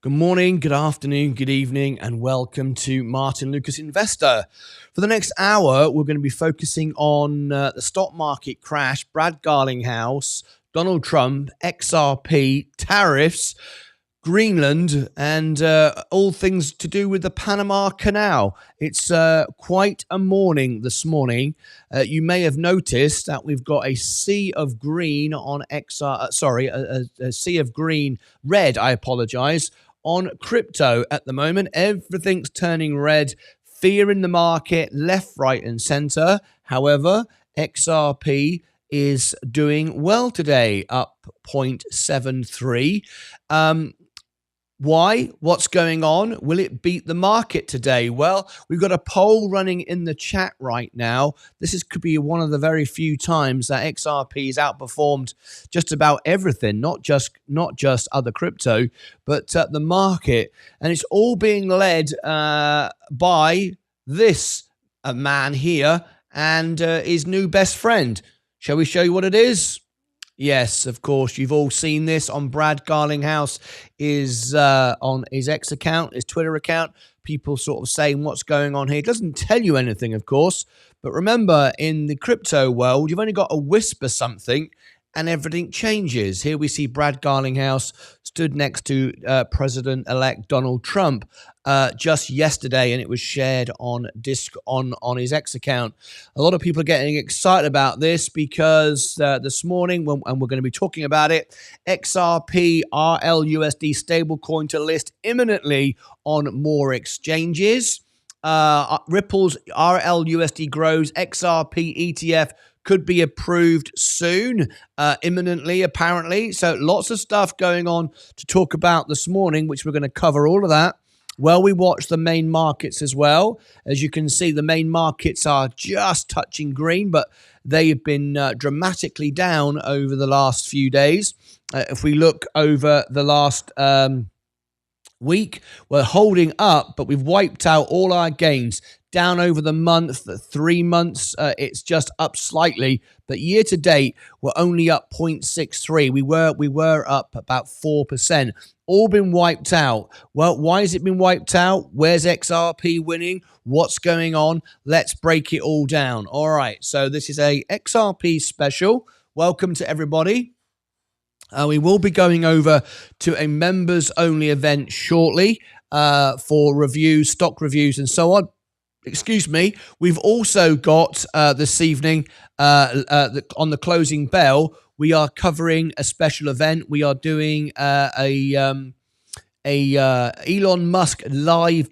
Good morning, good afternoon, good evening, and welcome to Martyn Lucas Investor. For the next hour, we're going to be focusing on the stock market crash, Brad Garlinghouse, Donald Trump, XRP, tariffs, Greenland, and all things to do with the Panama Canal. It's quite a morning this morning. You may have noticed that we've got a sea of green on a sea of green, red, I apologize, on crypto at the moment. Everything's turning red, fear in the market, left, right, and center. However, XRP is doing well today, up 0.73. Why? What's going on? Will it beat the market today? Well, we've got a poll running in the chat right now. Could be one of the very few times that XRP has outperformed just about everything, not just other crypto, but the market. And it's all being led by this man here and his new best friend. Shall we show you what it is? Yes, of course, you've all seen this on Brad Garlinghouse is on his X account, his Twitter account. People sort of saying what's going on here. It doesn't tell you anything, of course. But remember, in the crypto world, you've only got to whisper something and everything changes. Here we see Brad Garlinghouse stood next to President-elect Donald Trump just yesterday, and it was shared on his X account. A lot of people are getting excited about this because this morning, and we're going to be talking about it, XRP RLUSD stablecoin to list imminently on more exchanges. Ripple's RLUSD grows, XRP ETF could be approved soon, imminently, apparently. So lots of stuff going on to talk about this morning, which we're going to cover all of that. Well, we watch the main markets as well. As you can see, the main markets are just touching green, but they have been dramatically down over the last few days. If we look over the last week, we're holding up, but we've wiped out all our gains. Down over the month, 3 months, it's just up slightly. But year to date, we're only up 0.63. We were up about 4%. All been wiped out. Well, why has it been wiped out? Where's XRP winning? What's going on? Let's break it all down. All right, so this is a XRP special. Welcome to everybody. We will be going over to a members-only event shortly for reviews, stock reviews, and so on. Excuse me. We've also got this evening on the closing bell. We are covering a special event. We are doing a Elon Musk live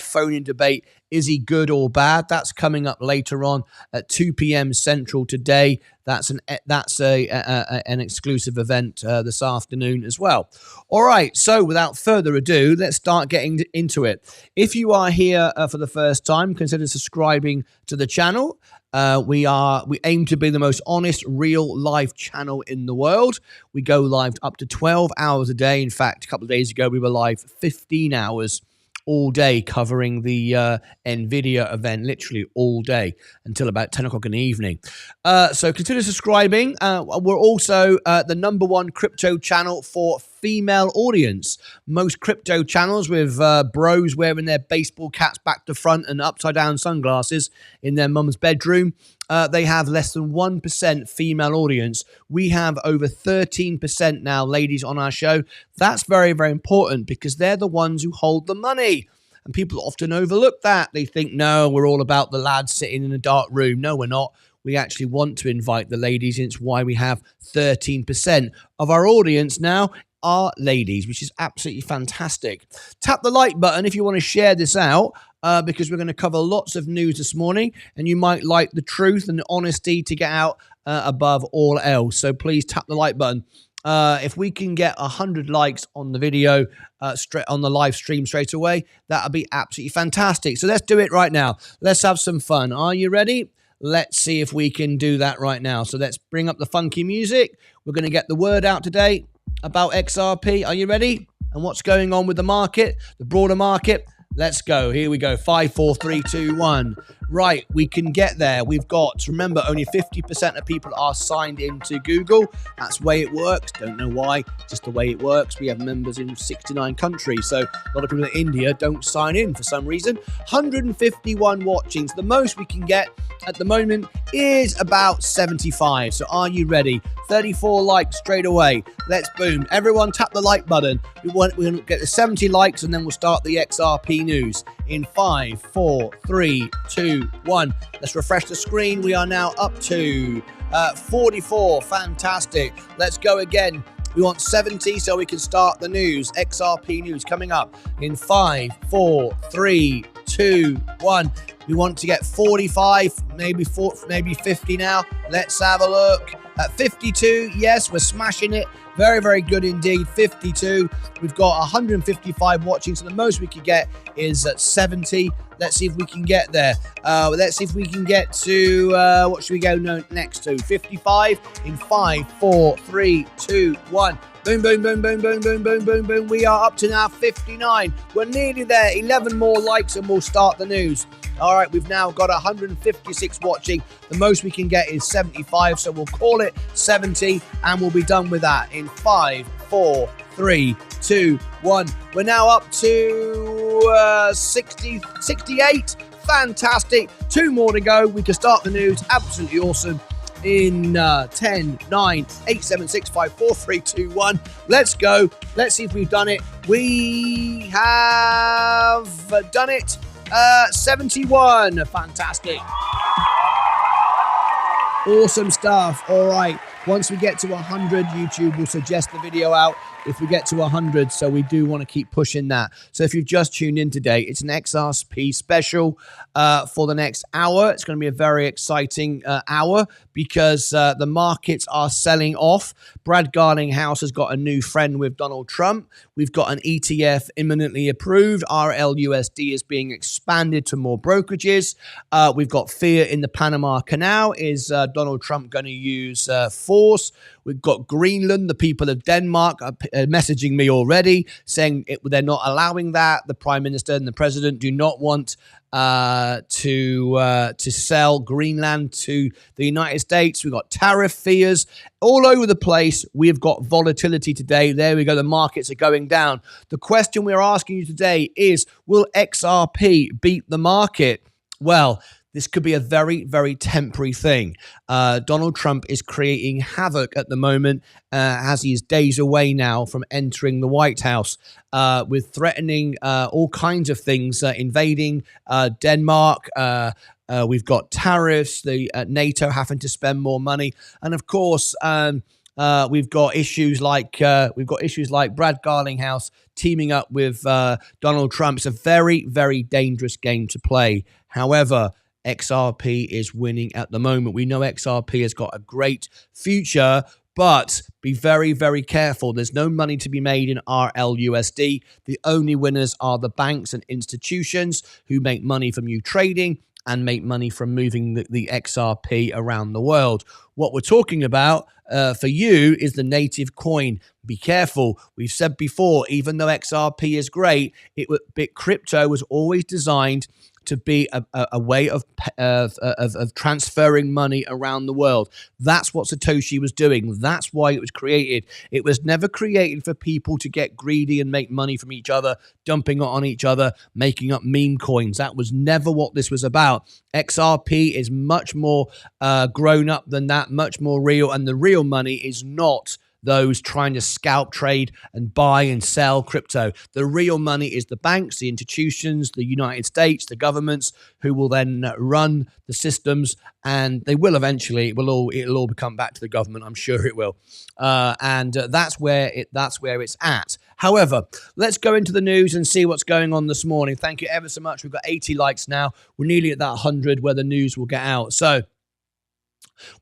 phone-in debate. Is he good or bad? That's coming up later on at 2 p.m. Central today. That's an exclusive event this afternoon as well. All right, so without further ado, let's start getting into it. If you are here for the first time, consider subscribing to the channel. We aim to be the most honest, real life channel in the world. We go live up to 12 hours a day. In fact, a couple of days ago, we were live 15 hours all day covering the NVIDIA event, literally all day until about 10 o'clock in the evening. So consider subscribing. We're also the #1 crypto channel for female audience. Most crypto channels with bros wearing their baseball caps back to front and upside down sunglasses in their mum's bedroom. They have less than 1% female audience. We have over 13% now, ladies, on our show. That's very, very important because they're the ones who hold the money. And people often overlook that. They think, no, we're all about the lads sitting in a dark room. No, we're not. We actually want to invite the ladies. It's why we have 13% of our audience now are ladies, which is absolutely fantastic. Tap the like button if you want to share this out. Because we're going to cover lots of news this morning, and you might like the truth and the honesty to get out above all else. So please tap the like button. If we can get 100 likes on the video, straight on the live stream straight away, that would be absolutely fantastic. So let's do it right now. Let's have some fun. Are you ready? Let's see if we can do that right now. So let's bring up the funky music. We're going to get the word out today about XRP. Are you ready? And what's going on with the market, the broader market? Let's go. Here we go. 5, 4, 3, 2, 1. Right, we can get there. We've got, remember, only 50% of people are signed into Google. That's the way it works. Don't know why, just the way it works. We have members in 69 countries, so a lot of people in India don't sign in for some reason. 151 watchings. The most we can get at the moment is about 75. So are you ready? 34 likes straight away. Let's boom. Everyone tap the like button. We'll get the 70 likes and then we'll start the XRP news in 5, 4, 3, 2, 1. Let's refresh the screen. We are now up to 44. Fantastic. Let's go again. We want 70 so we can start the news. XRP news coming up in 5, 4, 3, 2, 1. We want to get 45, maybe 50 now. Let's have a look. At 52, yes, we're smashing it. Very, very good indeed. 52. We've got 155 watching, so the most we could get is at 70. Let's see if we can get there. Let's see if we can get to, what should we go next to? 55 in 5, 4, 3, 2, 1. Boom, boom, boom, boom, boom, boom, boom, boom, boom. We are up to now 59. We're nearly there. 11 more likes and we'll start the news. All right, we've now got 156 watching. The most we can get is 75, so we'll call it 70 and we'll be done with that in 5, 4, 3, 2, 1. We're now up to 68. Fantastic. 2 more to go. We can start the news. Absolutely awesome. In 10, 9, 8, 7, 6, 5, 4, 3, 2, 1. Let's go. Let's see if we've done it. We have done it. 71. Fantastic. Awesome stuff. All right. Once we get to 100, YouTube will suggest the video out if we get to 100. So we do want to keep pushing that. So if you've just tuned in today, it's an XRP special for the next hour. It's going to be a very exciting hour because the markets are selling off. Brad Garlinghouse has got a new friend with Donald Trump. We've got an ETF imminently approved. RLUSD is being expanded to more brokerages. We've got fear in the Panama Canal. Is Donald Trump going to use force? We've got Greenland. The people of Denmark are messaging me already saying they're not allowing that. The Prime Minister and the President do not want to sell Greenland to the United States. We've got tariff fears all over the place. We've got volatility today. There we go. The markets are going down. The question we're asking you today is, will XRP beat the market? Well, this could be a very, very temporary thing. Donald Trump is creating havoc at the moment as he is days away now from entering the White House with threatening all kinds of things, invading Denmark. We've got tariffs, the NATO having to spend more money. And of course, we've got issues like Brad Garlinghouse teaming up with Donald Trump. It's a very, very dangerous game to play. However, XRP is winning at the moment. We know XRP has got a great future, but be very, very careful. There's no money to be made in RLUSD. The only winners are the banks and institutions who make money from you trading and make money from moving the XRP around the world. What we're talking about for you is the native coin. Be careful. We've said before, even though XRP is great, crypto was always designed to be a way of transferring money around the world. That's what Satoshi was doing. That's why it was created. It was never created for people to get greedy and make money from each other, dumping it on each other, making up meme coins. That was never what this was about. XRP is much more grown up than that, much more real, and the real money is not those trying to scalp trade and buy and sell crypto. The real money is the banks, the institutions, the United States, the governments who will then run the systems, and they will eventually. It'll all come back to the government. I'm sure it will, and that's where it's at. However, let's go into the news and see what's going on this morning. Thank you ever so much. We've got 80 likes now. We're nearly at that 100 where the news will get out. So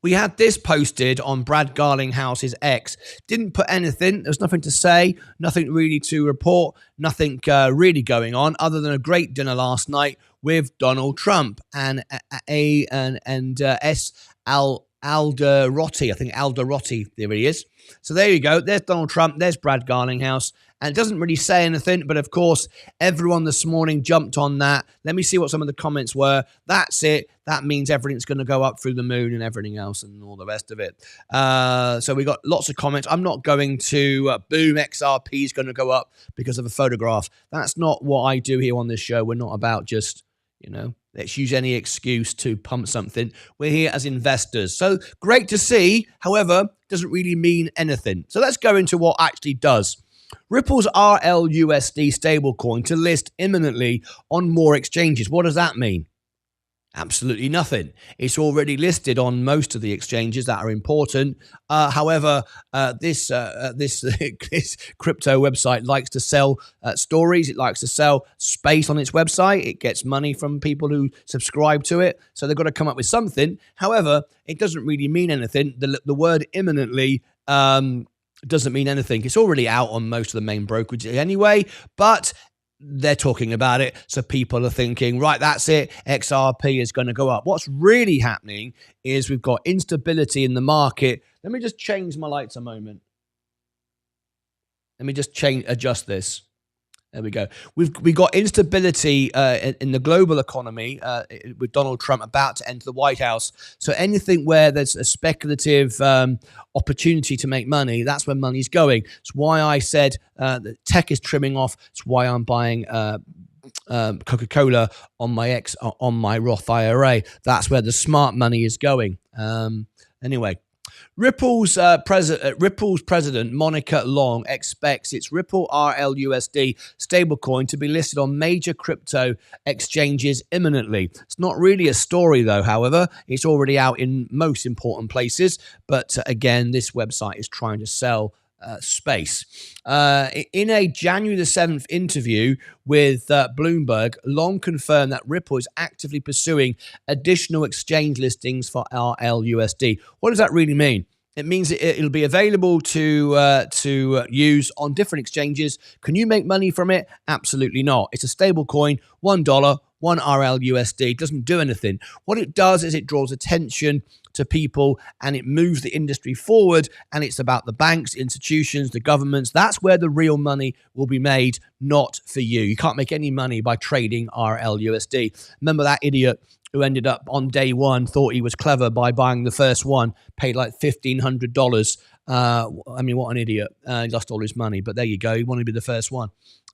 we had this posted on Brad Garlinghouse's X. Didn't put anything. There's nothing to say, nothing really to report, nothing really going on other than a great dinner last night with Donald Trump and S. Al Alderotti. I think Alderotti. There he is. So there you go. There's Donald Trump. There's Brad Garlinghouse. And it doesn't really say anything, but of course, everyone this morning jumped on that. Let me see what some of the comments were. That's it. That means everything's going to go up through the moon and everything else and all the rest of it. So we got lots of comments. I'm not going to boom, XRP is going to go up because of a photograph. That's not what I do here on this show. We're not about just, let's use any excuse to pump something. We're here as investors. So great to see. However, doesn't really mean anything. So let's go into what actually does. Ripple's RLUSD stablecoin to list imminently on more exchanges. What does that mean? Absolutely nothing. It's already listed on most of the exchanges that are important. However, this crypto website likes to sell stories. It likes to sell space on its website. It gets money from people who subscribe to it. So they've got to come up with something. However, it doesn't really mean anything. The word imminently doesn't mean anything. It's already out on most of the main brokerages anyway, but they're talking about it. So people are thinking, right, that's it. XRP is going to go up. What's really happening is we've got instability in the market. Let me just change my lights a moment. Let me just adjust this. There we go. We've got instability in the global economy with Donald Trump about to enter the White House. So anything where there's a speculative opportunity to make money, that's where money's going. It's why I said that tech is trimming off. It's why I'm buying Coca-Cola on my Roth IRA. That's where the smart money is going. Anyway. Ripple's president, Monica Long, expects its Ripple RLUSD stablecoin to be listed on major crypto exchanges imminently. It's not really a story, though, however. It's already out in most important places. But again, this website is trying to sell space. In a January the 7th interview with Bloomberg, Long confirmed that Ripple is actively pursuing additional exchange listings for RLUSD. What does that really mean? It means it'll be available to use on different exchanges. Can you make money from it? Absolutely not. It's a stable coin, $1, 1 RLUSD. It doesn't do anything. What it does is it draws attention to people and it moves the industry forward, and it's about the banks, institutions, the governments. That's where the real money will be made, not for you. You can't make any money by trading RLUSD. Remember that idiot who ended up on day one, thought he was clever by buying the first one, paid like $1,500. I mean, what an idiot. He lost all his money, but there you go. He wanted to be the first one.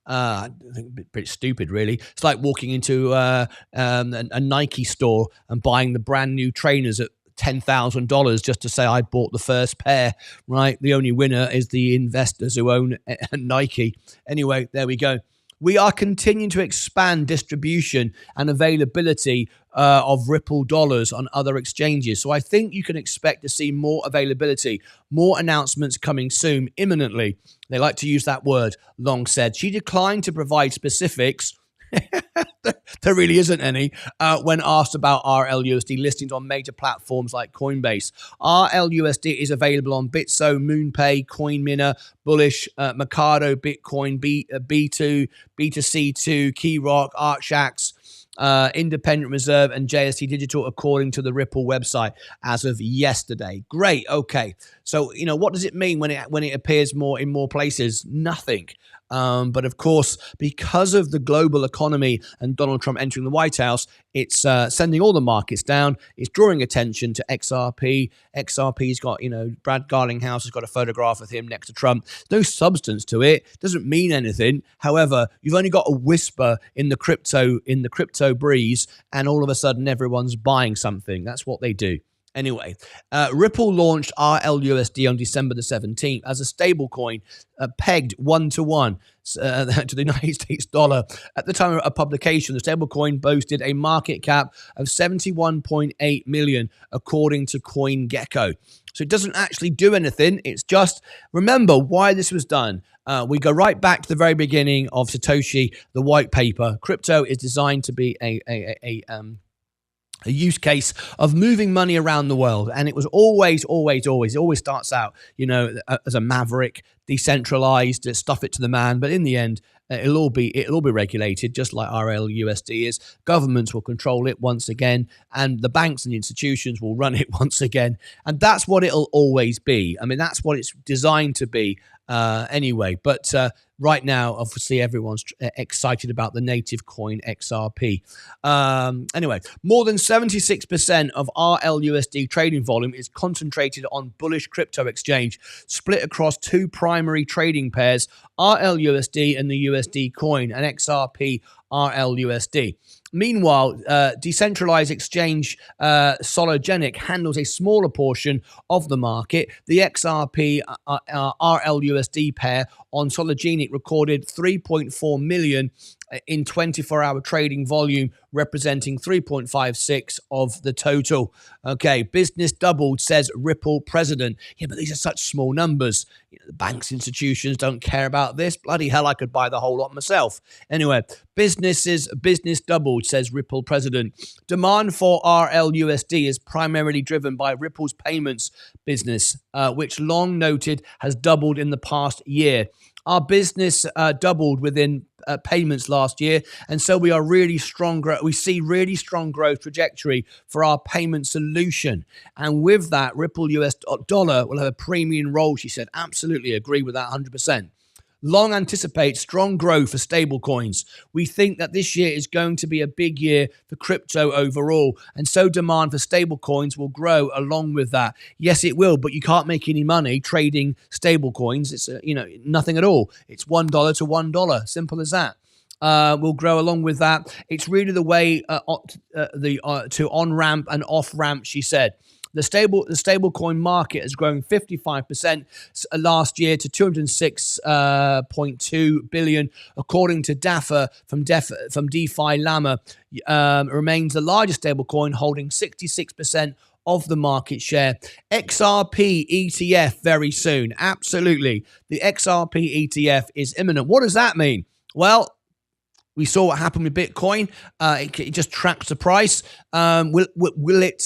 I think pretty stupid, really. It's like walking into a Nike store and buying the brand new trainers at $10,000 just to say I bought the first pair, right? The only winner is the investors who own Nike. Anyway, there we go. We are continuing to expand distribution and availability of Ripple dollars on other exchanges. So I think you can expect to see more availability, more announcements coming soon, imminently. They like to use that word, Long said. She declined to provide specifics. There really isn't any when asked about RLUSD listings on major platforms like Coinbase. RLUSD is available on Bitso, MoonPay, CoinMiner, Bullish, Mercado, Bitcoin, B2, B2C2, KeyRock, ArtShax, Independent Reserve, and JST Digital, according to the Ripple website as of yesterday. Great. Okay. So, what does it mean when it appears more in more places? Nothing. But of course, because of the global economy and Donald Trump entering the White House, it's sending all the markets down. It's drawing attention to XRP. XRP's got, Brad Garlinghouse has got a photograph of him next to Trump. There's no substance to it. Doesn't mean anything. However, you've only got a whisper in the crypto breeze, and all of a sudden everyone's buying something. That's what they do. Anyway, Ripple launched RLUSD on December the 17th as a stablecoin pegged 1-to-1 to the United States dollar. At the time of publication, the stablecoin boasted a market cap of $71.8 million, according to CoinGecko. So it doesn't actually do anything. It's just, remember why this was done. We go right back to the very beginning of Satoshi, the white paper. Crypto is designed to be a use case of moving money around the world. And it was always, it always starts out, as a maverick, decentralized, stuff it to the man. But in the end, It'll all be regulated, just like RLUSD is. Governments will control it once again, and the banks and the institutions will run it once again. And that's what it'll always be. I mean, that's what it's designed to be anyway. But right now, obviously, everyone's excited about the native coin XRP. Anyway, more than 76% of RLUSD trading volume is concentrated on bullish crypto exchange, split across two primary trading pairs, RLUSD and the USD coin, and XRP RLUSD. Meanwhile, decentralized exchange Sologenic handles a smaller portion of the market. The XRP RLUSD pair on Sologenic recorded 3.4 million in 24-hour trading volume, representing 3.56 of the total. Okay, business doubled, says Ripple president. Yeah, but these are such small numbers. You know, the banks, institutions don't care about this. Bloody hell, I could buy the whole lot myself. Anyway, business doubled, says Ripple president. Demand for RLUSD is primarily driven by Ripple's payments business, which long noted has doubled in the past year. Our business doubled within payments last year, and so we are really strong. We see really strong growth trajectory for our payment solution, and with that, Ripple US dollar will have a premium role. She said, absolutely agree with that 100%. Long anticipate strong growth for stablecoins. We think that this year is going to be a big year for crypto overall, and so demand for stablecoins will grow along with that. Yes, it will, but you can't make any money trading stablecoins. It's nothing at all. It's $1 to $1, simple as that. Will grow along with that. It's really the way to on ramp and off ramp. She said. The stablecoin market has grown 55% last year to 206.2 billion, according to DAFA from DeFi Llama. Remains the largest stablecoin, holding 66% of the market share. XRP ETF very soon. Absolutely, the XRP ETF is imminent. What does that mean? Well, we saw what happened with Bitcoin. It just tracks the price. Will it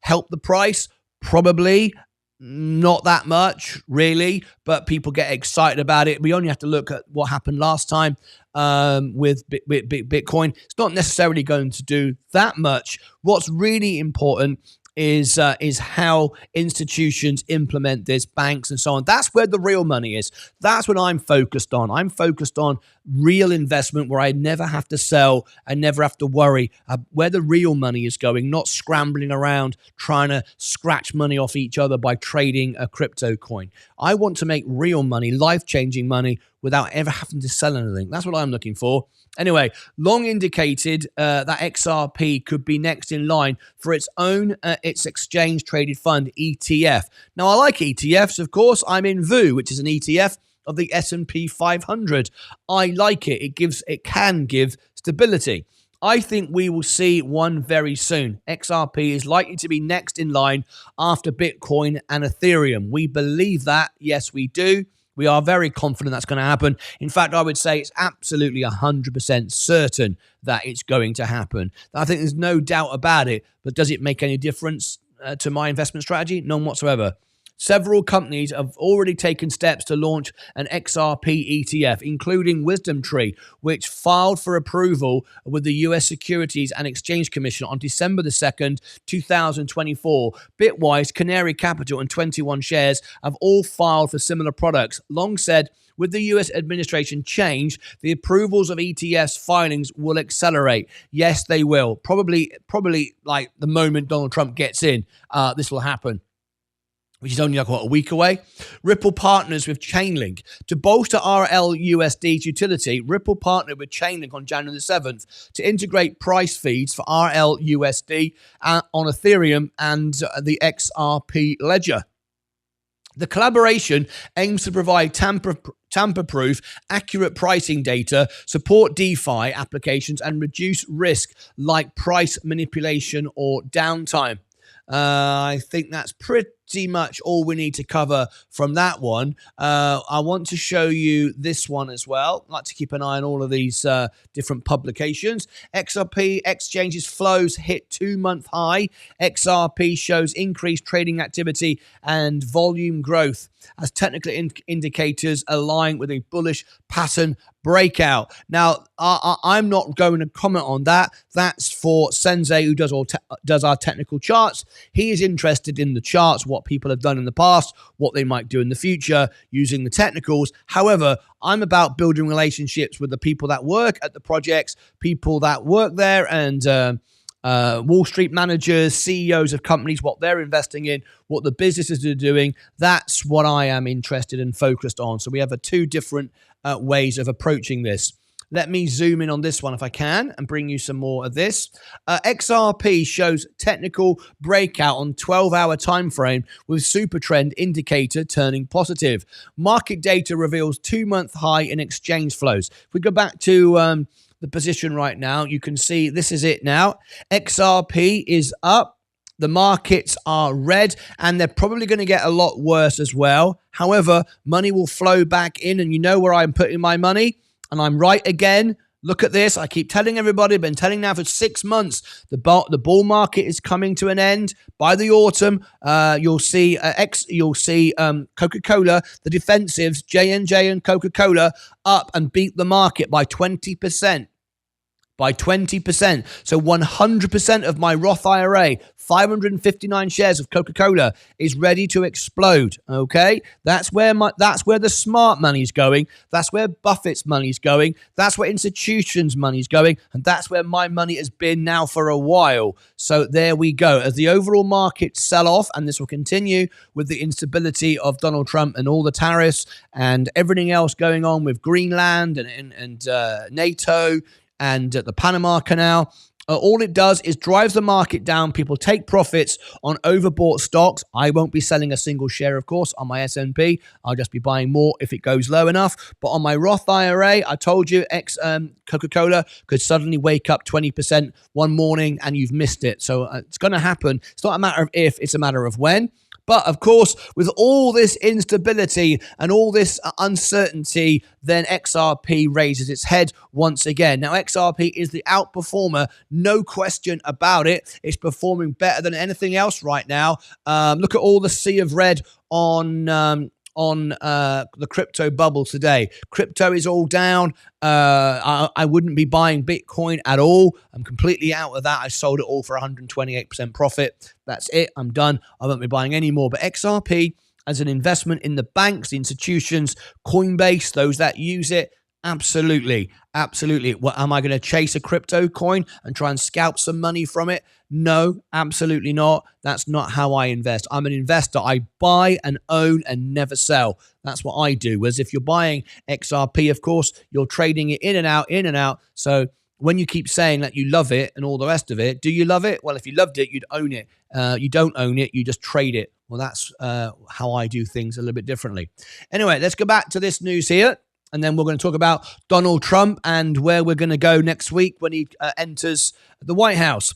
help the price? Probably not that much, really. But people get excited about it. We only have to look at what happened last time with Bitcoin. It's not necessarily going to do that much. What's really important is how institutions implement this, banks and so on. That's where the real money is. That's what I'm focused on. I'm focused on real investment where I never have to sell and never have to worry where the real money is going, not scrambling around trying to scratch money off each other by trading a crypto coin. I want to make real money, life-changing money, without ever having to sell anything. That's what I'm looking for. Anyway, long indicated that XRP could be next in line for its own its exchange traded fund ETF. Now, I like ETFs, of course. I'm in VOO, which is an ETF of the S&P 500. I like it. It can give stability. I think we will see one very soon. XRP is likely to be next in line after Bitcoin and Ethereum. We believe that. Yes, we do. We are very confident that's going to happen. In fact, I would say it's absolutely 100% certain that it's going to happen. I think there's no doubt about it, but does it make any difference to my investment strategy? None whatsoever. Several companies have already taken steps to launch an XRP ETF, including WisdomTree, which filed for approval with the U.S. Securities and Exchange Commission on December the 2nd, 2024. Bitwise, Canary Capital, and 21 Shares have all filed for similar products. Long said, with the U.S. administration change, the approvals of ETFs filings will accelerate. Yes, they will. Probably like the moment Donald Trump gets in, this will happen, which is only like a week away. Ripple partners with Chainlink. To bolster RLUSD's utility, Ripple partnered with Chainlink on January the 7th to integrate price feeds for RLUSD on Ethereum and the XRP Ledger. The collaboration aims to provide tamper-proof, accurate pricing data, support DeFi applications, and reduce risk like price manipulation or downtime. I think that's pretty much all we need to cover from that one. I want to show you this one as well. I like to keep an eye on all of these different publications. XRP exchanges flows hit 2-month high. XRP shows increased trading activity and volume growth as technical indicators align with a bullish pattern breakout. Now, I'm not going to comment on that. That's for Sensei, who does our technical charts. He is interested in the charts, what people have done in the past, what they might do in the future using the technicals. However, I'm about building relationships with the people that work at the projects, people that work there, and Wall Street managers, CEOs of companies, what they're investing in, what the businesses are doing. That's what I am interested and focused on. So we have two different ways of approaching this. Let me zoom in on this one if I can and bring you some more of this. XRP shows technical breakout on 12-hour time frame with super trend indicator turning positive. Market data reveals 2-month high in exchange flows. If we go back to the position right now, you can see this is it now. XRP is up. The markets are red, and they're probably going to get a lot worse as well. However, money will flow back in, and you know where I'm putting my money, and I'm right again. Look at this. I keep telling everybody, I've been telling now for 6 months, the bull market is coming to an end. By the autumn, you'll see Coca-Cola, the defensives, J&J and Coca-Cola, up and beat the market by 20%. By 20%. So 100% of my Roth IRA, 559 shares of Coca-Cola, is ready to explode. Okay? That's where the smart money's going. That's where Buffett's money's going. That's where institutions' money's going. And that's where my money has been now for a while. So there we go. As the overall markets sell off, and this will continue with the instability of Donald Trump and all the tariffs and everything else going on with Greenland and NATO, and the Panama Canal, all it does is drives the market down. People take profits on overbought stocks. I won't be selling a single share, of course, on my S&P. I'll just be buying more if it goes low enough. But on my Roth IRA, I told you, Coca-Cola could suddenly wake up 20% one morning, and you've missed it. So it's going to happen. It's not a matter of if, it's a matter of when. But of course, with all this instability and all this uncertainty, then XRP raises its head once again. Now, XRP is the outperformer, no question about it. It's performing better than anything else right now. Look at all the sea of red on the crypto bubble today. Crypto is all down. I wouldn't be buying Bitcoin at all. I'm completely out of that. I sold it all for 128% profit. That's it. I'm done. I won't be buying any more. But XRP as an investment in the banks, the institutions, Coinbase, those that use it, absolutely. Absolutely. What, am I going to chase a crypto coin and try and scalp some money from it? No, absolutely not. That's not how I invest. I'm an investor. I buy and own and never sell. That's what I do. Whereas if you're buying XRP, of course, you're trading it in and out, in and out. So when you keep saying that you love it and all the rest of it, do you love it? Well, if you loved it, you'd own it. You don't own it. You just trade it. Well, that's how I do things a little bit differently. Anyway, let's go back to this news here. And then we're going to talk about Donald Trump and where we're going to go next week when he enters the White House.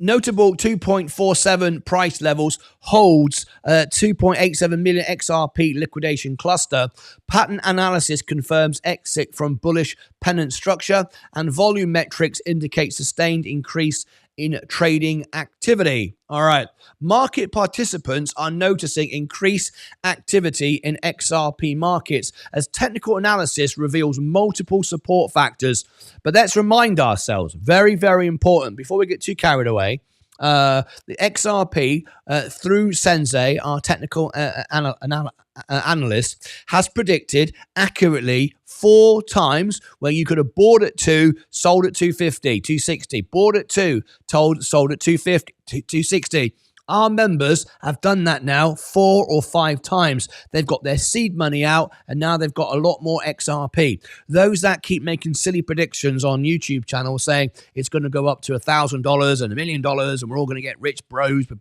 Notable 2.47 price levels holds 2.87 million XRP liquidation cluster. Pattern analysis confirms exit from bullish pennant structure, and volume metrics indicate sustained increase in trading activity. All right. Market participants are noticing increased activity in XRP markets as technical analysis reveals multiple support factors. But let's remind ourselves, very, very important, before we get too carried away, the XRP through Sensei, our technical analyst, has predicted accurately 4 times where you could have bought at 2, sold at 250, 260, bought at 2, sold at 250, 260. Our members have done that now 4 or 5 times. They've got their seed money out, and now they've got a lot more XRP. Those that keep making silly predictions on YouTube channels saying it's going to go up to $1,000 and $1 million, and we're all going to get rich bros with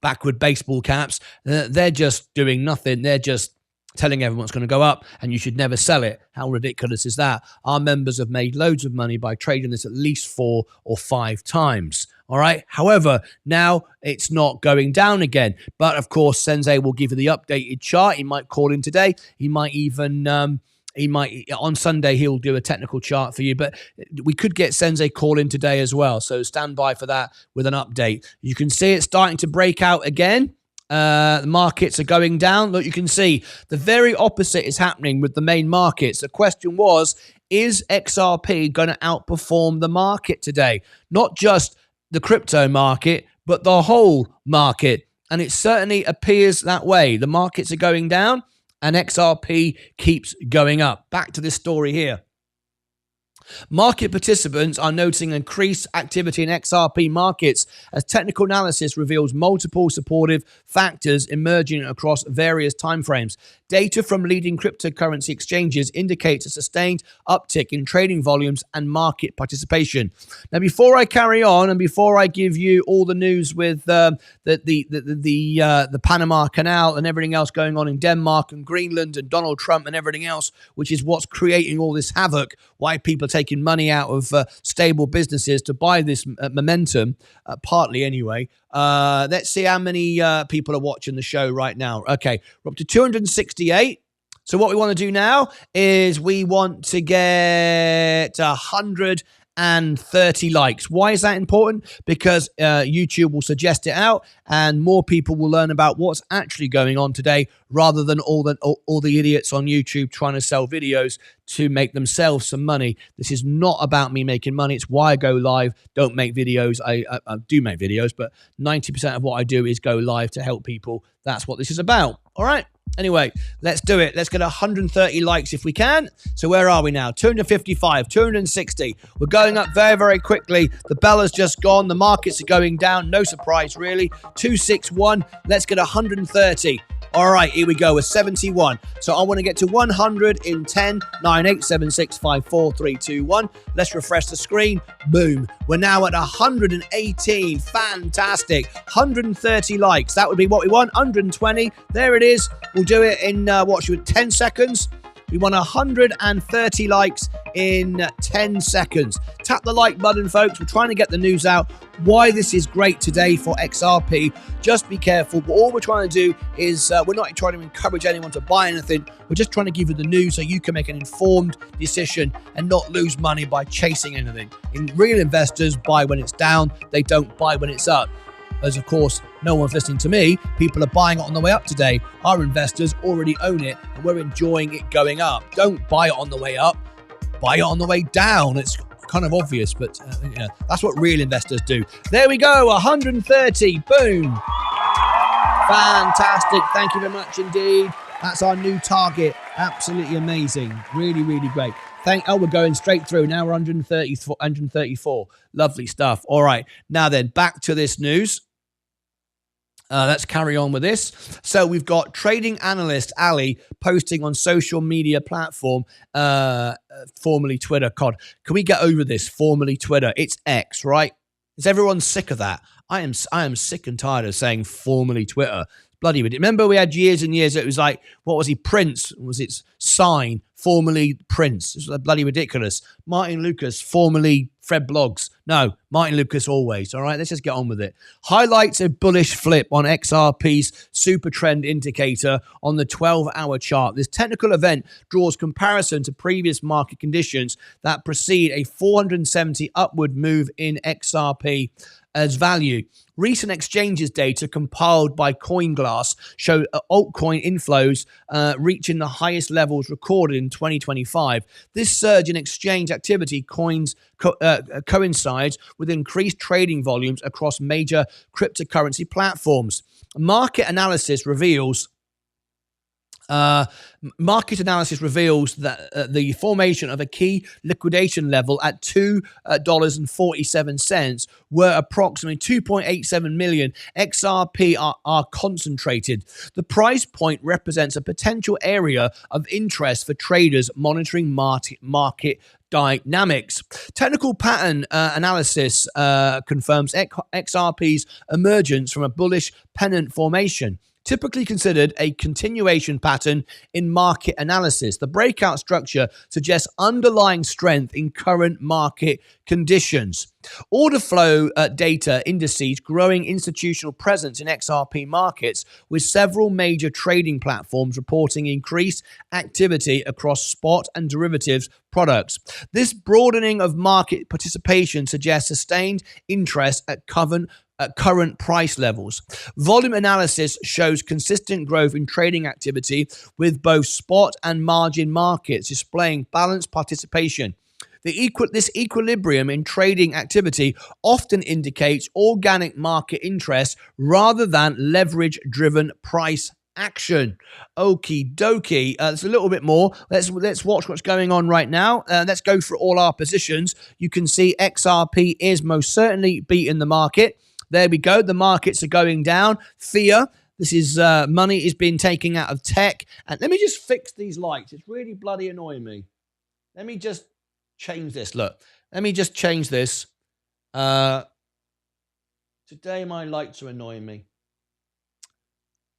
backward baseball caps, they're just doing nothing. They're just telling everyone it's going to go up and you should never sell it. How ridiculous is that? Our members have made loads of money by trading this at least 4 or 5 times. All right. However, now it's not going down again. But of course, Sensei will give you the updated chart. He might call in today. He might even, on Sunday, he'll do a technical chart for you. But we could get Sensei call in today as well. So stand by for that with an update. You can see it starting to break out again. The markets are going down. Look, you can see the very opposite is happening with the main markets. The question was, is XRP going to outperform the market today? Not just the crypto market, but the whole market. And it certainly appears that way. The markets are going down and XRP keeps going up. Back to this story here. Market participants are noting increased activity in XRP markets as technical analysis reveals multiple supportive factors emerging across various timeframes. Data from leading cryptocurrency exchanges indicates a sustained uptick in trading volumes and market participation. Now, before I carry on and before I give you all the news with the Panama Canal and everything else going on in Denmark and Greenland and Donald Trump and everything else, which is what's creating all this havoc, why people are taking money out of stable businesses to buy this momentum, partly anyway. Let's see how many people are watching the show right now. Okay, we're up to 268. So what we want to do now is we want to get 130 likes. Why is that important? Because YouTube will suggest it out and more people will learn about what's actually going on today rather than all the idiots on YouTube trying to sell videos to make themselves some money. This is not about me making money. It's why I go live, don't make videos. I do make videos, but 90% of what I do is go live to help people. That's what this is about. All right. Anyway, let's do it. Let's get 130 likes if we can. So where are we now? 255, 260. We're going up very, very quickly. The bell has just gone. The markets are going down. No surprise, really. 261. Let's get 130. All right, here we go. We're 71. So I want to get to 100 in 10, 9, 8, 7, 6, 5, 4, 3, 2, 1. Let's refresh the screen. Boom. We're now at 118. Fantastic. 130 likes. That would be what we want. 120. There it is. We'll do it in, 10 seconds. We want 130 likes in 10 seconds. Tap the like button, folks. We're trying to get the news out. Why this is great today for XRP. Just be careful. But all we're trying to do is we're not trying to encourage anyone to buy anything. We're just trying to give you the news so you can make an informed decision and not lose money by chasing anything. Real investors buy when it's down. They don't buy when it's up. As of course, no one's listening to me. People are buying it on the way up today. Our investors already own it and we're enjoying it going up. Don't buy it on the way up. Buy it on the way down. It's kind of obvious, but that's what real investors do. There we go. 130. Boom. Fantastic. Thank you very much indeed. That's our new target. Absolutely amazing. Really, really great. We're going straight through. Now we're 134. Lovely stuff. All right. Now then, back to this news. Let's carry on with this. So we've got trading analyst Ali posting on social media platform, formerly Twitter. God, can we get over this? Formerly Twitter. It's X, right? Is everyone sick of that? I am sick and tired of saying formerly Twitter. Bloody ridiculous. Remember we had years and years, it was like, what was he? Prince was its sign, formerly Prince. It was bloody ridiculous. Martyn Lucas, formerly Fred Blogs. No, Martyn Lucas always. All right, let's just get on with it. Highlights a bullish flip on XRP's super trend indicator on the 12-hour chart. This technical event draws comparison to previous market conditions that precede a 470 upward move in XRP as value. Recent exchanges data compiled by CoinGlass show altcoin inflows reaching the highest levels recorded in 2025. This surge in exchange activity coincides with increased trading volumes across major cryptocurrency platforms. Market analysis reveals that the formation of a key liquidation level at $2.47, where approximately 2.87 million XRP are concentrated. The price point represents a potential area of interest for traders monitoring market dynamics. Technical pattern analysis confirms XRP's emergence from a bullish pennant formation, typically considered a continuation pattern in market analysis. The breakout structure suggests underlying strength in current market conditions. Order flow data indices growing institutional presence in XRP markets, with several major trading platforms reporting increased activity across spot and derivatives products. This broadening of market participation suggests sustained interest at at current price levels. Volume analysis shows consistent growth in trading activity with both spot and margin markets displaying balanced participation. This equilibrium in trading activity often indicates organic market interest rather than leverage-driven price action. Okie dokie. There's a little bit more. Let's watch what's going on right now. Let's go through all our positions. You can see XRP is most certainly beating the market. There we go. The markets are going down. Fear. This is money is being taken out of tech. And let me just fix these lights. It's really bloody annoying me. Let me just change this. Look, let me just change this. Today my lights are annoying me.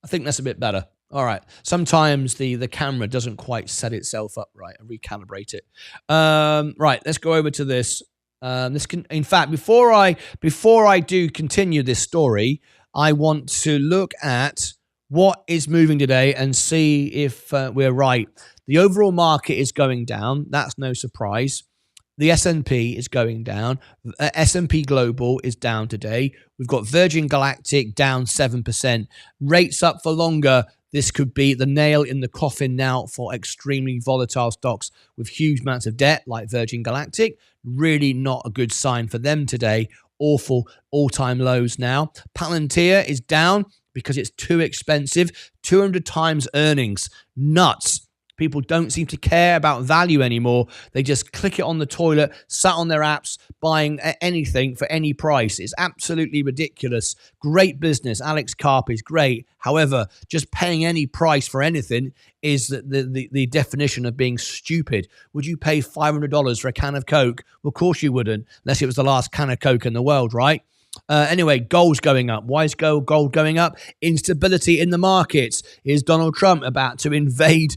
I think that's a bit better. All right. Sometimes the camera doesn't quite set itself up right. I recalibrate it. Right. Let's go over to this. In fact, before I do continue this story, I want to look at what is moving today and see if we're right. The overall market is going down. That's no surprise. The S&P is going down. S&P Global is down today. We've got Virgin Galactic down 7%. Rates up for longer. This could be the nail in the coffin now for extremely volatile stocks with huge amounts of debt like Virgin Galactic. Really not a good sign for them today. Awful all-time lows now. Palantir is down because it's too expensive. 200 times earnings. Nuts. People don't seem to care about value anymore. They just click it on the toilet, sat on their apps, buying anything for any price. It's absolutely ridiculous. Great business. Alex Karp is great. However, just paying any price for anything is the definition of being stupid. Would you pay $500 for a can of Coke? Well, of course you wouldn't, unless it was the last can of Coke in the world, right? Anyway, gold's going up. Why is gold going up? Instability in the markets. Is Donald Trump about to invade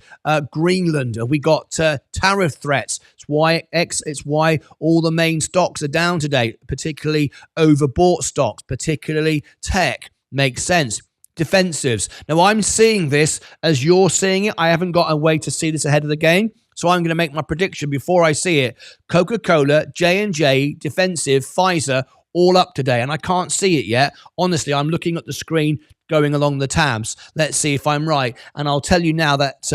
Greenland? Have we got tariff threats? It's why all the main stocks are down today, particularly overbought stocks, particularly tech. Makes sense. Defensives. Now, I'm seeing this as you're seeing it. I haven't got a way to see this ahead of the game. So I'm going to make my prediction before I see it. Coca-Cola, J&J, defensive, Pfizer, all up today, and I can't see it yet. Honestly, I'm looking at the screen going along the tabs. Let's see if I'm right. And I'll tell you now that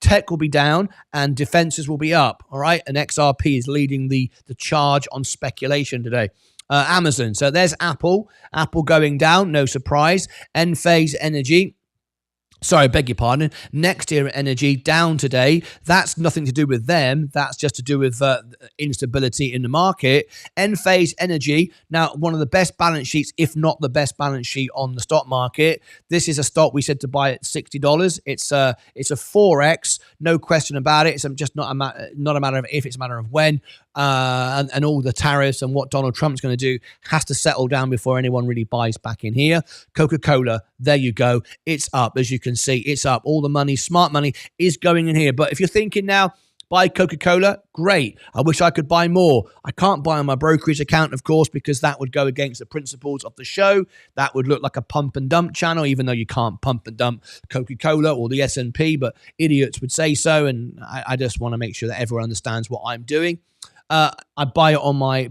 tech will be down and defenses will be up. All right. And XRP is leading the charge on speculation today. Amazon. So there's Apple. Apple going down. No surprise. Enphase Energy. Sorry, beg your pardon. Next Era Energy down today. That's nothing to do with them. That's just to do with instability in the market. Enphase Energy, now one of the best balance sheets, if not the best balance sheet on the stock market. This is a stock we said to buy at $60. It's a 4x, no question about it. It's just not a matter of if, it's a matter of when. And all the tariffs and what Donald Trump's going to do has to settle down before anyone really buys back in here. Coca-Cola, there you go. It's up. As you can see, it's up. All the money, smart money is going in here. But if you're thinking now, buy Coca-Cola, great. I wish I could buy more. I can't buy on my brokerage account, of course, because that would go against the principles of the show. That would look like a pump and dump channel, even though you can't pump and dump Coca-Cola or the S&P, but idiots would say so. And I just want to make sure that everyone understands what I'm doing. I buy it on my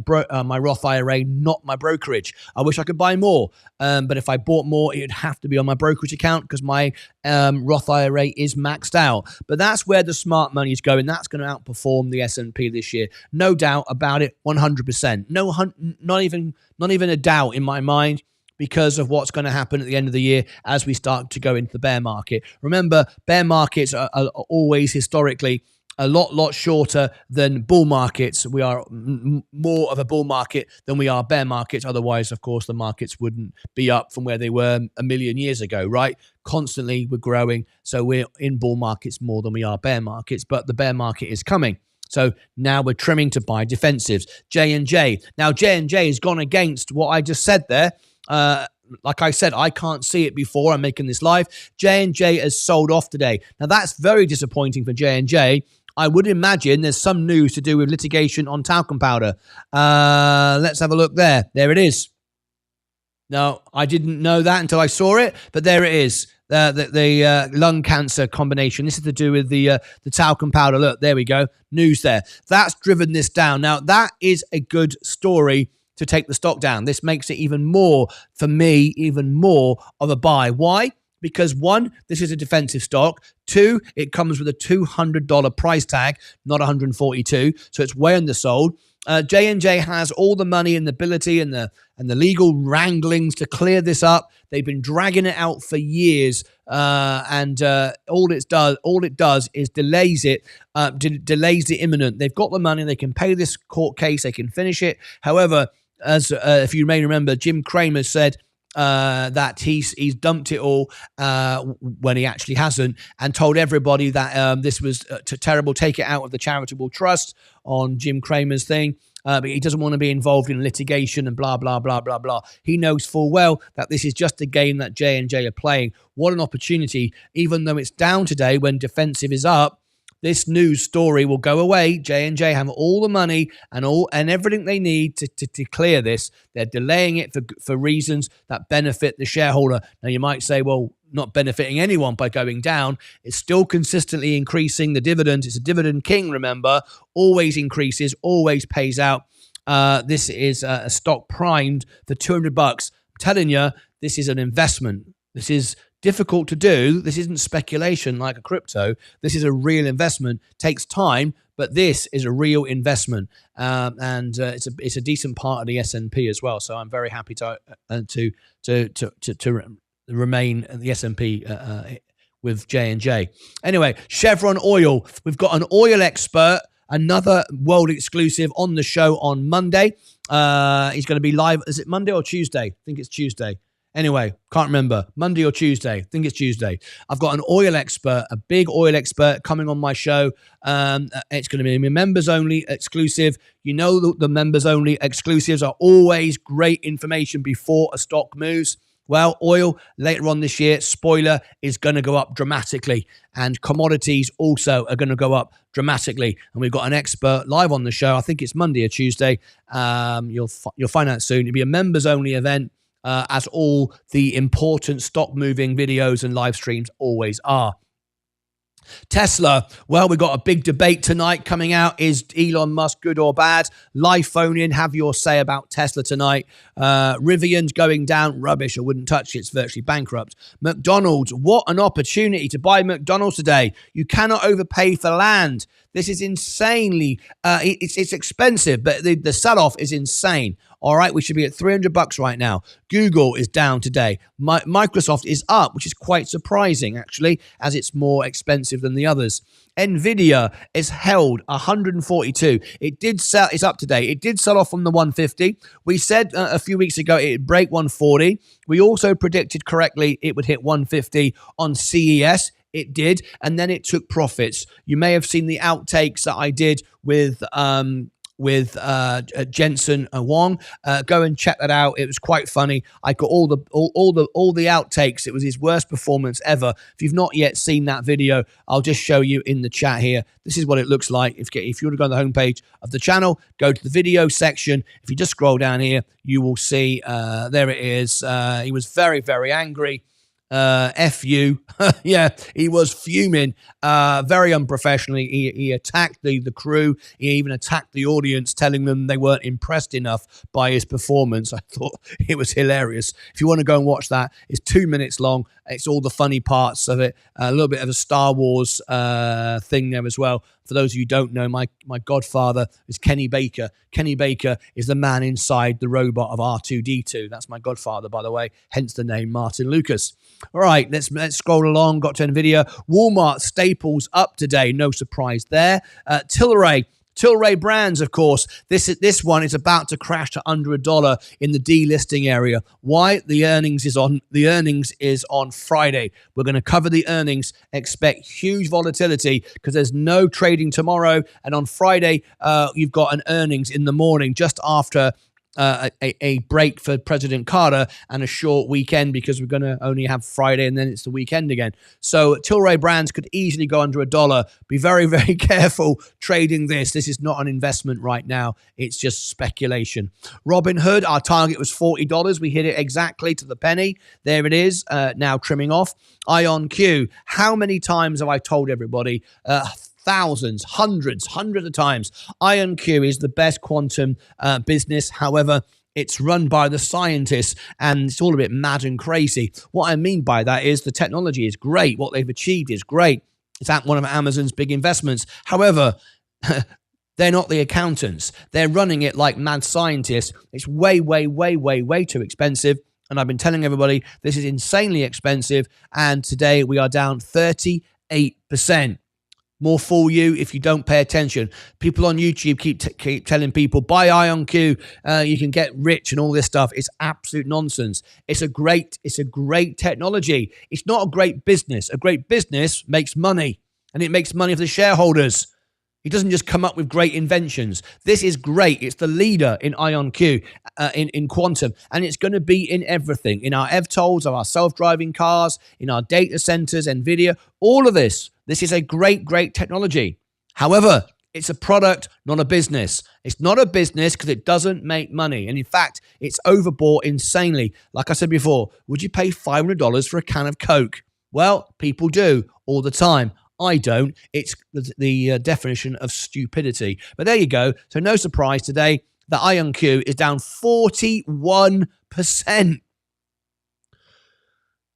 Roth IRA, not my brokerage. I wish I could buy more, but if I bought more, it would have to be on my brokerage account because my Roth IRA is maxed out. But that's where the smart money is going. That's going to outperform the S&P this year, no doubt about it, 100%. No, not even a doubt in my mind. Because of what's going to happen at the end of the year as we start to go into the bear market. Remember, bear markets are always historically a lot shorter than bull markets. We are more of a bull market than we are bear markets. Otherwise, of course, the markets wouldn't be up from where they were a million years ago, right? Constantly we're growing. So we're in bull markets more than we are bear markets, but the bear market is coming. So now we're trimming to buy defensives. J&J. Now, J&J has gone against what I just said there. Like I said, I can't see it before I'm making this live. J&J has sold off today. Now, that's very disappointing for J&J. I would imagine there's some news to do with litigation on talcum powder. Let's have a look there. There it is. No, I didn't know that until I saw it, but there it is. The lung cancer combination. This is to do with the talcum powder. Look, there we go. News there. That's driven this down. Now, that is a good story to take the stock down. This makes it even more, for me, even more of a buy. Why? Because one, this is a defensive stock. Two, it comes with a $200 price tag, not $142, so it's way undersold. J&J has all the money and the ability and the legal wranglings to clear this up. They've been dragging it out for years, and all it does is delays the imminent. They've got the money. They can pay this court case. They can finish it. However, as if you may remember, Jim Cramer said that he's dumped it all when he actually hasn't, and told everybody that this was terrible. Take it out of the charitable trust on Jim Cramer's thing. But he doesn't want to be involved in litigation and blah, blah, blah, blah, blah. He knows full well that this is just a game that J&J are playing. What an opportunity. Even though it's down today when defensive is up, this news story will go away. J&J have all the money and everything they need to clear this. They're delaying it for reasons that benefit the shareholder. Now, you might say, well, not benefiting anyone by going down. It's still consistently increasing the dividend. It's a dividend king, remember. Always increases, always pays out. This is a stock primed for $200. I'm telling you, this is an investment. This is difficult to do. This isn't speculation like a crypto. This is a real investment. Takes time, but this is a real investment, and it's a decent part of the S&P as well. So I'm very happy to remain in the S&P with J&J. Anyway, Chevron Oil. We've got an oil expert, another world exclusive on the show on Monday. He's going to be live. Is it Monday or Tuesday? I think it's Tuesday. Anyway, can't remember. Monday or Tuesday. I think it's Tuesday. I've got an oil expert, a big oil expert coming on my show. It's going to be a members-only exclusive. You know the members-only exclusives are always great information before a stock moves. Well, oil later on this year, spoiler, is going to go up dramatically. And commodities also are going to go up dramatically. And we've got an expert live on the show. I think it's Monday or Tuesday. You'll find out soon. It'll be a members-only event. As all the important stock moving videos and live streams always are. Tesla, well, we've got a big debate tonight coming out. Is Elon Musk good or bad? Live phone in, have your say about Tesla tonight. Rivian's going down, rubbish, I wouldn't touch it, it's virtually bankrupt. McDonald's, what an opportunity to buy McDonald's today. You cannot overpay for land. This is insanely, it's expensive, but the sell-off is insane. All right, we should be at $300 right now. Google is down today. Microsoft is up, which is quite surprising, actually, as it's more expensive than the others. Nvidia is held 142. It did sell. It's up today. It did sell off from the 150. We said a few weeks ago it'd break 140. We also predicted correctly it would hit 150 on CES. It did, and then it took profits. You may have seen the outtakes that I did with Jensen Wong. Go and check that out. It was quite funny. I got all the outtakes. It was his worst performance ever. If you've not yet seen that video, I'll just show you in the chat here. This is what it looks like. If you want to go on the homepage of the channel, go to the video section. If you just scroll down here, you will see there it is. He was very, very angry. F you. Yeah, he was fuming, very unprofessionally. He attacked the crew. He even attacked the audience, telling them they weren't impressed enough by his performance. I thought it was hilarious. If you want to go and watch that, it's 2 minutes long. It's all the funny parts of it. A little bit of a Star Wars thing there as well. For those of you who don't know, my godfather is Kenny Baker. Kenny Baker is the man inside the robot of R2-D2. That's my godfather, by the way, hence the name Martyn Lucas. All right, let's scroll along. Got to NVIDIA. Walmart, Staples up today. No surprise there. Tilray Brands, of course. This one is about to crash to under $1 in the delisting area. Why? The earnings is on Friday. We're going to cover the earnings. Expect huge volatility because there's no trading tomorrow. And on Friday, you've got an earnings in the morning just after a break for President Carter and a short weekend because we're going to only have Friday and then it's the weekend again. So Tilray Brands could easily go under $1. Be very, very careful trading this. This is not an investment right now. It's just speculation. Robinhood, our target was $40. We hit it exactly to the penny. There it is, now trimming off. IonQ, how many times have I told everybody? Thousands, hundreds of times. IonQ is the best quantum business. However, It's run by the scientists, and it's all a bit mad and crazy. What I mean by that is the technology is great. What they've achieved is great. It's one of Amazon's big investments. However, they're not the accountants. They're running it like mad scientists. It's way, way, way, way, way too expensive. And I've been telling everybody this is insanely expensive. And today we are down 38%. More fool you if you don't pay attention. People on YouTube keep telling people, buy IonQ, you can get rich and all this stuff. It's absolute nonsense. It's a great technology. It's not a great business. A great business makes money, and it makes money for the shareholders. It doesn't just come up with great inventions. This is great. It's the leader in IonQ, in quantum, and it's going to be in everything, in our EVTOLs, our self-driving cars, in our data centers, NVIDIA, all of this. This is a great, great technology. However, it's a product, not a business. It's not a business because it doesn't make money. And in fact, it's overbought insanely. Like I said before, would you pay $500 for a can of Coke? Well, people do all the time. I don't. It's the definition of stupidity. But there you go. So no surprise today that IonQ is down 41%.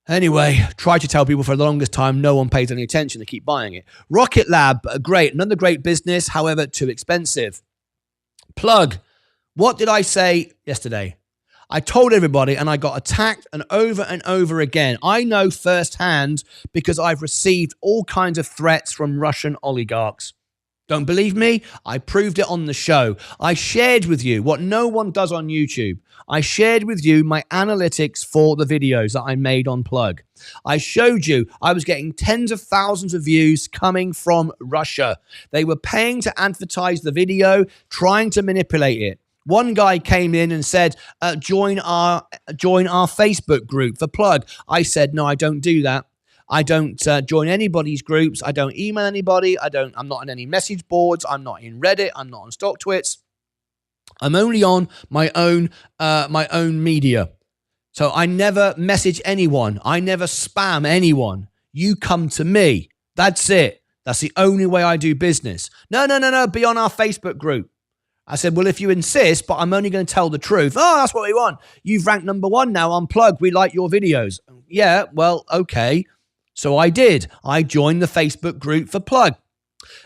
Anyway, try to tell people for the longest time, no one pays any attention. They keep buying it. Rocket Lab, great. Another great business, however, too expensive. Plug. What did I say yesterday? I told everybody, and I got attacked and over again. I know firsthand because I've received all kinds of threats from Russian oligarchs. Don't believe me? I proved it on the show. I shared with you what no one does on YouTube. I shared with you my analytics for the videos that I made on Plug. I showed you I was getting tens of thousands of views coming from Russia. They were paying to advertise the video, trying to manipulate it. One guy came in and said, join our Facebook group for Plug. I said, no, I don't do that. I don't join anybody's groups. I don't email anybody. I'm not on any message boards. I'm not in Reddit. I'm not on StockTwits. I'm only on my own media. So I never message anyone. I never spam anyone. You come to me. That's it. That's the only way I do business. No. Be on our Facebook group. I said, well, if you insist, but I'm only going to tell the truth. Oh, that's what we want. You've ranked #1 now on Plug. We like your videos. Yeah, well, okay. So I did. I joined the Facebook group for Plug.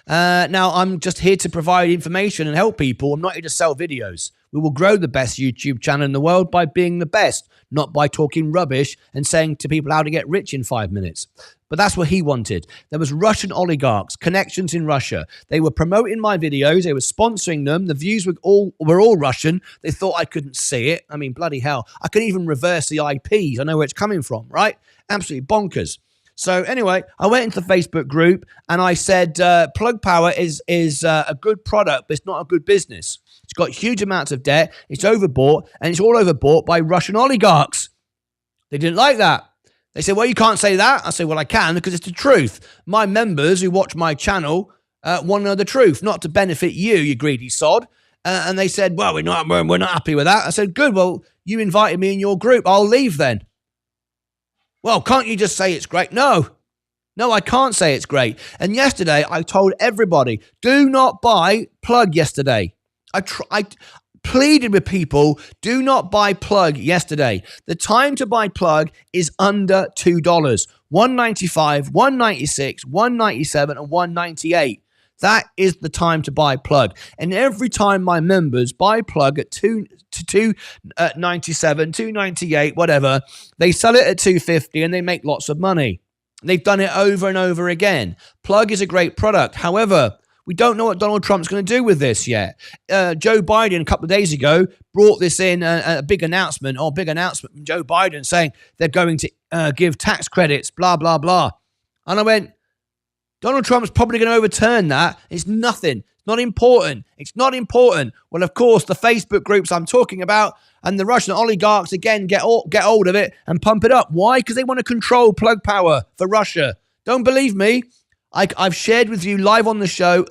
Now, I'm just here to provide information and help people. I'm not here to sell videos. We will grow the best YouTube channel in the world by being the best, not by talking rubbish and saying to people how to get rich in 5 minutes. But that's what he wanted. There was Russian oligarchs, connections in Russia. They were promoting my videos. They were sponsoring them. The views were all Russian. They thought I couldn't see it. I mean, bloody hell. I can even reverse the IPs. I know where it's coming from, right? Absolutely bonkers. So anyway, I went into the Facebook group and I said, Plug Power is a good product, but it's not a good business. It's got huge amounts of debt. It's overbought, and it's all overbought by Russian oligarchs. They didn't like that. They said, well, you can't say that. I said, well, I can because it's the truth. My members who watch my channel want to know the truth, not to benefit you, you greedy sod. And they said, well, we're not happy with that. I said, good. Well, you invited me in your group. I'll leave then. Well, can't you just say it's great? No, I can't say it's great. And yesterday, I told everybody, do not buy Plug yesterday. I pleaded with people, do not buy Plug yesterday. The time to buy Plug is under $2. $1.95, $1.96, $1.97, and $1.98. That is the time to buy Plug. And every time my members buy Plug at $2.97, $2.98, whatever, they sell it at $2.50 and they make lots of money. They've done it over and over again. Plug is a great product. However, we don't know what Donald Trump's going to do with this yet. Joe Biden a couple of days ago brought this in, a big announcement from Joe Biden saying they're going to give tax credits, blah, blah, blah. And I went, Donald Trump's probably going to overturn that. It's nothing. It's not important. It's not important. Well, of course, the Facebook groups I'm talking about and the Russian oligarchs, again, get hold of it and pump it up. Why? Because they want to control Plug Power for Russia. Don't believe me? I've shared with you live on the show,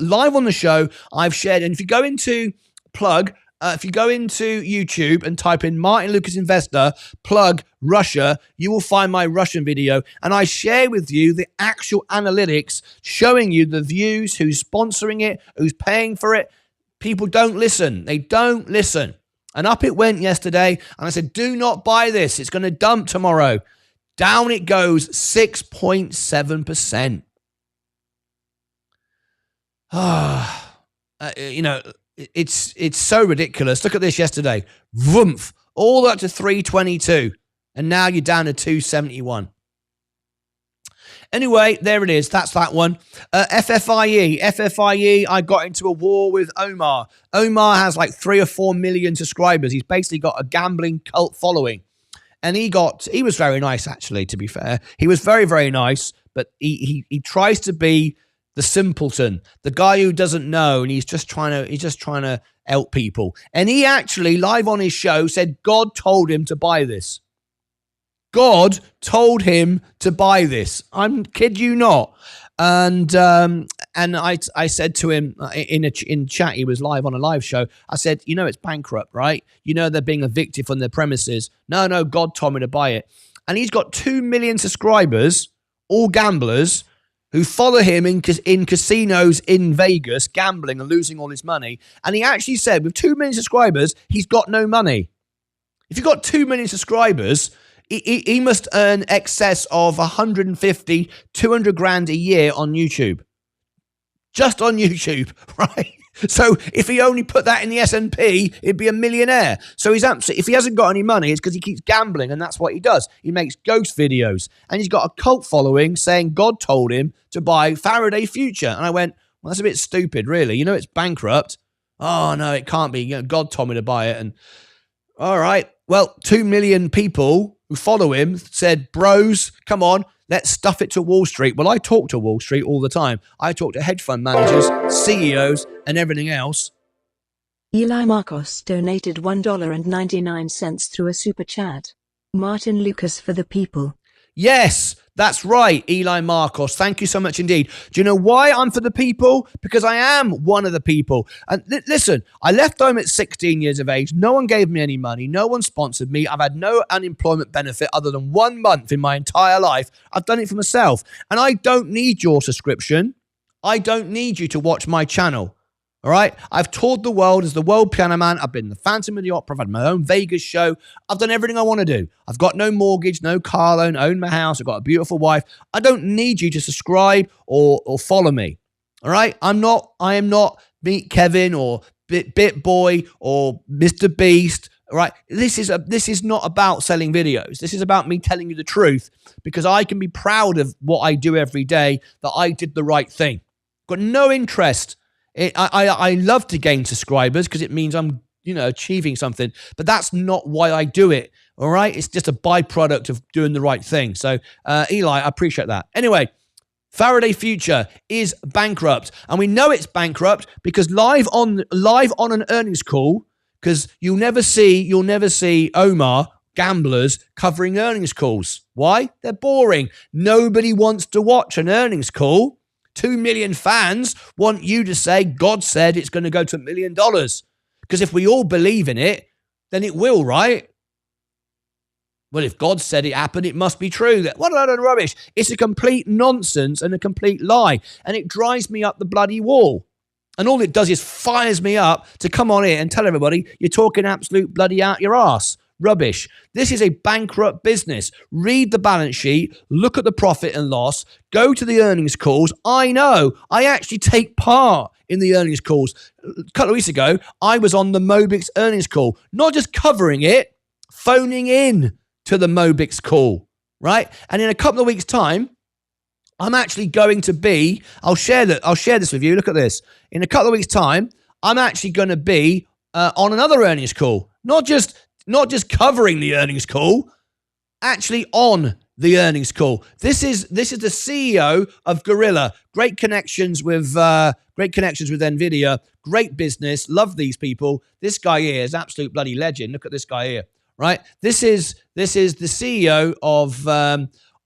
I've shared. And if you go into Plug, if you go into YouTube and type in Martyn Lucas Investor, Plug Russia, you will find my Russian video. And I share with you the actual analytics showing you the views, who's sponsoring it, who's paying for it. People don't listen. They don't listen. And up it went yesterday. And I said, do not buy this. It's going to dump tomorrow. Down it goes 6.7%. You know, it's so ridiculous. Look at this yesterday. Vroomf, all the way up to 322. And now you're down to 271. Anyway, there it is. That's that one. FFIE, I got into a war with Omar. Omar has like 3 or 4 million subscribers. He's basically got a gambling cult following. And he was very nice, actually, to be fair. He was very, very nice, but he tries to be the simpleton, the guy who doesn't know, and he's just trying to help people. And he actually, live on his show, said God told him to buy this. God told him to buy this. I'm kid you not. And I said to him in chat, he was live on a live show. I said, you know, it's bankrupt, right? You know, they're being evicted from their premises. No, God told me to buy it. And he's got 2 million subscribers, all gamblers, who follow him in casinos in Vegas, gambling and losing all his money. And he actually said, with 2 million subscribers, he's got no money. If you've got 2 million subscribers, he must earn excess of 150, 200 grand a year on YouTube. Just on YouTube, right? So if he only put that in the S&P, he'd be a millionaire. So he's absolutely, if he hasn't got any money, it's because he keeps gambling, and that's what he does. He makes ghost videos, and he's got a cult following saying God told him to buy Faraday Future. And I went, well, that's a bit stupid, really. You know, it's bankrupt. Oh, no, it can't be. You know, God told me to buy it. And all right, well, 2 million people who follow him said, bros, come on, let's stuff it to Wall Street. Well, I talk to Wall Street all the time. I talk to hedge fund managers, CEOs, and everything else. Eli Marcos donated $1.99 through a super chat. Martyn Lucas for the people. Yes, that's right, Eli Marcos. Thank you so much indeed. Do you know why I'm for the people? Because I am one of the people. And listen, I left home at 16 years of age. No one gave me any money. No one sponsored me. I've had no unemployment benefit other than 1 month in my entire life. I've done it for myself. And I don't need your subscription. I don't need you to watch my channel. All right. I've toured the world as the world piano man. I've been the Phantom of the Opera. I've had my own Vegas show. I've done everything I want to do. I've got no mortgage, no car loan, own my house. I've got a beautiful wife. I don't need you to subscribe or follow me. All right. I am not Meet Kevin or Bit Boy or Mr. Beast. All right. This is not about selling videos. This is about me telling you the truth, because I can be proud of what I do every day, that I did the right thing. Got no interest. I love to gain subscribers because it means I'm, achieving something, but that's not why I do it. All right. It's just a byproduct of doing the right thing. So, Eli, I appreciate that. Anyway, Faraday Future is bankrupt, and we know it's bankrupt because live on an earnings call, because you'll never see Omar gamblers covering earnings calls. Why? They're boring. Nobody wants to watch an earnings call. 2 million fans want you to say, God said it's going to go to $1 million. Because if we all believe in it, then it will, right? Well, if God said it happened, it must be true. What a load of rubbish. It's a complete nonsense and a complete lie. And it drives me up the bloody wall. And all it does is fires me up to come on here and tell everybody you're talking absolute bloody out your ass. Rubbish. This is a bankrupt business. Read the balance sheet, look at the profit and loss, go to the earnings calls. I know. I actually take part in the earnings calls. A couple of weeks ago, I was on the Mobix earnings call, not just covering it, phoning in to the Mobix call, right? And in a couple of weeks' time, I'm actually going to be, I'll share this with you. Look at this. In a couple of weeks' time, I'm actually going to be on another earnings call, not just covering the earnings call, actually on the earnings call. This is the CEO of Gorilla. Great connections with Nvidia. Great business. Love these people. This guy here is absolute bloody legend. Look at this guy here, right? This is the CEO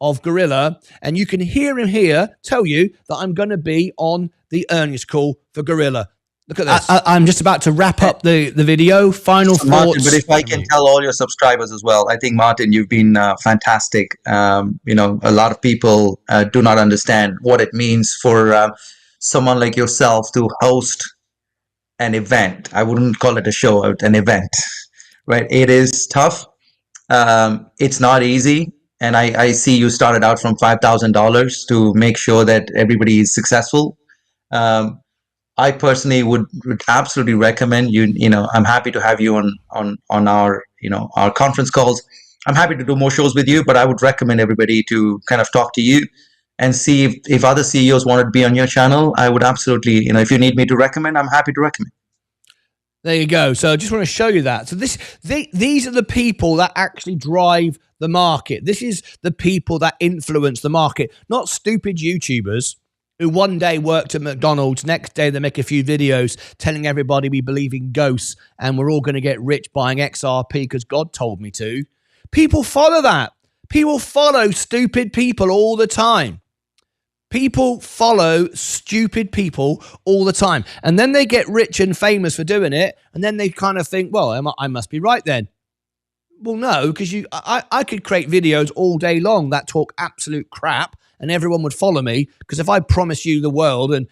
of Gorilla, and you can hear him here tell you that I'm going to be on the earnings call for Gorilla. Look at this. I'm just about to wrap up the video. Final thoughts. Martyn, but if I can tell all your subscribers as well, I think, Martyn, you've been fantastic. A lot of people do not understand what it means for someone like yourself to host an event. I wouldn't call it a show, an event. right? It is tough. It's not easy. And I see you started out from $5,000 to make sure that everybody is successful. I personally would absolutely recommend you. I'm happy to have you on our our conference calls. I'm happy to do more shows with you, but I would recommend everybody to kind of talk to you and see if other CEOs wanted to be on your channel. I would absolutely, if you need me to recommend, I'm happy to recommend. There you go. So I just want to show you that. So these are the people that actually drive the market. This is the people that influence the market, not stupid YouTubers who one day worked at McDonald's, next day they make a few videos telling everybody we believe in ghosts and we're all going to get rich buying XRP because God told me to. People follow that. People follow stupid people all the time. People follow stupid people all the time. And then they get rich and famous for doing it. And then they kind of think, well, I must be right then. Well, no, because I could create videos all day long that talk absolute crap and everyone would follow me. Because if I promise you the world, and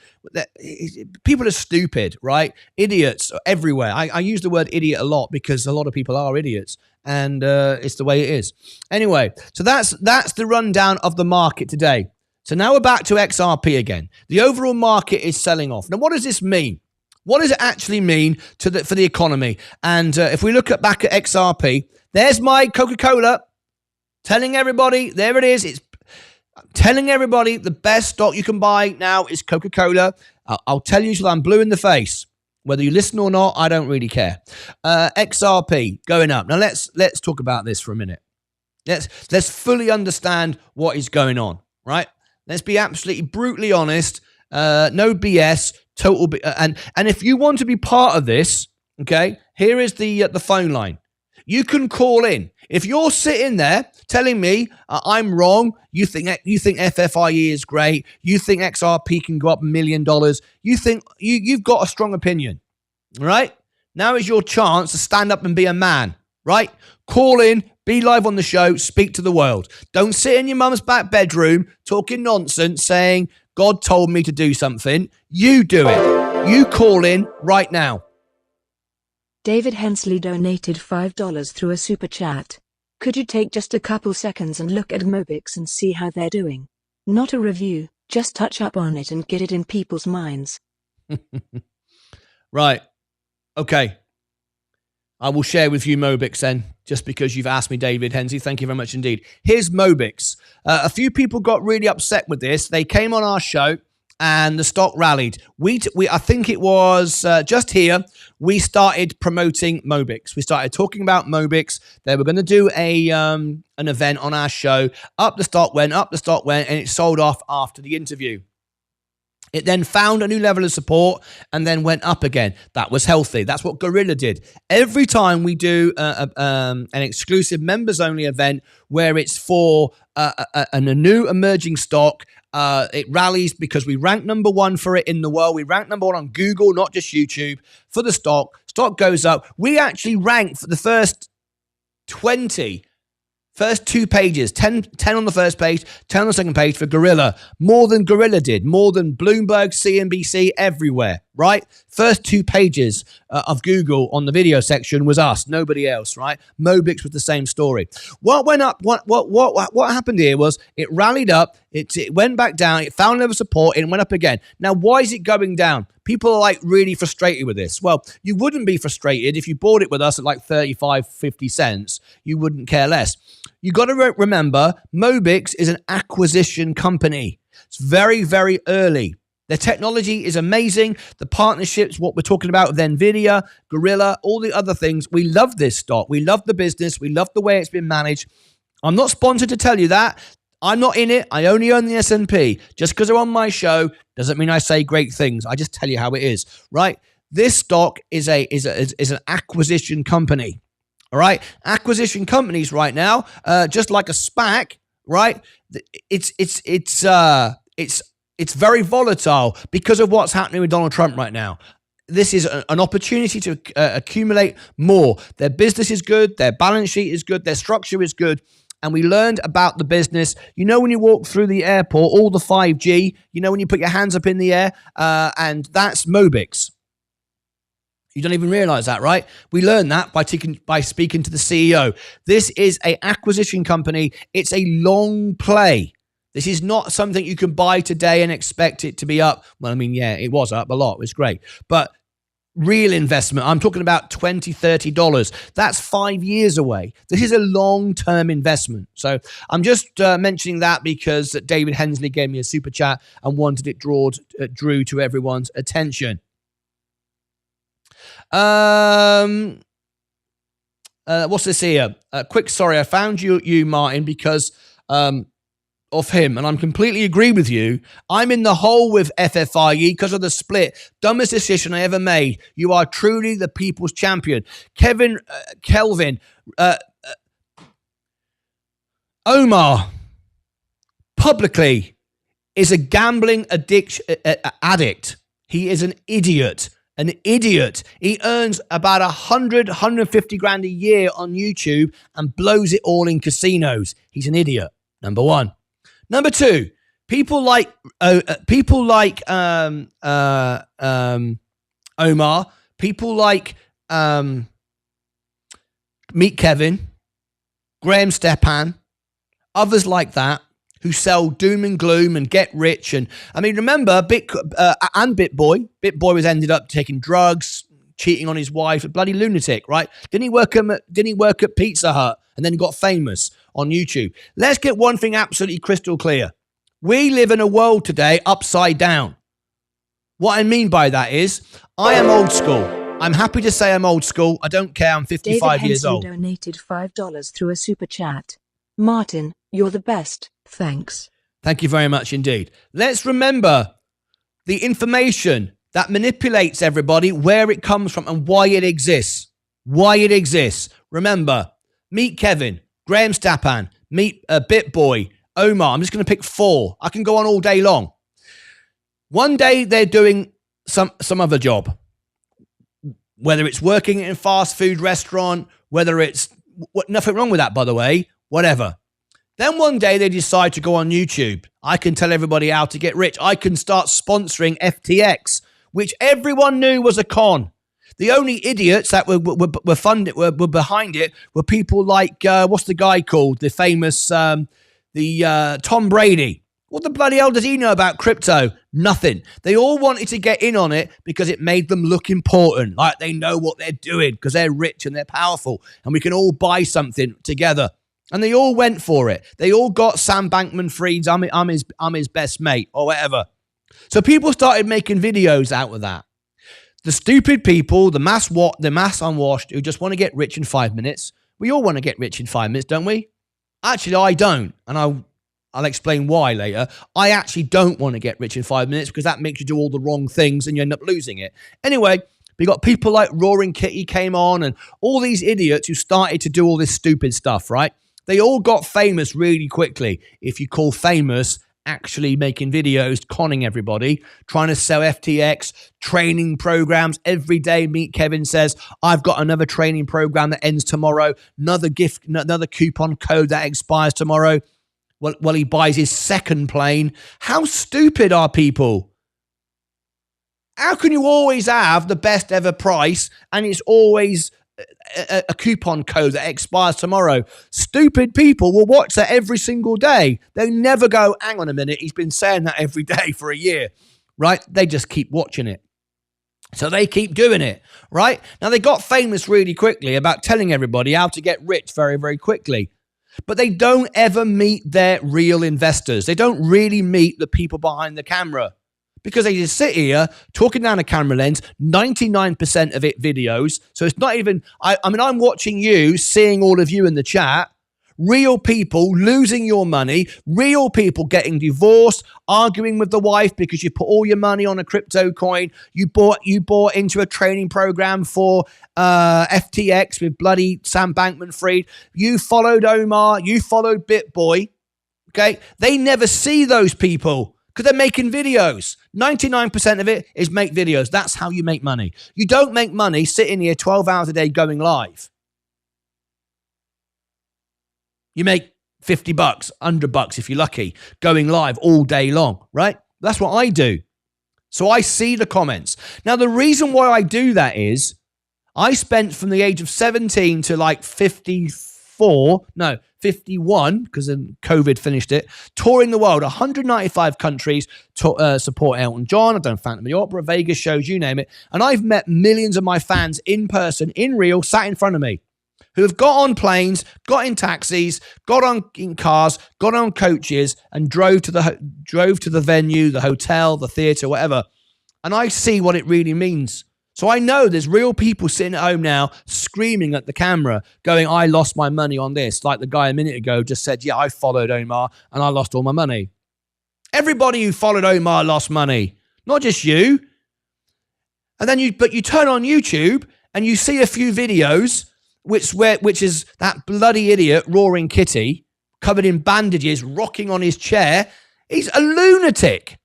people are stupid, right? Idiots are everywhere. I use the word idiot a lot because a lot of people are idiots. And it's the way it is. Anyway, so that's the rundown of the market today. So now we're back to XRP again. The overall market is selling off. Now, what does this mean? What does it actually mean for the economy? And if we look back at XRP, there's my Coca-Cola telling everybody, there it is. It's telling everybody the best stock you can buy now is Coca-Cola. I'll tell you till I'm blue in the face. Whether you listen or not, I don't really care. XRP going up. Now let's talk about this for a minute. Let's fully understand what is going on, right? Let's be absolutely brutally honest. No BS. Total. And if you want to be part of this, okay, here is the phone line. You can call in. If you're sitting there telling me I'm wrong, you think FFIE is great, you think XRP can go up $1 million, you think you've got a strong opinion, right? Now is your chance to stand up and be a man, right? Call in, be live on the show, speak to the world. Don't sit in your mum's back bedroom talking nonsense saying, God told me to do something. You do it. You call in right now. David Hensley donated $5 through a super chat. Could you take just a couple seconds and look at Mobix and see how they're doing? Not a review, just touch up on it and get it in people's minds. Right. Okay. I will share with you Mobix then, just because you've asked me, David Hensley. Thank you very much indeed. Here's Mobix. A few people got really upset with this. They came on our show and the stock rallied. I think it was just here, we started promoting Mobix. We started talking about Mobix. They were going to do an event on our show. Up the stock went, and it sold off after the interview. It then found a new level of support and then went up again. That was healthy. That's what Gorilla did. Every time we do an exclusive members-only event where it's for a new emerging stock, it rallies because we rank number one for it in the world. We rank number one on Google, not just YouTube, for the stock. Stock goes up. We actually rank for the first 2 pages, 10 on the first page, 10 on the second page for Gorilla. More than Gorilla did, more than Bloomberg, CNBC, everywhere, right? First 2 pages of Google on the video section was us, nobody else, right? Mobix was the same story. What went up, what happened here was it rallied up, it went back down, it found level support, and it went up again. Now, why is it going down? People are like really frustrated with this. Well, you wouldn't be frustrated if you bought it with us at like 35, 50 cents. You wouldn't care less. You got to remember, Mobix is an acquisition company. It's very, very early. Their technology is amazing. The partnerships, what we're talking about with NVIDIA, Gorilla, all the other things. We love this stock. We love the business. We love the way it's been managed. I'm not sponsored to tell you that. I'm not in it. I only own the S&P. Just because they're on my show doesn't mean I say great things. I just tell you how it is, right? This stock is an acquisition company. All right, acquisition companies right now, just like a SPAC, right? It's very volatile because of what's happening with Donald Trump right now. This is an opportunity to accumulate more. Their business is good, their balance sheet is good, their structure is good, and we learned about the business. You know, when you walk through the airport, all the 5G. You know, when you put your hands up in the air, and that's Mobix. You don't even realize that, right? We learned that by speaking to the CEO. This is an acquisition company. It's a long play. This is not something you can buy today and expect it to be up. Well, I mean, yeah, it was up a lot. It was great. But real investment, I'm talking about $20, $30. That's 5 years away. This is a long-term investment. So I'm just mentioning that because David Hensley gave me a super chat and wanted it drew to everyone's attention. What's this here? Quick, sorry, I found you, Martyn, because of him, and I'm completely agree with you. I'm in the hole with FFIE because of the split. Dumbest decision I ever made. You are truly the people's champion. Kelvin, Omar, publicly, is a gambling addict. He is an idiot. An idiot. He earns about 150 grand a year on YouTube and blows it all in casinos. He's an idiot. Number one. Number two, people like Omar, people like Meet Kevin, Graham Stepan, others like that, who sell doom and gloom and get rich. And I mean, remember, BitBoy was ended up taking drugs, cheating on his wife, a bloody lunatic, right? Didn't he work at Pizza Hut and then got famous on YouTube? Let's get one thing absolutely crystal clear. We live in a world today upside down. What I mean by that is, I am old school. I'm happy to say I'm old school. I don't care. I'm 55 years old. David Hensley donated $5 through a super chat. Martyn, you're the best. Thanks. Thank you very much indeed. Let's remember the information that manipulates everybody, where it comes from and why it exists. Why it exists. Remember, Meet Kevin, Graham Stepan, Meet BitBoy, Omar. I'm just going to pick 4. I can go on all day long. One day they're doing some other job. Whether it's working in a fast food restaurant, whether it's nothing wrong with that, by the way, whatever. Then one day they decide to go on YouTube. I can tell everybody how to get rich. I can start sponsoring FTX, which everyone knew was a con. The only idiots that were behind it were people like, what's the guy called? The famous, Tom Brady. What the bloody hell does he know about crypto? Nothing. They all wanted to get in on it because it made them look important, like they know what they're doing because they're rich and they're powerful and we can all buy something together. And they all went for it. They all got Sam Bankman-Fried's I'm his best mate or whatever. So people started making videos out of that. The stupid people, the mass unwashed who just want to get rich in 5 minutes. We all want to get rich in 5 minutes, don't we? Actually, I don't. And I'll explain why later. I actually don't want to get rich in 5 minutes because that makes you do all the wrong things and you end up losing it. Anyway, we got people like Roaring Kitty came on and all these idiots who started to do all this stupid stuff, right? They all got famous really quickly. If you call famous actually making videos, conning everybody, trying to sell FTX, training programs every day. Meet Kevin says, I've got another training program that ends tomorrow, another coupon code that expires tomorrow. Well, he buys his second plane. How stupid are people? How can you always have the best ever price and it's always a coupon code that expires tomorrow? Stupid people will watch that every single day. They never go, hang on a minute, he's been saying that every day for a year, right? They just keep watching it. So they keep doing it, right? Now, they got famous really quickly about telling everybody how to get rich very, very quickly. But they don't ever meet their real investors. They don't really meet the people behind the camera. Because they just sit here talking down a camera lens, 99% of it videos. So it's not even, I mean, I'm watching you, seeing all of you in the chat, real people losing your money, real people getting divorced, arguing with the wife because you put all your money on a crypto coin. You bought into a training program for FTX with bloody Sam Bankman-Fried. You followed Omar, you followed BitBoy. Okay. They never see those people. Because they're making videos. 99% of it is make videos. That's how you make money. You don't make money sitting here 12 hours a day going live. You make $50, $100 if you're lucky, going live all day long, right? That's what I do. So I see the comments. Now, the reason why I do that is I spent from the age of 17 to like 51, because then COVID finished it, touring the world, 195 countries, to support Elton John. I've done Phantom of the Opera, Vegas shows, you name it. And I've met millions of my fans in person, in real, sat in front of me, who have got on planes, got in taxis, got on in cars, got on coaches, and drove to the venue, the hotel, the theatre, whatever. And I see what it really means. So I know there's real people sitting at home now screaming at the camera, going, I lost my money on this. Like the guy a minute ago just said, yeah, I followed Omar and I lost all my money. Everybody who followed Omar lost money, not just you. And then you turn on YouTube and you see a few videos, which is that bloody idiot, Roaring Kitty, covered in bandages, rocking on his chair. He's a lunatic,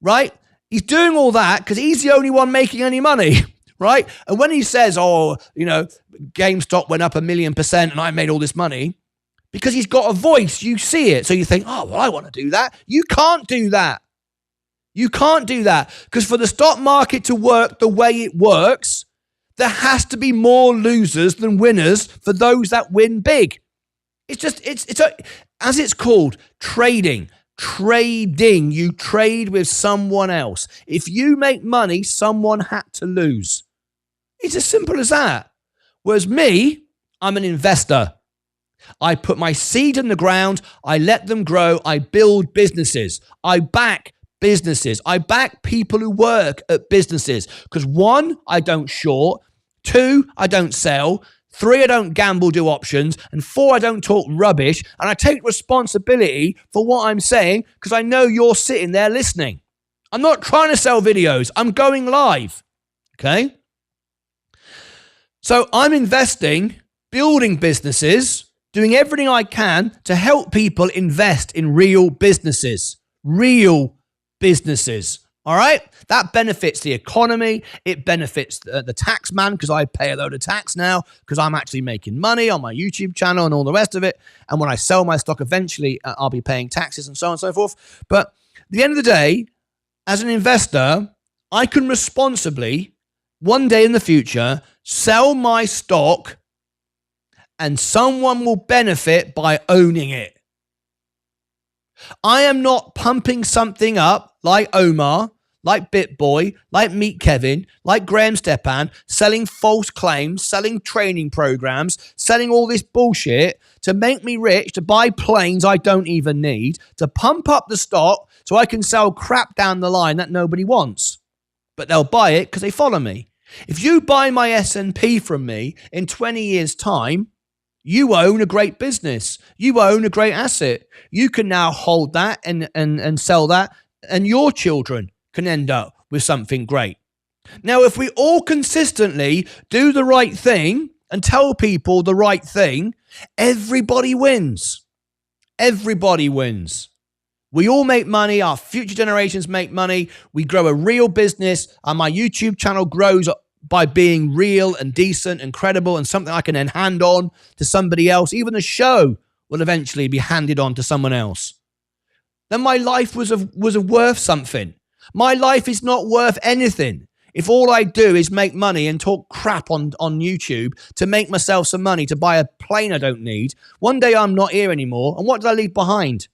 right? He's doing all that because he's the only one making any money, right? And when he says, GameStop went up 1,000,000% and I made all this money, because he's got a voice, you see it. So you think, oh, well, I want to do that. You can't do that. You can't do that because for the stock market to work the way it works, there has to be more losers than winners for those that win big. It's as it's called, trading. Trading. You trade with someone else. If you make money, someone had to lose. It's as simple as that. Whereas me, I'm an investor. I put my seed in the ground. I let them grow. I build businesses. I back businesses. I back people who work at businesses. Because 1, I don't short. 2, I don't sell. 3, I don't gamble, do options. And 4, I don't talk rubbish. And I take responsibility for what I'm saying because I know you're sitting there listening. I'm not trying to sell videos. I'm going live. Okay? So I'm investing, building businesses, doing everything I can to help people invest in real businesses. Real businesses. All right? That benefits the economy. It benefits the tax man because I pay a load of tax now because I'm actually making money on my YouTube channel and all the rest of it. And when I sell my stock, eventually I'll be paying taxes and so on and so forth. But at the end of the day, as an investor, I can responsibly, one day in the future, sell my stock and someone will benefit by owning it. I am not pumping something up like Omar, like BitBoy, like Meet Kevin, like Graham Stepan, selling false claims, selling training programs, selling all this bullshit to make me rich, to buy planes I don't even need, to pump up the stock so I can sell crap down the line that nobody wants. But they'll buy it because they follow me. If you buy my S&P from me in 20 years' time, you own a great business. You own a great asset. You can now hold that and sell that, and your children can end up with something great. Now, if we all consistently do the right thing and tell people the right thing, everybody wins. Everybody wins. We all make money. Our future generations make money. We grow a real business, and my YouTube channel grows by being real and decent and credible and something I can then hand on to somebody else. Even the show will eventually be handed on to someone else. Then my life was worth something. My life is not worth anything if all I do is make money and talk crap on YouTube to make myself some money to buy a plane I don't need. One day I'm not here anymore. And what did I leave behind?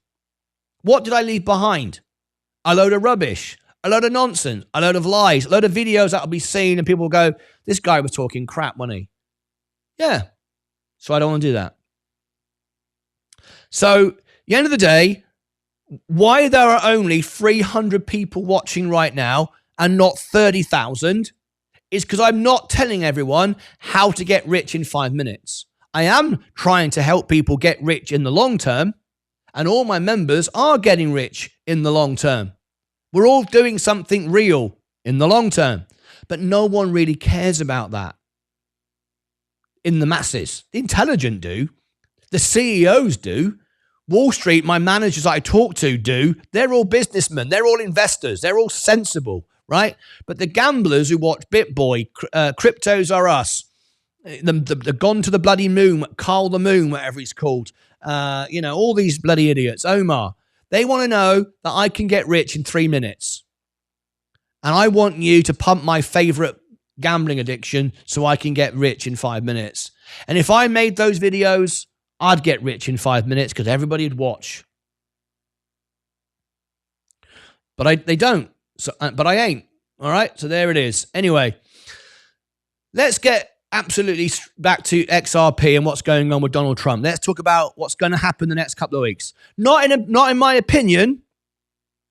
What did I leave behind? A load of rubbish. A load of nonsense, a load of lies, a load of videos that will be seen and people will go, this guy was talking crap, wasn't he? Yeah. So I don't want to do that. So, at the end of the day, why there are only 300 people watching right now and not 30,000 is because I'm not telling everyone how to get rich in 5 minutes. I am trying to help people get rich in the long term, and all my members are getting rich in the long term. We're all doing something real in the long term, but no one really cares about that in the masses. The intelligent do. The CEOs do. Wall Street, my managers I talk to do. They're all businessmen. They're all investors. They're all sensible, right? But the gamblers who watch BitBoy, Cryptos Are Us, the Gone to the Bloody Moon, Carl the Moon, whatever he's called, all these bloody idiots, Omar, they want to know that I can get rich in 3 minutes. And I want you to pump my favorite gambling addiction so I can get rich in 5 minutes. And if I made those videos, I'd get rich in 5 minutes because everybody would watch. But they don't. So, but I ain't. All right. So there it is. Anyway, let's get absolutely back to XRP and what's going on with Donald Trump. Let's talk about what's going to happen the next couple of weeks. Not in my opinion.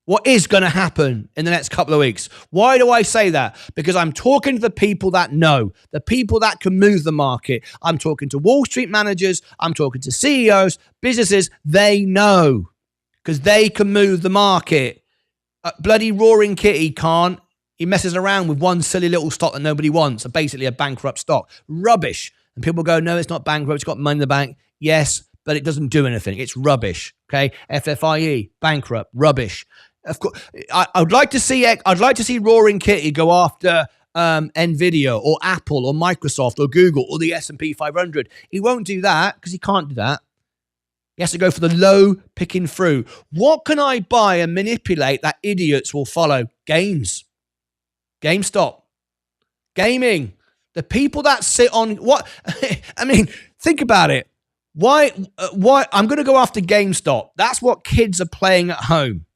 What is going to happen in the next couple of weeks? Why do I say that? Because I'm talking to the people that know, the people that can move the market. I'm talking to Wall Street managers. I'm talking to CEOs, businesses. They know because they can move the market. Bloody Roaring Kitty can't. He messes around with one silly little stock that nobody wants, basically a bankrupt stock. Rubbish. And people go, no, it's not bankrupt. It's got money in the bank. Yes, but it doesn't do anything. It's rubbish. Okay, FFIE, bankrupt, rubbish. Of course, I'd like to see Roaring Kitty go after Nvidia or Apple or Microsoft or Google or the S&P 500. He won't do that because he can't do that. He has to go for the low picking through. What can I buy and manipulate that idiots will follow? Games, GameStop, gaming. The people that sit on what? I mean, think about it. Why? I'm going to go after GameStop. That's what kids are playing at home.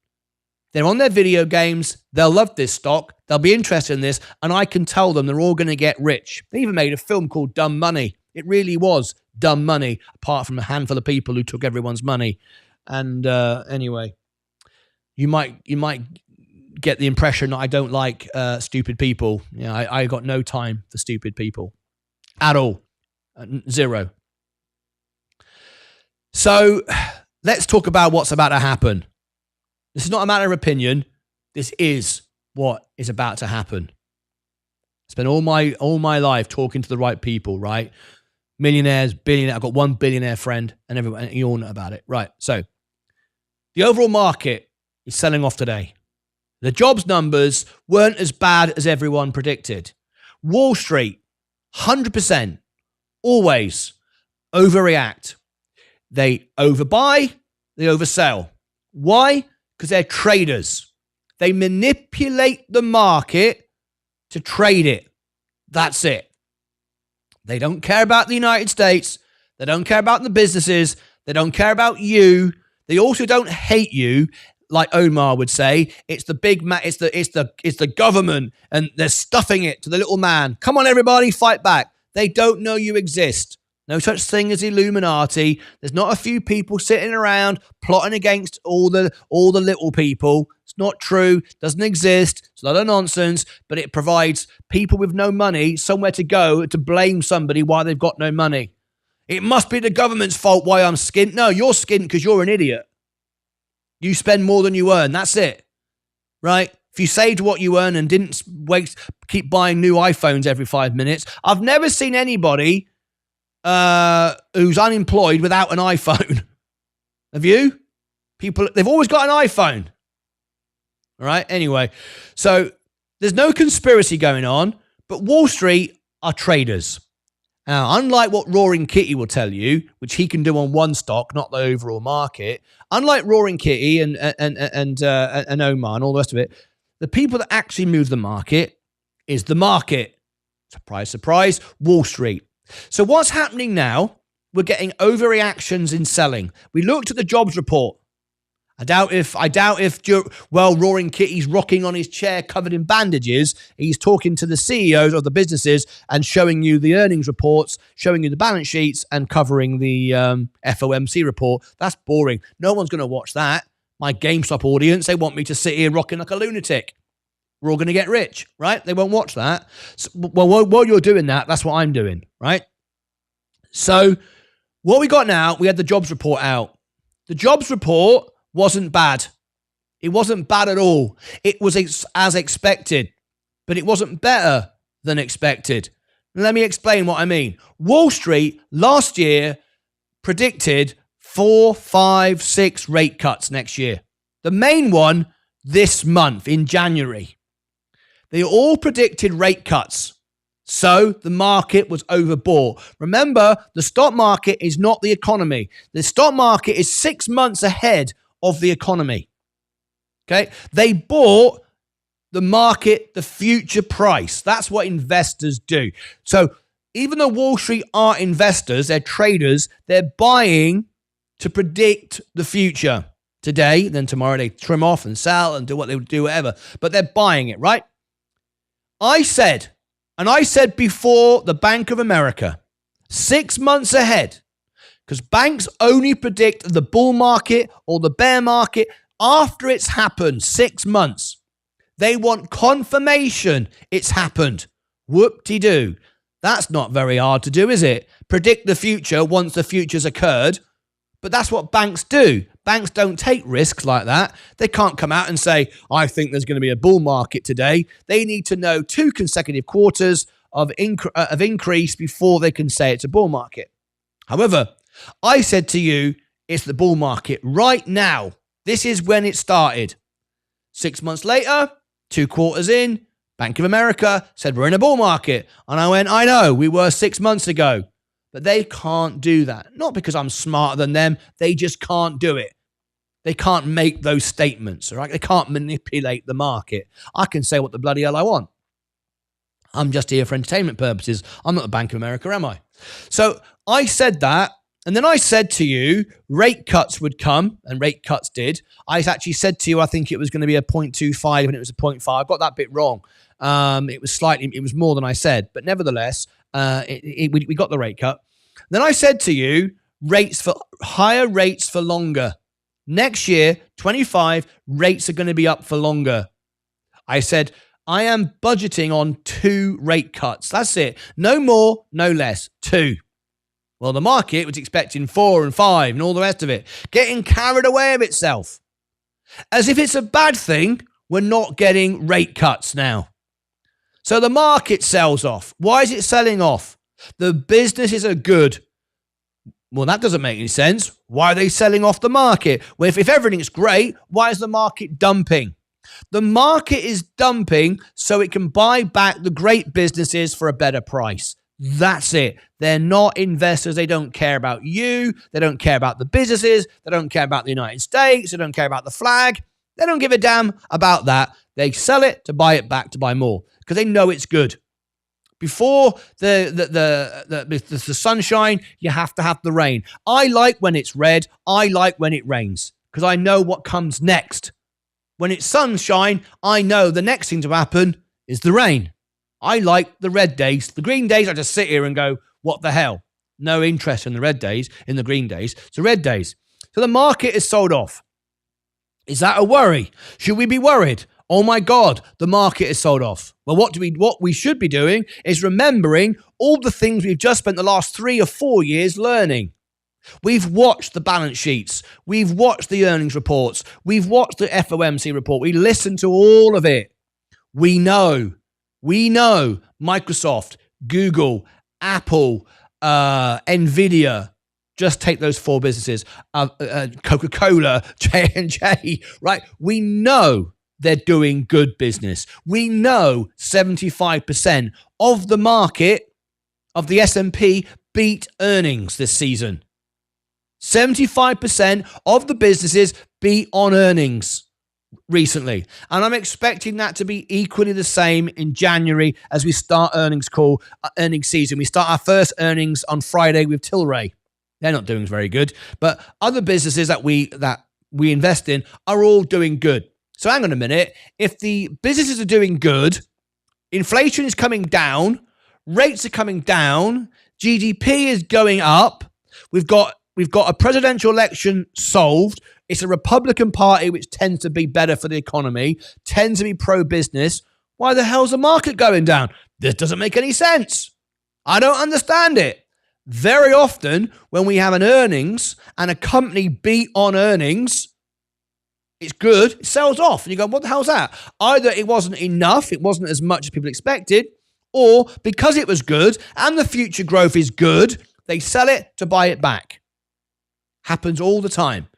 They're on their video games. They'll love this stock. They'll be interested in this. And I can tell them they're all going to get rich. They even made a film called Dumb Money. It really was dumb money, apart from a handful of people who took everyone's money. And anyway, you might get the impression that I don't like stupid people. You know, I got no time for stupid people at all. Zero. So let's talk about what's about to happen. This is not a matter of opinion. This is what is about to happen. I spent all my life talking to the right people, right? Millionaires, billionaires. I've got one billionaire friend, and everyone, you all know about it, right? So the overall market is selling off today. The jobs numbers weren't as bad as everyone predicted. Wall Street, 100%, always overreact. They overbuy, they oversell. Why? Because they're traders. They manipulate the market to trade it. That's it. They don't care about the United States. They don't care about the businesses. They don't care about you. They also don't hate you, like Omar would say. It's the big it's the government, and they're stuffing it to the little man. Come on, everybody, fight back. They don't know you exist. No such thing as Illuminati. There's not a few people sitting around plotting against all the little people. It's not true. Doesn't exist. It's a lot of nonsense, but it provides people with no money somewhere to go to blame somebody why they've got no money. It must be the government's fault why I'm skint. No, you're skint because you're an idiot. You spend more than you earn. That's it. Right? If you saved what you earn and didn't keep buying new iPhones every 5 minutes, I've never seen anybody who's unemployed without an iPhone. Have you? People, they've always got an iPhone. All right. Anyway, so there's no conspiracy going on, but Wall Street are traders. Now, unlike what Roaring Kitty will tell you, which he can do on one stock, not the overall market, unlike Roaring Kitty and Omar and all the rest of it, the people that actually move the market is the market. Surprise, surprise, Wall Street. So what's happening now? We're getting overreactions in selling. We looked at the jobs report. I doubt if Roaring Kitty's rocking on his chair covered in bandages, he's talking to the CEOs of the businesses and showing you the earnings reports, showing you the balance sheets and covering the FOMC report. That's boring. No one's going to watch that. My GameStop audience, they want me to sit here rocking like a lunatic. We're all going to get rich, right? They won't watch that. So, well, while you're doing that, that's what I'm doing, right? So what we got now, we had the jobs report out. The jobs report wasn't bad. It wasn't bad at all. It was as expected, but it wasn't better than expected. Let me explain what I mean. Wall Street last year predicted 4, 5, 6 rate cuts next year. The main one this month in January. They all predicted rate cuts. So the market was overbought. Remember, the stock market is not the economy. The stock market is 6 months ahead of the economy. Okay? They bought the market the future price. That's what investors do. So even though Wall Street aren't investors, they're traders, they're buying to predict the future. Today, then tomorrow they trim off and sell and do what they would do, whatever. But they're buying it, right? I said before the Bank of America, 6 months ahead, because banks only predict the bull market or the bear market after it's happened, 6 months. They want confirmation it's happened. Whoop-de-doo. That's not very hard to do, is it? Predict the future once the future's occurred. But that's what banks do. Banks don't take risks like that. They can't come out and say, I think there's going to be a bull market today. They need to know 2 consecutive quarters of increase before they can say it's a bull market. However, I said to you, it's the bull market right now. This is when it started. 6 months later, 2 quarters in, Bank of America said we're in a bull market. And I went, I know, we were 6 months ago. But they can't do that. Not because I'm smarter than them. They just can't do it. They can't make those statements, all right? They can't manipulate the market. I can say what the bloody hell I want. I'm just here for entertainment purposes. I'm not the Bank of America, am I? So I said that, and then I said to you, rate cuts would come, and rate cuts did. I actually said to you, I think it was going to be a 0.25, and it was a 0.5. I got that bit wrong. It was more than I said, but nevertheless, we got the rate cut. Then I said to you, higher rates for longer. Next year, 25, rates are going to be up for longer. I said, I am budgeting on 2 rate cuts. That's it. No more, no less. 2. Well, the market was expecting 4 and 5 and all the rest of it, getting carried away of itself. As if it's a bad thing, we're not getting rate cuts now. So the market sells off. Why is it selling off? The businesses are good. Well, that doesn't make any sense. Why are they selling off the market? Well, if everything's great, why is the market dumping? The market is dumping so it can buy back the great businesses for a better price. That's it. They're not investors. They don't care about you. They don't care about the businesses. They don't care about the United States. They don't care about the flag. They don't give a damn about that. They sell it to buy it back to buy more because they know it's good. Before the sunshine, you have to have the rain. I like when it's red. I like when it rains because I know what comes next. When it's sunshine, I know the next thing to happen is the rain. I like the red days. The green days, I just sit here and go, what the hell? No interest in the red days, in the green days. So red days. So the market is sold off. Is that a worry? Should we be worried? Oh my God, the market is sold off. Well, what we should be doing is remembering all the things we've just spent the last 3 or 4 years learning. We've watched the balance sheets. We've watched the earnings reports. We've watched the FOMC report. We listened to all of it. We know Microsoft, Google, Apple, Nvidia. Just take those 4 businesses. Coca-Cola, J&J, right? We know they're doing good business. We know 75% of the market, of the S&P, beat earnings this season. 75% of the businesses beat on earnings recently. And I'm expecting that to be equally the same in January as we start earnings season. We start our first earnings on Friday with Tilray. They're not doing very good. But other businesses that we invest in are all doing good. So hang on a minute. If the businesses are doing good, inflation is coming down, rates are coming down, GDP is going up, we've got a presidential election solved. It's a Republican Party which tends to be better for the economy, tends to be pro-business. Why the hell's the market going down? This doesn't make any sense. I don't understand it. Very often when we have an earnings and a company beat on earnings, it's good, it sells off. And you go, what the hell's that? Either it wasn't enough, it wasn't as much as people expected, or because it was good and the future growth is good, they sell it to buy it back. Happens all the time.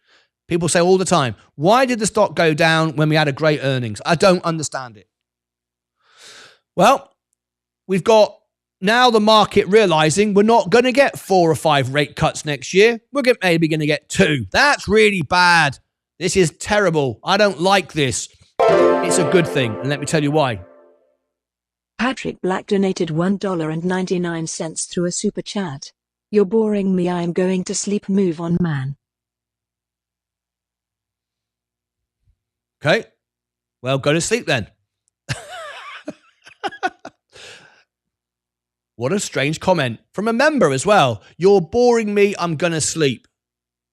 People say all the time, why did the stock go down when we had a great earnings? I don't understand it. Well, we've got now the market realizing we're not going to get 4 or 5 rate cuts next year. We're maybe going to get 2. That's really bad. This is terrible. I don't like this. It's a good thing, and let me tell you why. Patrick Black donated $1.99 through a super chat. You're boring me. I'm going to sleep. Move on, man. Okay. Well, go to sleep then. What a strange comment from a member as well. You're boring me. I'm going to sleep.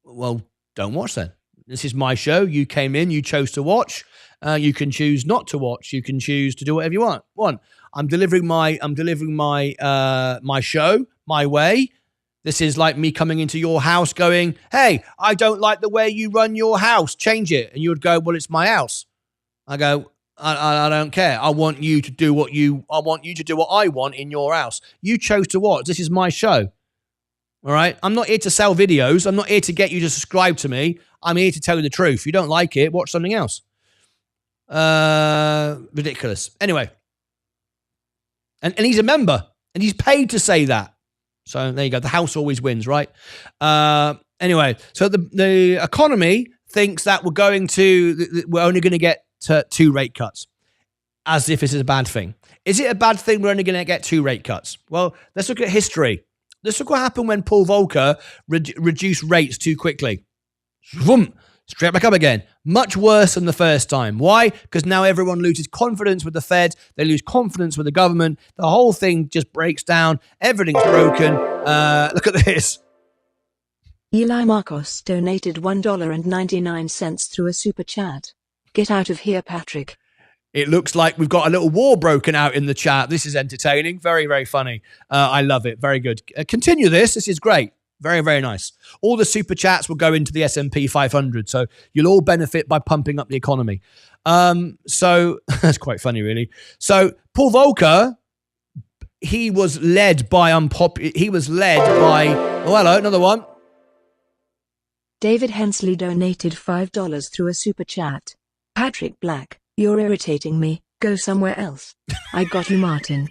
Well, don't watch then. This is my show. You came in. You chose to watch. You can choose not to watch. You can choose to do whatever you want. I'm delivering my my show my way. This is like me coming into your house going, hey, I don't like the way you run your house. Change it. And you would go, well, it's my house. I go, I don't care. I want you to do what I want in your house. You chose to watch. This is my show. All right. I'm not here to sell videos. I'm not here to get you to subscribe to me. I'm here to tell you the truth. If you don't like it, watch something else. Ridiculous. Anyway. And he's a member and he's paid to say that. So there you go. The house always wins, right? Anyway, so the economy thinks that we're only going to get 2 rate cuts, as if this is a bad thing. Is it a bad thing we're only going to get 2 rate cuts? Well, let's look at history. Let's look what happened when Paul Volcker reduced rates too quickly. Vroom, straight back up again. Much worse than the first time. Why? Because now everyone loses confidence with the Fed. They lose confidence with the government. The whole thing just breaks down. Everything's broken. Look at this. Eli Marcos donated $1.99 through a super chat. Get out of here, Patrick. It looks like we've got a little war broken out in the chat. This is entertaining. Very, very funny. I love it. Very good. Continue this. This is great. Very, very nice. All the super chats will go into the S&P 500. So you'll all benefit by pumping up the economy. So that's quite funny, really. So Paul Volcker, he was led by... Oh, hello, another one. David Hensley donated $5 through a super chat. Patrick Black, you're irritating me. Go somewhere else. I got you, Martyn.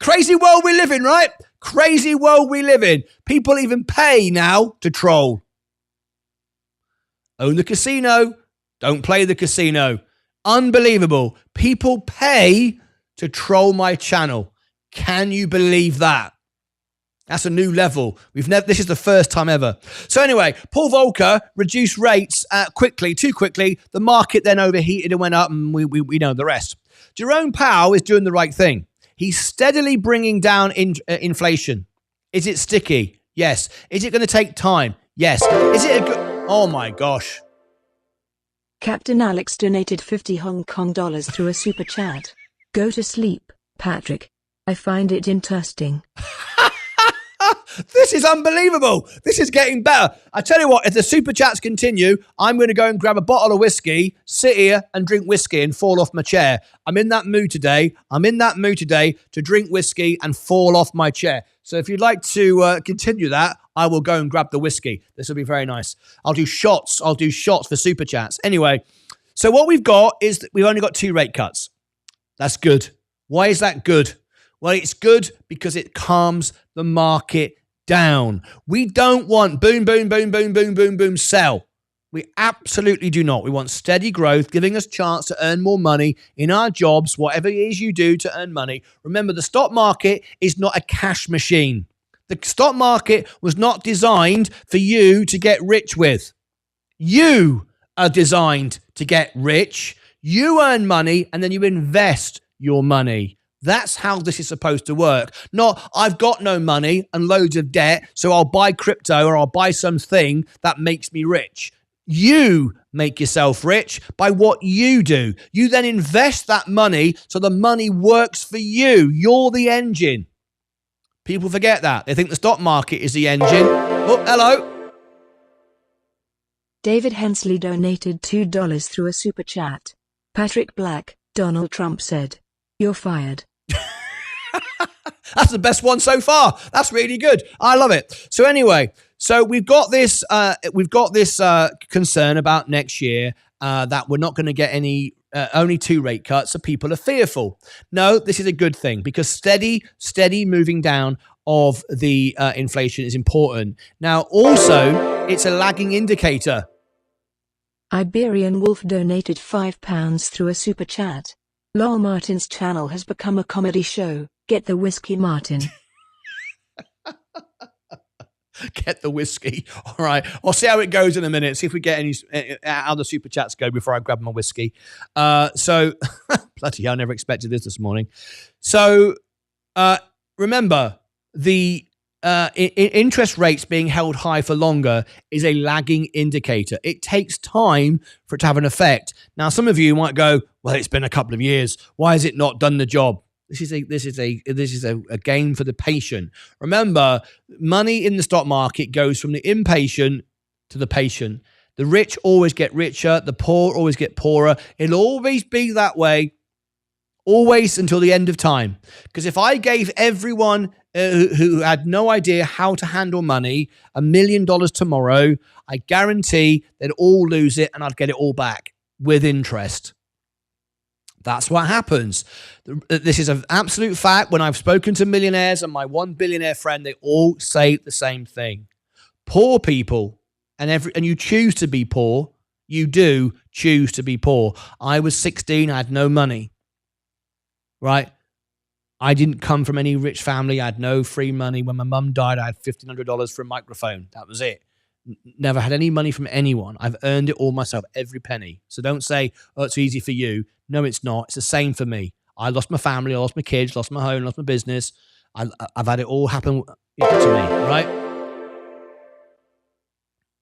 Crazy world we live in, right? Crazy world we live in. People even pay now to troll. Own the casino. Don't play the casino. Unbelievable. People pay to troll my channel. Can you believe that? That's a new level. This is the first time ever. So anyway, Paul Volcker reduced rates too quickly. The market then overheated and went up, and we know the rest. Jerome Powell is doing the right thing. He's steadily bringing down inflation. Is it sticky? Yes. Is it going to take time? Yes. Is it oh my gosh. Captain Alex donated 50 Hong Kong dollars through a super chat. Go to sleep, Patrick. I find it interesting. This is unbelievable. This is getting better. I tell you what, if the super chats continue, I'm going to go and grab a bottle of whiskey, sit here and drink whiskey and fall off my chair. I'm in that mood today. To drink whiskey and fall off my chair. So if you'd like to continue that, I will go and grab the whiskey. This will be very nice. I'll do shots for super chats. Anyway, so what we've got is that we've only got 2 rate cuts. That's good. Why is that good? Well, it's good because it calms the market down. We don't want boom, boom, boom, boom, boom, boom, boom, sell. We absolutely do not. We want steady growth, giving us a chance to earn more money in our jobs, whatever it is you do to earn money. Remember, the stock market is not a cash machine. The stock market was not designed for you to get rich with. You are designed to get rich. You earn money and then you invest your money. That's how this is supposed to work. Not, I've got no money and loads of debt, so I'll buy crypto or I'll buy something that makes me rich. You make yourself rich by what you do. You then invest that money so the money works for you. You're the engine. People forget that. They think the stock market is the engine. Oh, hello. David Hensley donated $2 through a super chat. Patrick Black, Donald Trump said, "You're fired." That's the best one so far. That's really good. I love it. So anyway, so we've got this concern about next year that we're not going to get any only 2 rate cuts, so people are fearful. No, this is a good thing because steady moving down of the inflation is important. Now, also, it's a lagging indicator. Iberian Wolf donated £5 through a super chat. Lol, Martyn's channel has become a comedy show. Get the whiskey, Martyn. Get the whiskey. All right. I'll see how it goes in a minute. See if we get any how the super chats go before I grab my whiskey. So bloody hell, I never expected this morning. So remember, the interest rates being held high for longer is a lagging indicator. It takes time for it to have an effect. Now, some of you might go, well, it's been a couple of years. Why has it not done the job? This is a game for the patient. Remember, money in the stock market goes from the impatient to the patient. The rich always get richer. The poor always get poorer. It'll always be that way, always until the end of time. Because if I gave everyone who had no idea how to handle money $1 million tomorrow, I guarantee they'd all lose it and I'd get it all back with interest. That's what happens. This is an absolute fact. When I've spoken to millionaires and my one billionaire friend, they all say the same thing. Poor people, and you choose to be poor. You do choose to be poor. I was 16. I had no money. Right? I didn't come from any rich family. I had no free money. When my mum died, I had $1,500 for a microphone. That was it. Never had any money from anyone. I've earned it all myself, every penny. So don't say, oh, it's easy for you. No, it's not. It's the same for me. I lost my family. I lost my kids, lost my home, lost my business. I've had it all happen to me, right?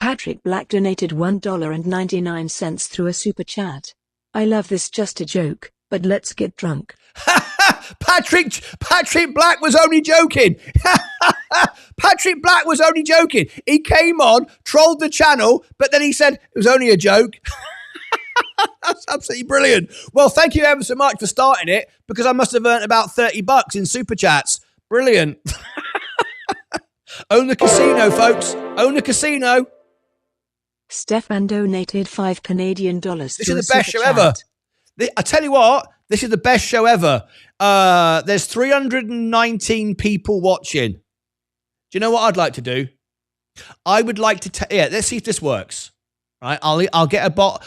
Patrick Black donated $1.99 through a super chat. I love this, just a joke, but let's get drunk. Patrick Black was only joking. Patrick Black was only joking. He came on, trolled the channel, but then he said it was only a joke. That's absolutely brilliant. Well, thank you ever so much for starting it, because I must have earned about $30 in super chats. Brilliant. Own the casino, folks. Own the casino. Stefan donated $5 Canadian. This is the best show ever. I tell you what, this is the best show ever. There's 319 people watching. Do you know what I'd like to do? I would like to let's see if this works. Right? I'll get a bottle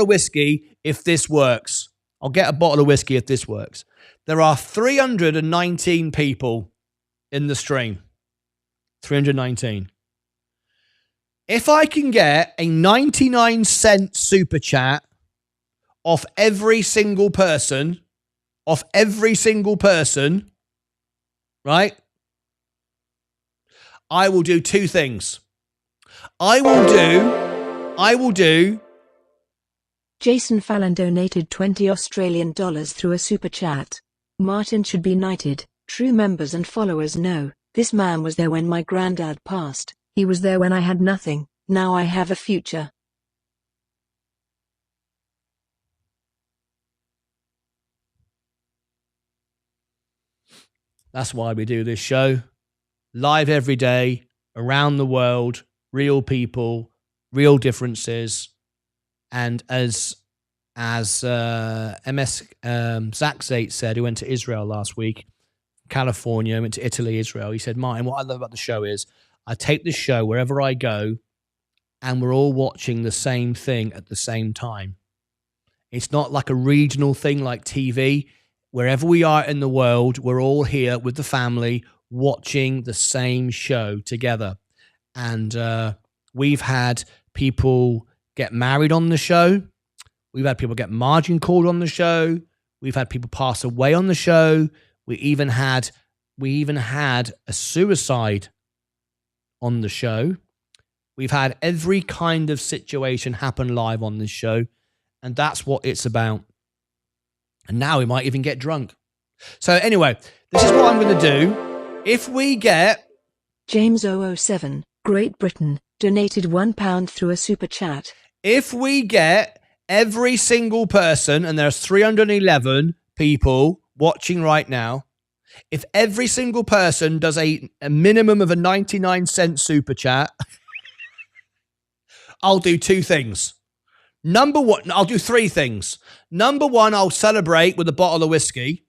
of whiskey if this works. I'll get a bottle of whiskey if this works. There are 319 people in the stream. 319. If I can get a 99-cent super chat off every single person, right? I will do two things. I will do. Jason Fallon donated $20 through a super chat. Martyn should be knighted. True members and followers know, this man was there when my granddad passed. He was there when I had nothing. Now I have a future. That's why we do this show. Live every day, around the world, real people, real differences. And as MS Zach Zate said, who went to Israel last week, California, went to Italy, Israel. He said, Martyn, what I love about the show is I take the show wherever I go and we're all watching the same thing at the same time. It's not like a regional thing like TV. Wherever we are in the world, we're all here with the family watching the same show together. And we've had people get married on the show. We've had people get margin called on the show. We've had people pass away on the show. We even had a suicide on the show. We've had every kind of situation happen live on this show. And that's what it's about. And now we might even get drunk. So anyway, this is what I'm going to do. If we get... James007, Great Britain, donated £1 through a super chat. If we get every single person, and there's 311 people watching right now, if every single person does a minimum of a 99-cent super chat, I'll do two things. Number one, I'll do three things. Number one, I'll celebrate with a bottle of whiskey.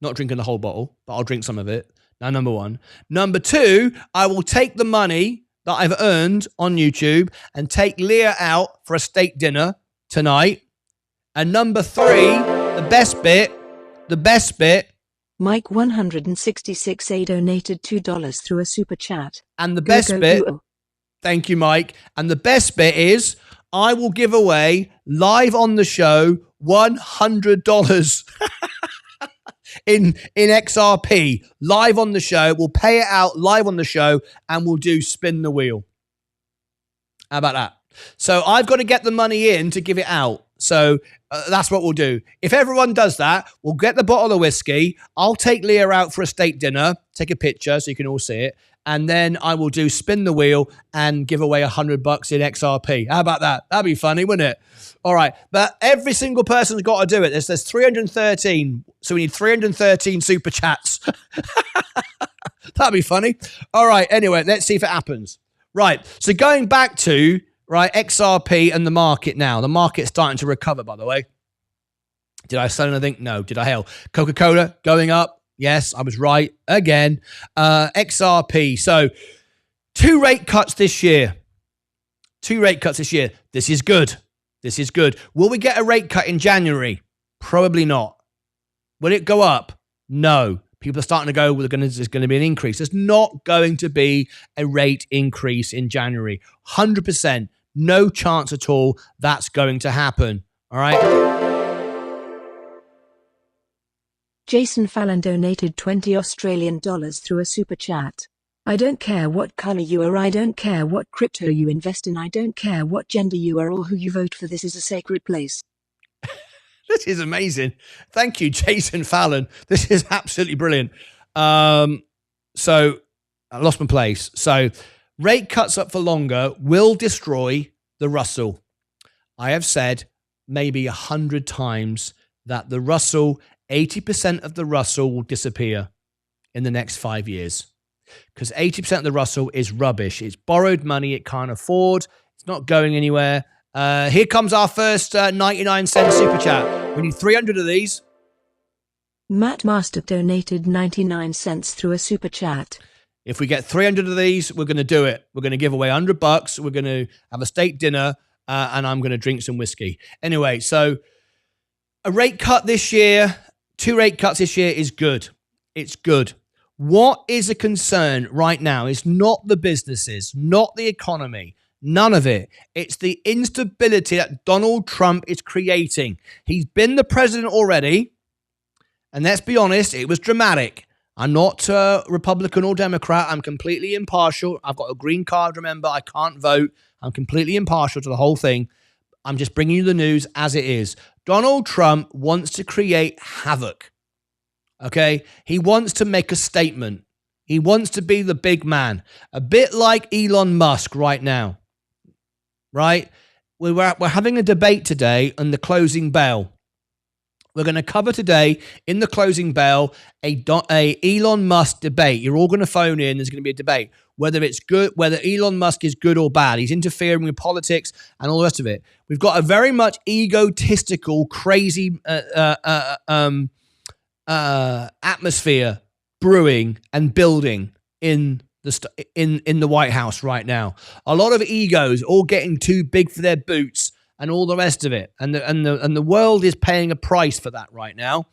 Not drinking the whole bottle, but I'll drink some of it. Now, number one. Number two, I will take the money that I've earned on YouTube and take Leah out for a steak dinner tonight. And number 3, the best bit, Mike 166A donated $2 through a super chat. And the best bit, thank you, Mike. And the best bit is I will give away live on the show $100 in XRP live on the show. We'll pay it out live on the show and we'll do spin the wheel. How about that? So I've got to get the money in to give it out. So that's what we'll do. If everyone does that, we'll get the bottle of whiskey. I'll take Leah out for a steak dinner, take a picture so you can all see it. And then I will do spin the wheel and give away $100 in XRP. How about that? That'd be funny, wouldn't it? All right. But every single person's got to do it. There's 313. So we need 313 super chats. That'd be funny. All right. Anyway, let's see if it happens. Right. So going back to XRP and the market now. The market's starting to recover, by the way. Did I sell anything? No. Did I hell? Coca-Cola going up. Yes, I was right again. XRP. So 2 rate cuts this year. 2 rate cuts this year. This is good. This is good. Will we get a rate cut in January? Probably not. Will it go up? No. People are starting to go, well, there's going to be an increase. There's not going to be a rate increase in January. 100%. No chance at all that's going to happen. All right. Jason Fallon donated $20 through a super chat. I don't care what color you are. I don't care what crypto you invest in. I don't care what gender you are or who you vote for. This is a sacred place. This is amazing. Thank you, Jason Fallon. This is absolutely brilliant. So I lost my place. So rate cuts up for longer will destroy the Russell. I have said maybe 100 times that the Russell, 80% of the Russell will disappear in the next 5 years because 80% of the Russell is rubbish. It's borrowed money it can't afford. It's not going anywhere. Here comes our first 99-cent super chat. We need 300 of these. Matt Master donated 99 cents through a super chat. If we get 300 of these, we're going to do it. We're going to give away $100. We're going to have a steak dinner, and I'm going to drink some whiskey. Anyway, so a rate cut this year, 2 rate cuts this year is good. It's good. What is a concern right now is not the businesses, not the economy. None of it. It's the instability that Donald Trump is creating. He's been the president already. And let's be honest, it was dramatic. I'm not Republican or Democrat. I'm completely impartial. I've got a green card, remember. I can't vote. I'm completely impartial to the whole thing. I'm just bringing you the news as it is. Donald Trump wants to create havoc. Okay? He wants to make a statement. He wants to be the big man. A bit like Elon Musk right now. Right? We're having a debate today on the closing bell. We're going to cover today in the closing bell a Elon Musk debate. You're all going to phone in. There's going to be a debate whether it's good, whether Elon Musk is good or bad. He's interfering with politics and all the rest of it. We've got a very much egotistical, crazy atmosphere brewing and building in the White House right now. A lot of egos all getting too big for their boots and all the rest of it. And the world is paying a price for that right now.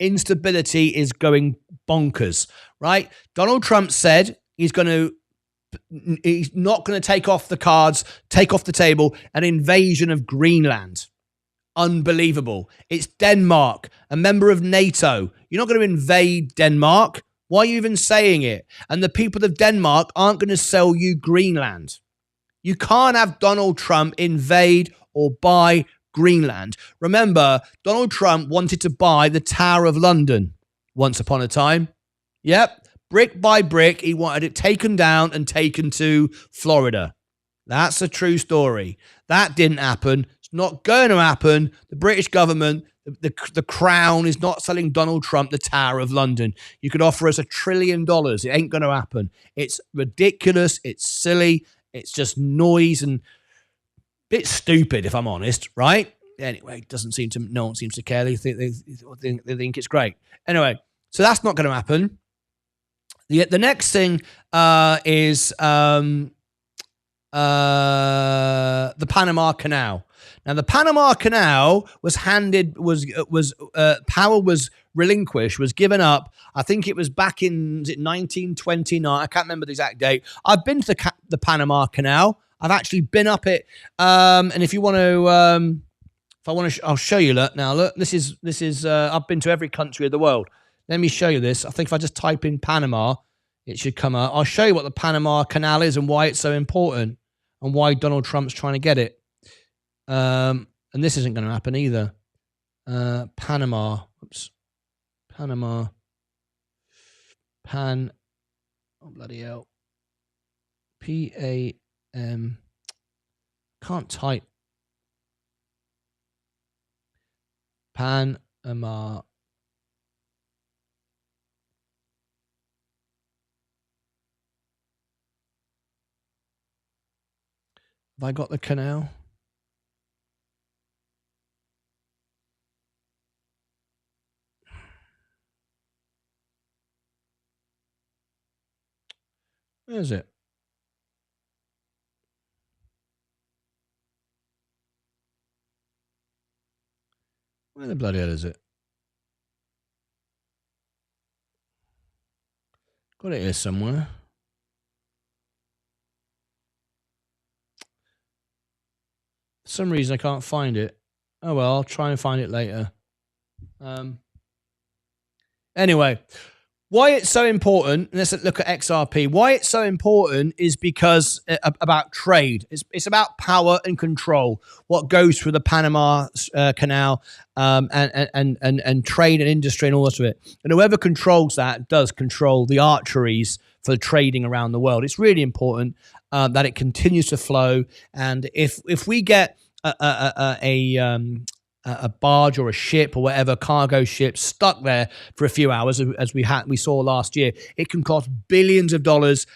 Instability is going bonkers, right? Donald Trump said he's not going to take off the table, an invasion of Greenland. Unbelievable. It's Denmark, a member of NATO. You're not going to invade Denmark. Why are you even saying it? And the people of Denmark aren't going to sell you Greenland. You can't have Donald Trump invade or buy Greenland. Remember, Donald Trump wanted to buy the Tower of London once upon a time. Yep, brick by brick, he wanted it taken down and taken to Florida. That's a true story. That didn't happen. It's not going to happen. The British government, the Crown is not selling Donald Trump the Tower of London. You could offer us $1 trillion. It ain't going to happen. It's ridiculous. It's silly. It's just noise and bit stupid, if I'm honest, right? Anyway, no one seems to care. They think it's great. Anyway, so that's not going to happen. The next thing is the Panama Canal. Now, the Panama Canal was power was relinquished, was given up. I think it was back in 1929. I can't remember the exact date. I've been to the Panama Canal. I've actually been up it. And if you want to, if I want to, I'll show you. Look now. Look, this is. I've been to every country of the world. Let me show you this. I think if I just type in Panama, it should come up. I'll show you what the Panama Canal is and why it's so important and why Donald Trump's trying to get it. And this isn't going to happen either. Panama. Oops. Panama. Oh, bloody hell. P-A-M. Can't type. Panama. Have I got the canal? Where is it? Where the bloody hell is it? Got it here somewhere. For some reason I can't find it. Oh well, I'll try and find it later. Anyway, why it's so important, let's look at XRP. Why it's so important is because about trade. It's about power and control. What goes through the Panama Canal and trade and industry and all that of it. And whoever controls that does control the arteries for trading around the world. It's really important that it continues to flow. And if we get a barge or a ship or whatever, cargo ship stuck there for a few hours, as we saw last year, it can cost billions of dollars.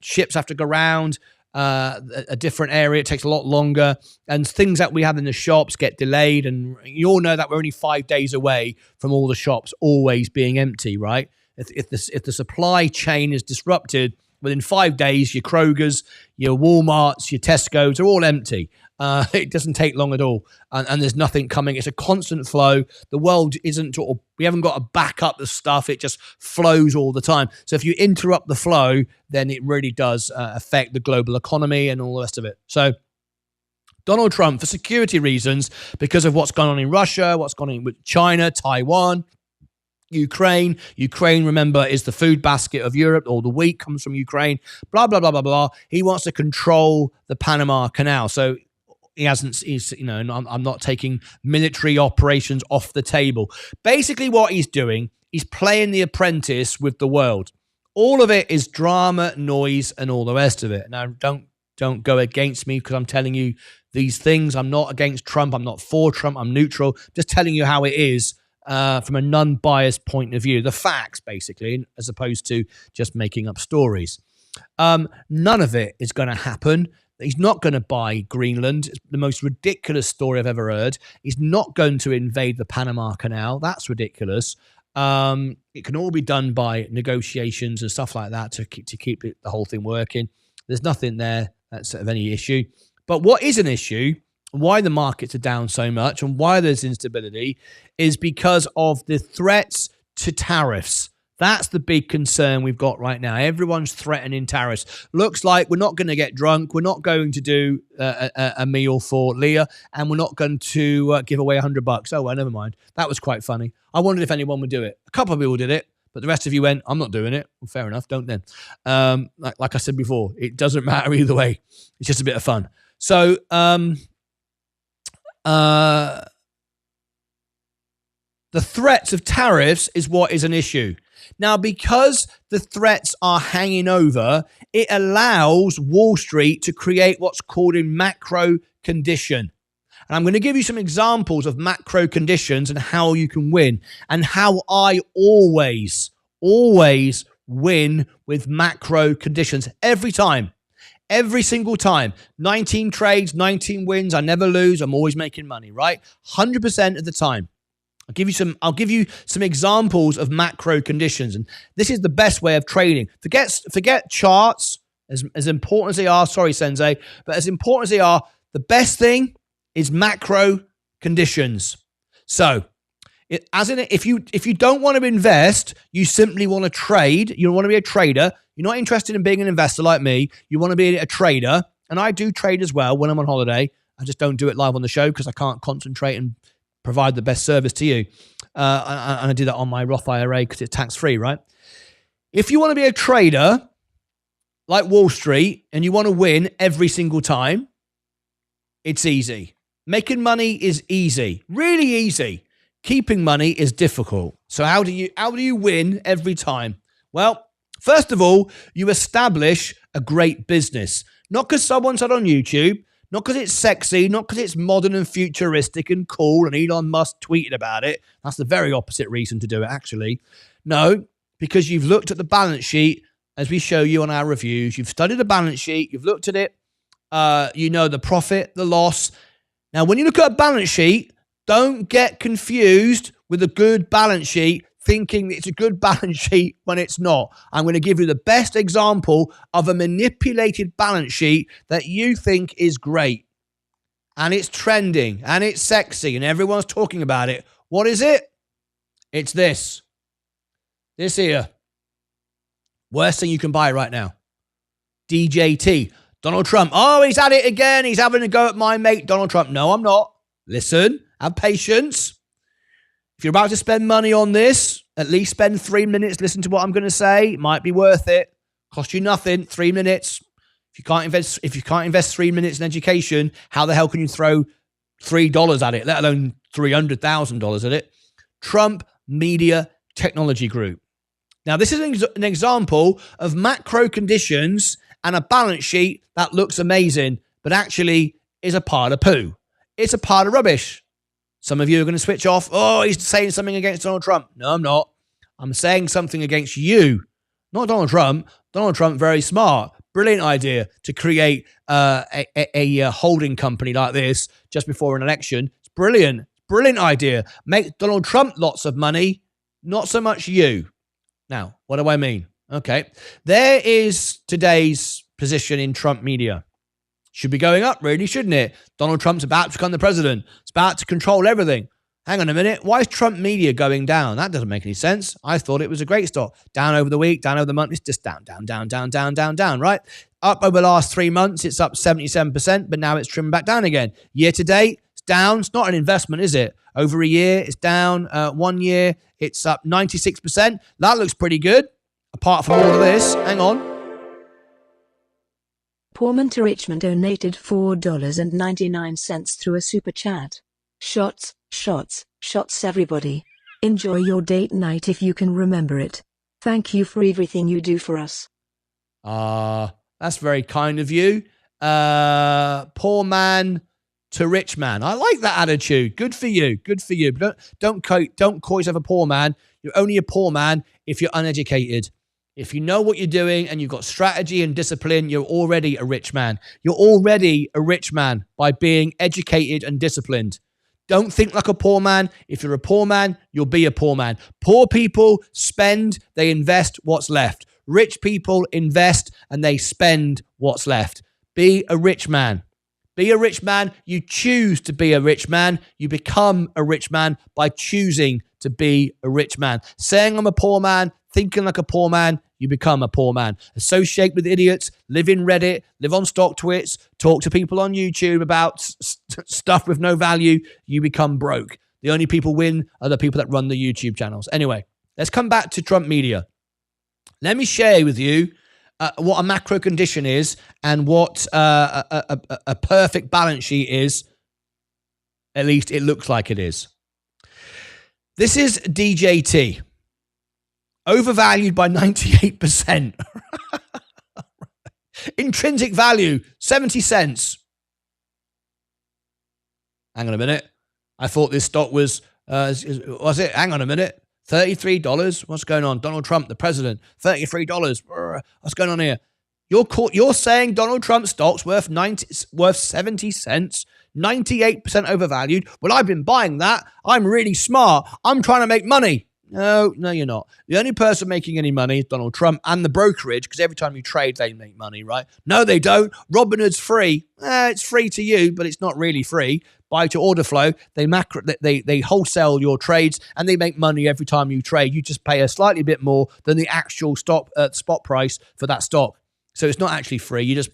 Ships have to go around a different area. It takes a lot longer, and things that we have in the shops get delayed. And you all know that we're only 5 days away from all the shops always being empty, right? If the supply chain is disrupted, within 5 days, your Krogers, your Walmarts, your Tesco's are all empty. It doesn't take long at all, and there's nothing coming. It's a constant flow. The world isn't sort of, we haven't got to back up the stuff. It just flows all the time. So if you interrupt the flow, then it really does affect the global economy and all the rest of it. So Donald Trump, for security reasons, because of what's gone on in Russia, what's gone on with China, Taiwan, Ukraine, remember, is the food basket of Europe. All the wheat comes from Ukraine, blah, blah, blah, blah, blah. He wants to control the Panama Canal. So I'm not taking military operations off the table. Basically what he's doing, he's playing the apprentice with the world. All of it is drama, noise, and all the rest of it. Now, don't go against me because I'm telling you these things. I'm not against Trump. I'm not for Trump. I'm neutral. Just telling you how it is. From a non-biased point of view, the facts, basically, as opposed to just making up stories. None of it is going to happen. He's not going to buy Greenland. It's the most ridiculous story I've ever heard. He's not going to invade the Panama Canal. That's ridiculous. It can all be done by negotiations and stuff like that to keep the whole thing working. There's nothing there that's of any issue. But what is an issue, why the markets are down so much and why there's instability, is because of the threats to tariffs. That's the big concern we've got right now. Everyone's threatening tariffs. Looks like we're not going to get drunk. We're not going to do a meal for Leah, and we're not going to give away $100. Oh, well, never mind. That was quite funny. I wondered if anyone would do it. A couple of people did it, but the rest of you went, I'm not doing it. Well, fair enough. Don't then. Like I said before, it doesn't matter either way. It's just a bit of fun. So, the threats of tariffs is what is an issue. Now, because the threats are hanging over, it allows Wall Street to create what's called a macro condition. And I'm going to give you some examples of macro conditions and how you can win, and how I always win with macro conditions every time. Every single time. 19 trades, 19 wins. I never lose. I'm always making money, right? 100% of the time. I'll give you some examples of macro conditions, and this is the best way of trading. Forget charts. As important as they are, sorry, Sensei, but as important as they are, the best thing is macro conditions. So, if you don't want to invest, you simply want to trade. You want to be a trader. You're not interested in being an investor like me. You want to be a trader. And I do trade as well when I'm on holiday. I just don't do it live on the show because I can't concentrate and provide the best service to you. And I do that on my Roth IRA because it's tax-free, right? If you want to be a trader like Wall Street and you want to win every single time, it's easy. Making money is easy, really easy. Keeping money is difficult. So how do you win every time? Well, first of all, you establish a great business. Not because someone said on YouTube, not because it's sexy, not because it's modern and futuristic and cool and Elon Musk tweeted about it. That's the very opposite reason to do it, actually. No, because you've looked at the balance sheet as we show you on our reviews. You've studied the balance sheet. You've looked at it. You know the profit, the loss. Now, when you look at a balance sheet, don't get confused with a good balance sheet thinking it's a good balance sheet when it's not. I'm going to give you the best example of a manipulated balance sheet that you think is great. And it's trending and it's sexy and everyone's talking about it. What is it? It's this. This here. Worst thing you can buy right now. DJT. Donald Trump. Oh, he's at it again. He's having a go at my mate, Donald Trump. No, I'm not. Listen, have patience. If you're about to spend money on this, at least spend 3 minutes, listen to what I'm going to say. It might be worth it. Cost you nothing, 3 minutes. If you can't invest 3 minutes in education, how the hell can you throw $3 at it, let alone $300,000 at it? Trump Media Technology Group. Now, this is an example of macro conditions and a balance sheet that looks amazing, but actually is a pile of poo. It's a pile of rubbish. Some of you are going to switch off. Oh, he's saying something against Donald Trump. No, I'm not. I'm saying something against you, not Donald Trump. Donald Trump, very smart. Brilliant idea to create a holding company like this just before an election. It's brilliant. Brilliant idea. Make Donald Trump lots of money, not so much you. Now, what do I mean? Okay. There is today's position in Trump media. Should be going up, really, shouldn't it? Donald Trump's about to become the president. It's about to control everything. Hang on a minute. Why is Trump media going down? That doesn't make any sense. I thought it was a great stock. Down over the week, down over the month. It's just down, right? Up over the last 3 months, it's up 77%, but now it's trimming back down again. Year to date, it's down. It's not an investment, is it? Over a year, it's down. 1 year, it's up 96%. That looks pretty good. Apart from all of this, hang on. Poorman to Richmond donated $4.99 through a super chat. Shots, shots, shots everybody. Enjoy your date night if you can remember it. Thank you for everything you do for us. That's very kind of you. Poor man to rich man. I like that attitude. Good for you. Good for you. But don't call yourself a poor man. You're only a poor man if you're uneducated. If you know what you're doing and you've got strategy and discipline, you're already a rich man. You're already a rich man by being educated and disciplined. Don't think like a poor man. If you're a poor man, you'll be a poor man. Poor people spend, they invest what's left. Rich people invest and they spend what's left. Be a rich man. Be a rich man. You choose to be a rich man. You become a rich man by choosing to be a rich man. Saying I'm a poor man, thinking like a poor man, you become a poor man. Associate with idiots, live in Reddit, live on StockTwits, talk to people on YouTube about stuff with no value, you become broke. The only people win are the people that run the YouTube channels. Anyway, let's come back to Trump media. Let me share with you what a macro condition is and what a perfect balance sheet is. At least it looks like it is. This is DJT. Overvalued by 98%. Intrinsic value, 70 cents. Hang on a minute. I thought this stock was it? Hang on a minute. $33. What's going on? Donald Trump, the president. $33. What's going on here? You're saying Donald Trump stock's worth 70 cents, 98% overvalued. Well, I've been buying that. I'm really smart. I'm trying to make money. No, you're not. The only person making any money is Donald Trump and the brokerage, because every time you trade, they make money, right? No, they don't. Robinhood's free. It's free to you, but it's not really free. Buy to order flow. They wholesale your trades, and they make money every time you trade. You just pay a slightly bit more than the actual spot price for that stock. So it's not actually free. You just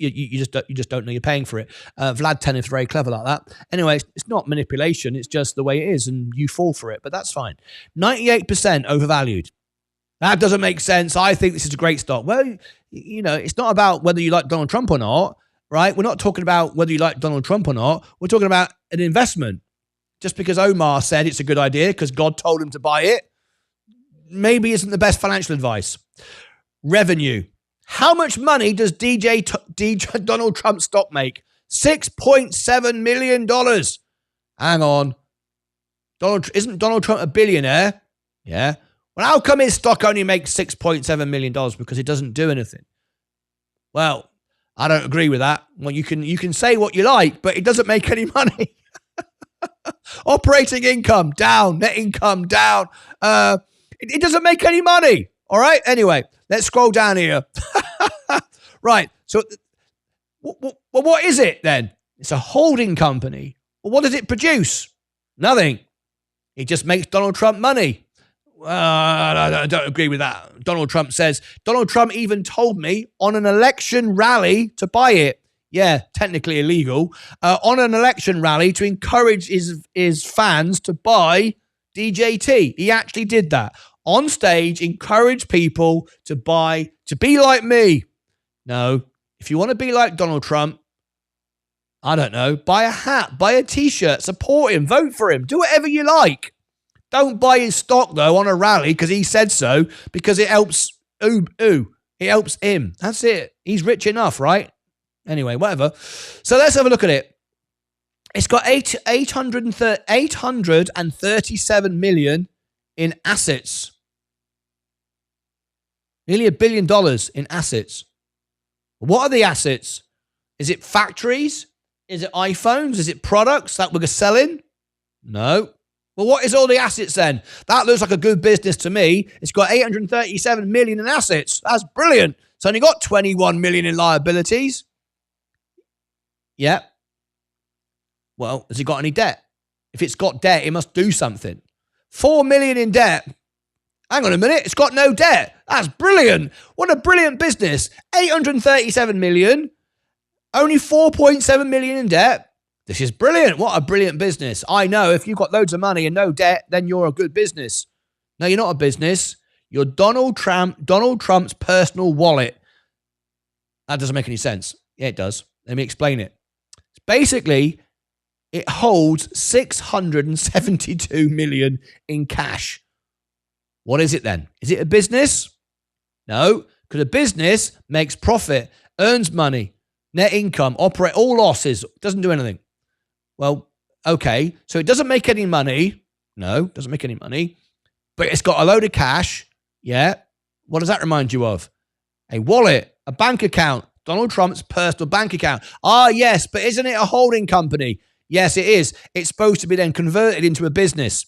don't know you're paying for it. Vlad Tennant is very clever like that. Anyway, it's not manipulation. It's just the way it is, and you fall for it. But that's fine. 98% overvalued. That doesn't make sense. I think this is a great stock. Well, it's not about whether you like Donald Trump or not, right? We're not talking about whether you like Donald Trump or not. We're talking about an investment. Just because Omar said it's a good idea because God told him to buy it, maybe isn't the best financial advice. Revenue. How much money does Donald Trump stock make? $6.7 million. Hang on. Isn't Donald Trump a billionaire? Yeah. Well, how come his stock only makes $6.7 million? Because it doesn't do anything. Well, I don't agree with that. Well, you can say what you like, but it doesn't make any money. Operating income down, net income down. It doesn't make any money. All right. Anyway, let's scroll down here. Right. So, what is it then? It's a holding company. Well, what does it produce? Nothing. It just makes Donald Trump money. I don't agree with that. Donald Trump even told me on an election rally to buy it. Yeah, technically illegal. On an election rally to encourage his fans to buy DJT. He actually did that. On stage, encourage people to be like me. No, if you want to be like Donald Trump, I don't know, buy a hat, buy a t-shirt, support him, vote for him, do whatever you like. Don't buy his stock, though, on a rally because he said so, because it helps, it helps him. That's it. He's rich enough, right? Anyway, whatever. So let's have a look at it. It's got 837 million in assets. Nearly $1 billion in assets. What are the assets? Is it factories? Is it iPhones? Is it products that we're selling? No. Well, what is all the assets then? That looks like a good business to me. It's got 837 million in assets. That's brilliant. It's only got 21 million in liabilities. Yeah. Well, has it got any debt? If it's got debt, it must do something. 4 million in debt. Hang on a minute. It's got no debt. That's brilliant. What a brilliant business. 837 million. Only 4.7 million in debt. This is brilliant. What a brilliant business. I know if you've got loads of money and no debt, then you're a good business. No, you're not a business. You're Donald Trump's personal wallet. That doesn't make any sense. Yeah, it does. Let me explain it. Basically, it holds 672 million in cash. What is it then? Is it a business? No, because a business makes profit, earns money, net income, operate all losses, doesn't do anything. Well, okay, so it doesn't make any money. No, doesn't make any money, but it's got a load of cash. Yeah. What does that remind you of? A wallet, a bank account, Donald Trump's personal bank account. Ah, yes, but isn't it a holding company? Yes, it is. It's supposed to be then converted into a business.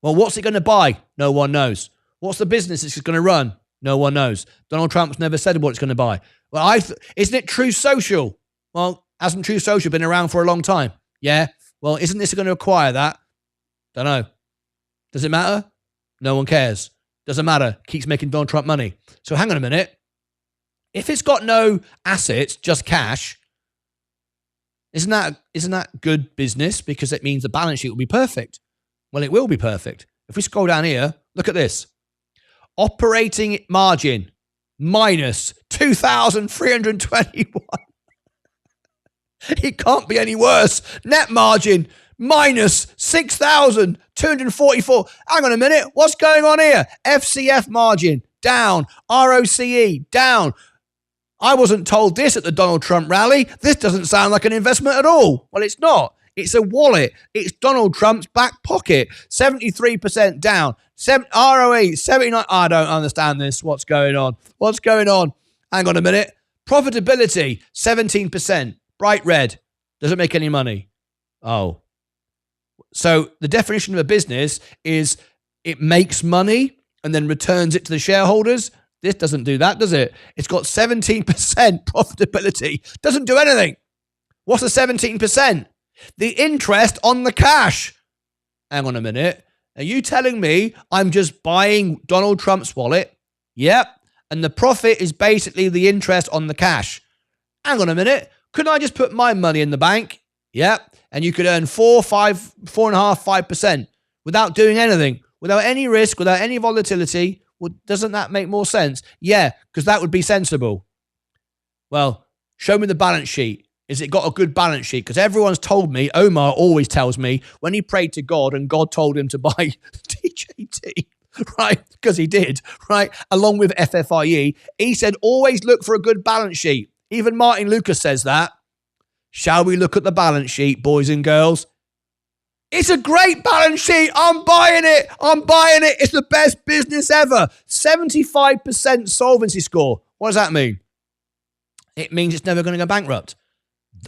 Well, what's it going to buy? No one knows. What's the business it's going to run? No one knows. Donald Trump's never said what it's going to buy. Well, isn't it True Social? Well, hasn't True Social been around for a long time? Yeah. Well, isn't this going to acquire that? Don't know. Does it matter? No one cares. Doesn't matter. Keeps making Donald Trump money. So hang on a minute. If it's got no assets, just cash, isn't that good business? Because it means the balance sheet will be perfect. Well, it will be perfect. If we scroll down here, look at this. Operating margin minus 2,321. It can't be any worse. Net margin minus 6,244. Hang on a minute. What's going on here? FCF margin down. ROCE down. I wasn't told this at the Donald Trump rally. This doesn't sound like an investment at all. Well, it's not. It's a wallet. It's Donald Trump's back pocket. 73% down. ROE, 79. I don't understand this. What's going on? What's going on? Hang on a minute. Profitability, 17%. Bright red. Doesn't make any money. Oh. So the definition of a business is it makes money and then returns it to the shareholders. This doesn't do that, does it? It's got 17% profitability. Doesn't do anything. What's the 17%? The interest on the cash. Hang on a minute. Are you telling me I'm just buying Donald Trump's wallet? Yep. And the profit is basically the interest on the cash. Hang on a minute. Couldn't I just put my money in the bank? Yep. And you could earn 4.5% without doing anything, without any risk, without any volatility. Well, doesn't that make more sense? Yeah, because that would be sensible. Well, show me the balance sheet. Is it got a good balance sheet? Because everyone's told me, Omar always tells me, when he prayed to God and God told him to buy DJT, right? Because he did, right? Along with FFIE, he said, always look for a good balance sheet. Even Martyn Lucas says that. Shall we look at the balance sheet, boys and girls? It's a great balance sheet. I'm buying it. It's the best business ever. 75% solvency score. What does that mean? It means it's never going to go bankrupt.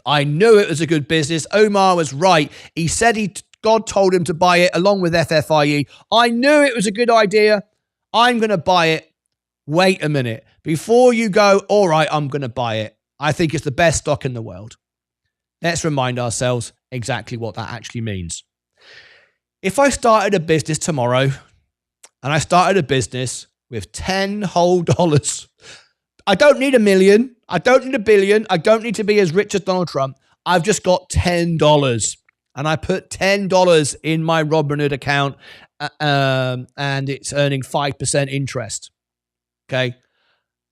I knew it was a good business. Omar was right. He said God told him to buy it along with FFIE. I knew it was a good idea. I'm going to buy it. Wait a minute. Before you go, all right, I'm going to buy it. I think it's the best stock in the world. Let's remind ourselves exactly what that actually means. If I started a business tomorrow and I started a business with $10 whole, I don't need $1 million. I don't need $1 billion. I don't need to be as rich as Donald Trump. I've just got $10 and I put $10 in my Robinhood account and it's earning 5% interest. Okay.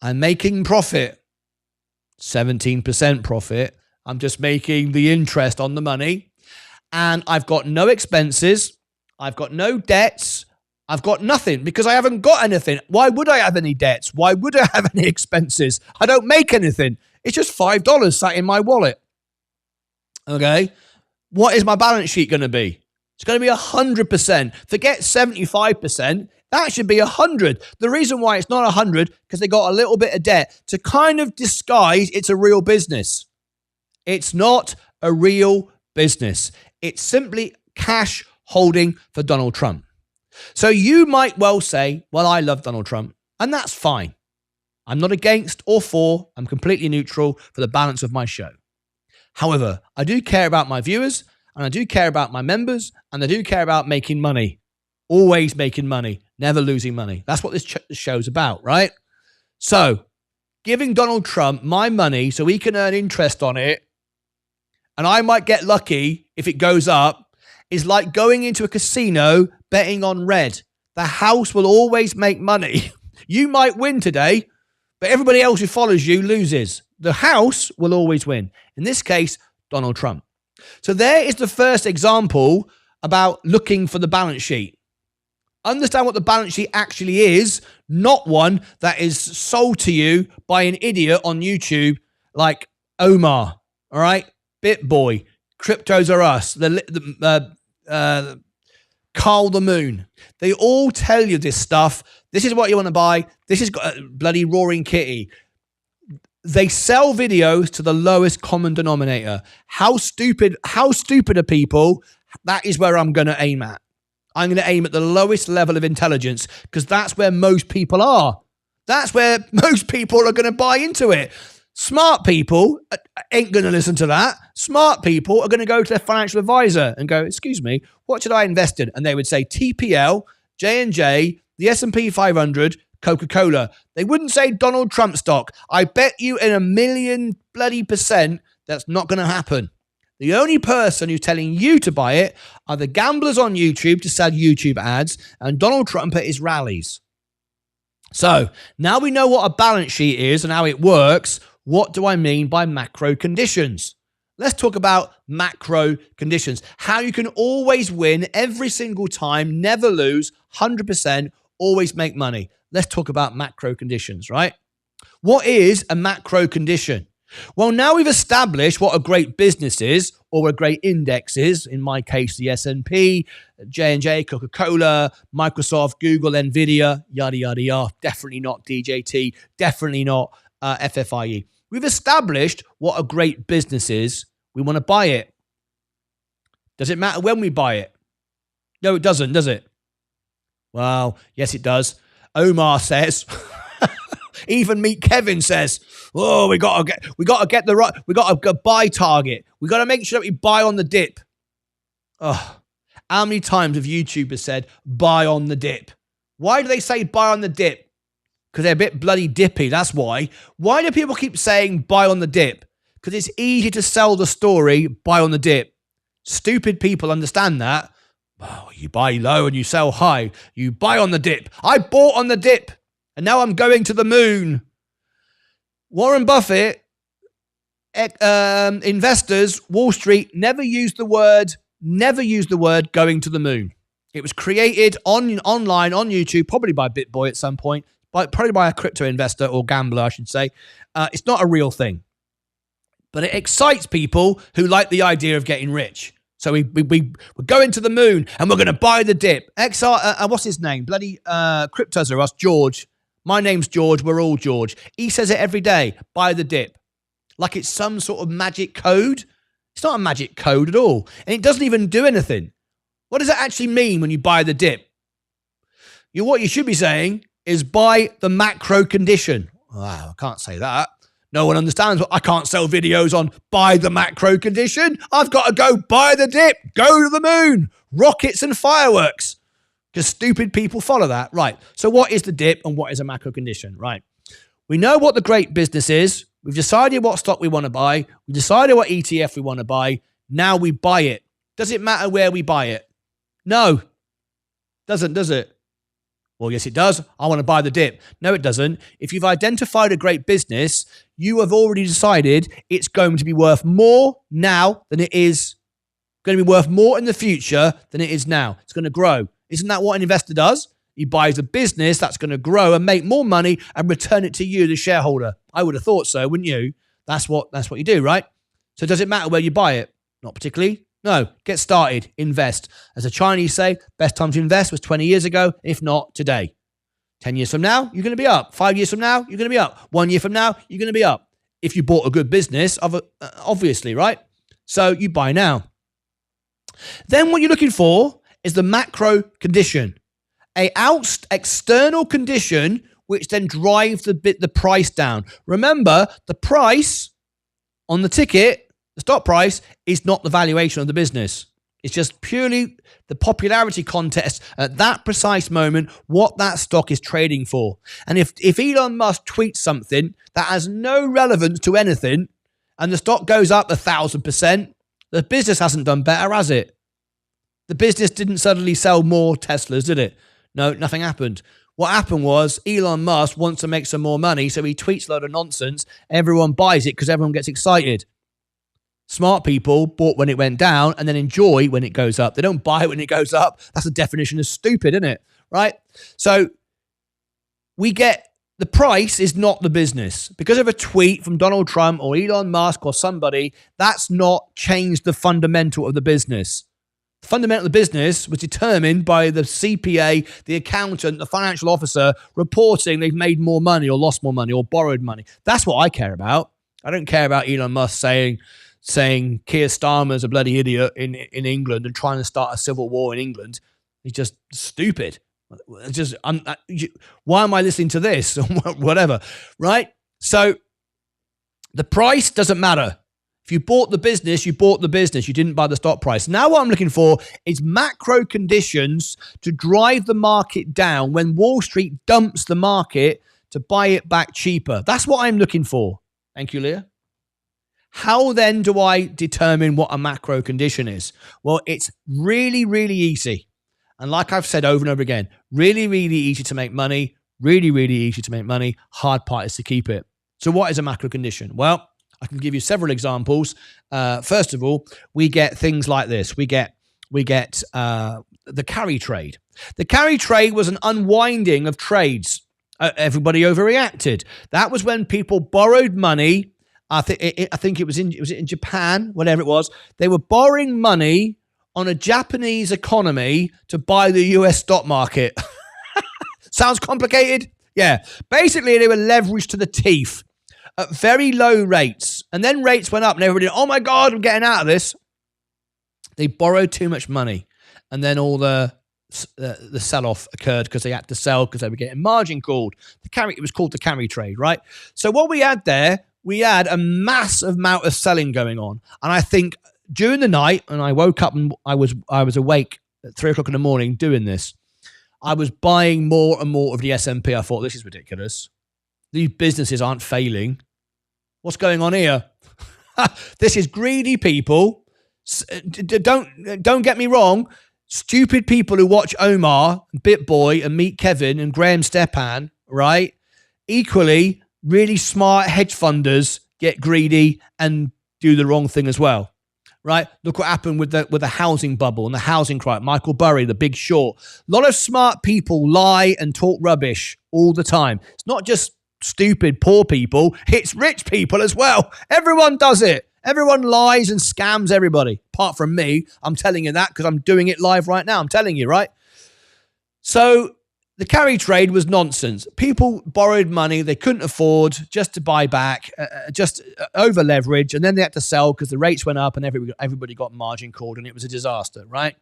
I'm making profit, 17% profit. I'm just making the interest on the money and I've got no expenses. I've got no debts. I've got nothing because I haven't got anything. Why would I have any debts? Why would I have any expenses? I don't make anything. It's just $5 sat in my wallet. Okay. What is my balance sheet going to be? It's going to be 100%. Forget 75%. That should be 100. The reason why it's not 100 because they got a little bit of debt to kind of disguise it's a real business. It's not a real business. It's simply cash holding for Donald Trump. So you might well say, well, I love Donald Trump, and that's fine. I'm not against or for. I'm completely neutral for the balance of my show. However, I do care about my viewers, and I do care about my members, and I do care about making money. Always making money, never losing money. That's what this show's about, right? So giving Donald Trump my money so he can earn interest on it, and I might get lucky if it goes up, is like going into a casino betting on red. The house will always make money. You might win today, but everybody else who follows you loses. The house will always win. In this case, Donald Trump. So there is the first example about looking for the balance sheet. Understand what the balance sheet actually is, not one that is sold to you by an idiot on YouTube like Omar, all right? BitBoy, Cryptos Are Us, Carl the Moon. They all tell you this stuff. This is what you want to buy. This is bloody Roaring Kitty. They sell videos to the lowest common denominator. How stupid are people? That is where I'm going to aim at. I'm going to aim at the lowest level of intelligence because that's where most people are. That's where most people are going to buy into it. Smart people ain't going to listen to that. Smart people are going to go to their financial advisor and go, excuse me, what should I invest in? And they would say TPL, J&J, the S&P 500, Coca-Cola. They wouldn't say Donald Trump stock. I bet you in 1,000,000 bloody % that's not going to happen. The only person who's telling you to buy it are the gamblers on YouTube to sell YouTube ads and Donald Trump at his rallies. So now we know what a balance sheet is and how it works. What do I mean by macro conditions? Let's talk about macro conditions. How you can always win every single time, never lose, 100%, always make money. Let's talk about macro conditions, right? What is a macro condition? Well, now we've established what a great business is or a great index is. In my case, the S&P, J&J, Coca-Cola, Microsoft, Google, Nvidia, yada, yada, yada. Definitely not DJT. Definitely not FFIE. We've established what a great business is. We want to buy it. Does it matter when we buy it? No, it doesn't, does it? Well, yes, it does. Omar says, even Meet Kevin says, oh, we got to get the right, we got to buy target. We got to make sure that we buy on the dip. Oh, how many times have YouTubers said buy on the dip? Why do they say buy on the dip? Because they're a bit bloody dippy. That's why. Why do people keep saying buy on the dip? Because it's easy to sell the story buy on the dip. Stupid people understand that. Oh, you buy low and you sell high. You buy on the dip. I bought on the dip and now I'm going to the moon. Warren Buffett, investors, Wall Street, never used the word going to the moon. It was created online on YouTube, probably by BitBoy at some point, probably by a crypto investor or gambler, I should say. It's not a real thing. But it excites people who like the idea of getting rich. So we're going to the moon and we're going to buy the dip. What's his name? Bloody Cryptos are us, George. My name's George. We're all George. He says it every day. Buy the dip. Like it's some sort of magic code. It's not a magic code at all. And it doesn't even do anything. What does it actually mean when you buy the dip? What you should be saying is buy the macro condition. Wow, I can't say that. No one understands. I can't sell videos on buy the macro condition. I've got to go buy the dip. Go to the moon. Rockets and fireworks. Because stupid people follow that. Right. So what is the dip and what is a macro condition? Right. We know what the great business is. We've decided what stock we want to buy. We've decided what ETF we want to buy. Now we buy it. Does it matter where we buy it? No. Doesn't, does it? Well, yes, it does. I want to buy the dip. No, it doesn't. If you've identified a great business, you have already decided it's going to be worth more now than it is going to be worth more in the future than it is now. It's going to grow. Isn't that what an investor does? He buys a business that's going to grow and make more money and return it to you, the shareholder. I would have thought so, wouldn't you? That's what you do, right? So does it matter where you buy it? Not particularly. No, get started, invest. As the Chinese say, best time to invest was 20 years ago, if not today. 10 years from now, you're going to be up. 5 years from now, you're going to be up. 1 year from now, you're going to be up. If you bought a good business, obviously, right? So you buy now. Then what you're looking for is the macro condition, a external condition which then drives the price down. Remember, the price on the ticket, the stock price, is not the valuation of the business. It's just purely the popularity contest at that precise moment, what that stock is trading for. And if Elon Musk tweets something that has no relevance to anything and the stock goes up 1,000%, the business hasn't done better, has it? The business didn't suddenly sell more Teslas, did it? No, nothing happened. What happened was Elon Musk wants to make some more money, so he tweets a load of nonsense. Everyone buys it because everyone gets excited. Smart people bought when it went down and then enjoy when it goes up. They don't buy it when it goes up. That's the definition of stupid, isn't it? Right? So we get the price is not the business. Because of a tweet from Donald Trump or Elon Musk or somebody, that's not changed the fundamental of the business. The fundamental of the business was determined by the CPA, the accountant, the financial officer reporting they've made more money or lost more money or borrowed money. That's what I care about. I don't care about Elon Musk saying Keir Starmer's a bloody idiot in England and trying to start a civil war in England. He's just stupid. Why am I listening to this? Whatever, right? So the price doesn't matter. If you bought the business, you bought the business. You didn't buy the stock price. Now what I'm looking for is macro conditions to drive the market down when Wall Street dumps the market to buy it back cheaper. That's what I'm looking for. Thank you, Leah. How then do I determine what a macro condition is? Well, it's really, really easy. And like I've said over and over again, really, really easy to make money. Really, really easy to make money. Hard part is to keep it. So what is a macro condition? Well, I can give you several examples. First of all, we get things like this. We get the carry trade. The carry trade was an unwinding of trades. Everybody overreacted. That was when people borrowed money. I think it was in Japan, whatever it was. They were borrowing money on a Japanese economy to buy the US stock market. Sounds complicated? Yeah. Basically, they were leveraged to the teeth at very low rates. And then rates went up and everybody, oh my God, I'm getting out of this. They borrowed too much money. And then all the the sell-off occurred because they had to sell because they were getting margin called. It was called the carry trade, right? So what we had there, we had a massive amount of selling going on. And I think during the night, and I woke up and I was awake at 3 o'clock in the morning doing this, I was buying more and more of the S&P. I thought, this is ridiculous. These businesses aren't failing. What's going on here? This is greedy people. Don't get me wrong. Stupid people who watch Omar, BitBoy, and Meet Kevin and Graham Stepan, right? Equally, really smart hedge funders get greedy and do the wrong thing as well, right? Look what happened with the housing bubble and the housing crisis. Michael Burry, the Big Short. A lot of smart people lie and talk rubbish all the time. It's not just stupid poor people. It's rich people as well. Everyone does it. Everyone lies and scams everybody, apart from me. I'm telling you that because I'm doing it live right now. I'm telling you, right? So the carry trade was nonsense. People borrowed money they couldn't afford just to buy back, just over leverage, and then they had to sell because the rates went up and everybody got margin called, and it was a disaster, right?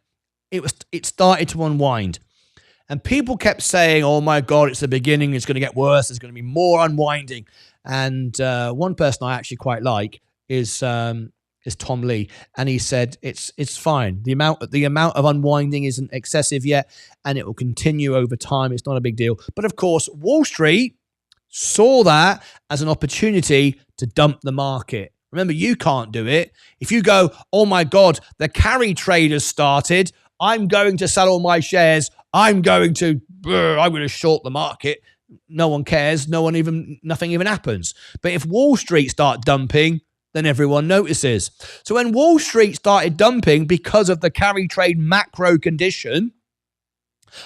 It started to unwind. And people kept saying, oh my God, it's the beginning. It's going to get worse. There's going to be more unwinding. And one person I actually quite like is Tom Lee, and he said it's fine. The amount of unwinding isn't excessive yet, and it will continue over time. It's not a big deal. But of course, Wall Street saw that as an opportunity to dump the market. Remember, you can't do it. If you go, oh my God, the carry trade has started. I'm going to sell all my shares. I'm going to short the market. No one cares. Nothing even happens. But if Wall Street start dumping, then everyone notices. So when Wall Street started dumping because of the carry trade macro condition,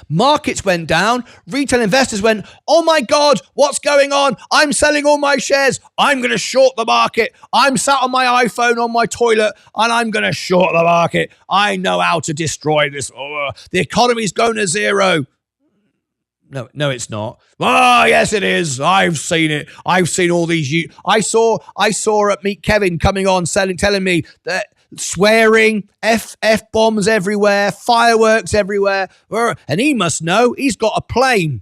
markets went down. Retail investors went, oh my God, what's going on? I'm selling all my shares. I'm going to short the market. I'm sat on my iPhone on my toilet and I'm going to short the market. I know how to destroy this. The economy's going to zero. No, it's not. Oh, yes, it is. I've seen it. I've seen all these. I saw at Meet Kevin coming on telling me that swearing, F bombs everywhere, fireworks everywhere. And he must know he's got a plane.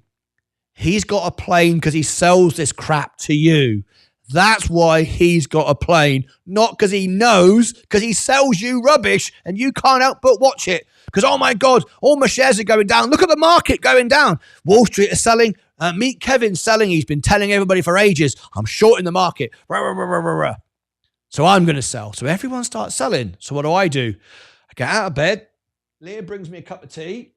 He's got a plane because he sells this crap to you. That's why he's got a plane. Not because he knows, because he sells you rubbish and you can't help but watch it. Because, oh my God, all my shares are going down. Look at the market going down. Wall Street is selling. Meet Kevin selling. He's been telling everybody for ages, I'm shorting the market. So I'm going to sell. So everyone starts selling. So what do? I get out of bed. Leah brings me a cup of tea.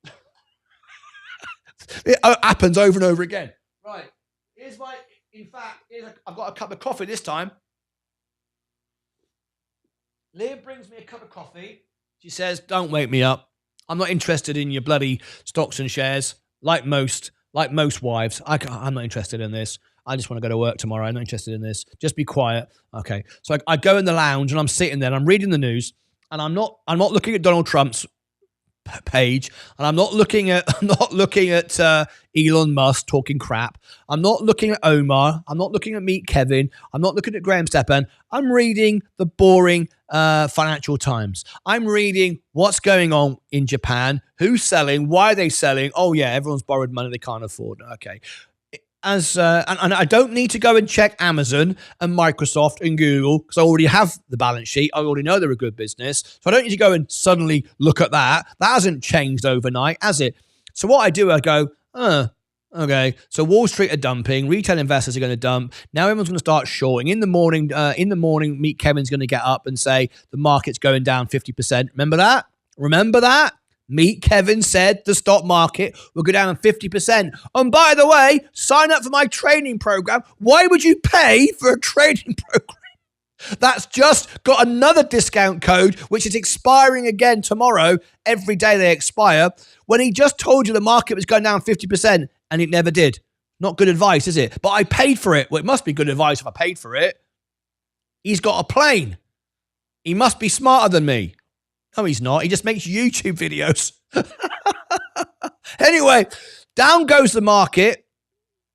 It happens over and over again. Right. I've got a cup of coffee this time. Leah brings me a cup of coffee. She says, don't wake me up. I'm not interested in your bloody stocks and shares. Like most wives, I'm not interested in this. I just want to go to work tomorrow. I'm not interested in this. Just be quiet. Okay. So I go in the lounge and I'm sitting there and I'm reading the news and I'm not looking at Donald Trump's page, and I'm not looking at Elon Musk talking crap. I'm not looking at Omar. I'm not looking at Meet Kevin. I'm not looking at Graham Stepan. I'm reading the boring Financial Times. I'm reading what's going on in Japan, who's selling, why are they selling. Oh yeah, everyone's borrowed money they can't afford. Okay. And I don't need to go and check Amazon and Microsoft and Google because I already have the balance sheet. I already know they're a good business. So I don't need to go and suddenly look at that. That hasn't changed overnight, has it? So what I do, I go, okay. So Wall Street are dumping. Retail investors are going to dump. Now everyone's going to start shorting. In the morning, Meet Kevin's going to get up and say the market's going down 50%. Remember that? Meet Kevin said the stock market will go down 50%. And by the way, sign up for my training program. Why would you pay for a training program? That's just got another discount code, which is expiring again tomorrow. Every day they expire. When he just told you the market was going down 50% and it never did. Not good advice, is it? But I paid for it. Well, it must be good advice if I paid for it. He's got a plane. He must be smarter than me. No, he's not. He just makes YouTube videos. Anyway, down goes the market.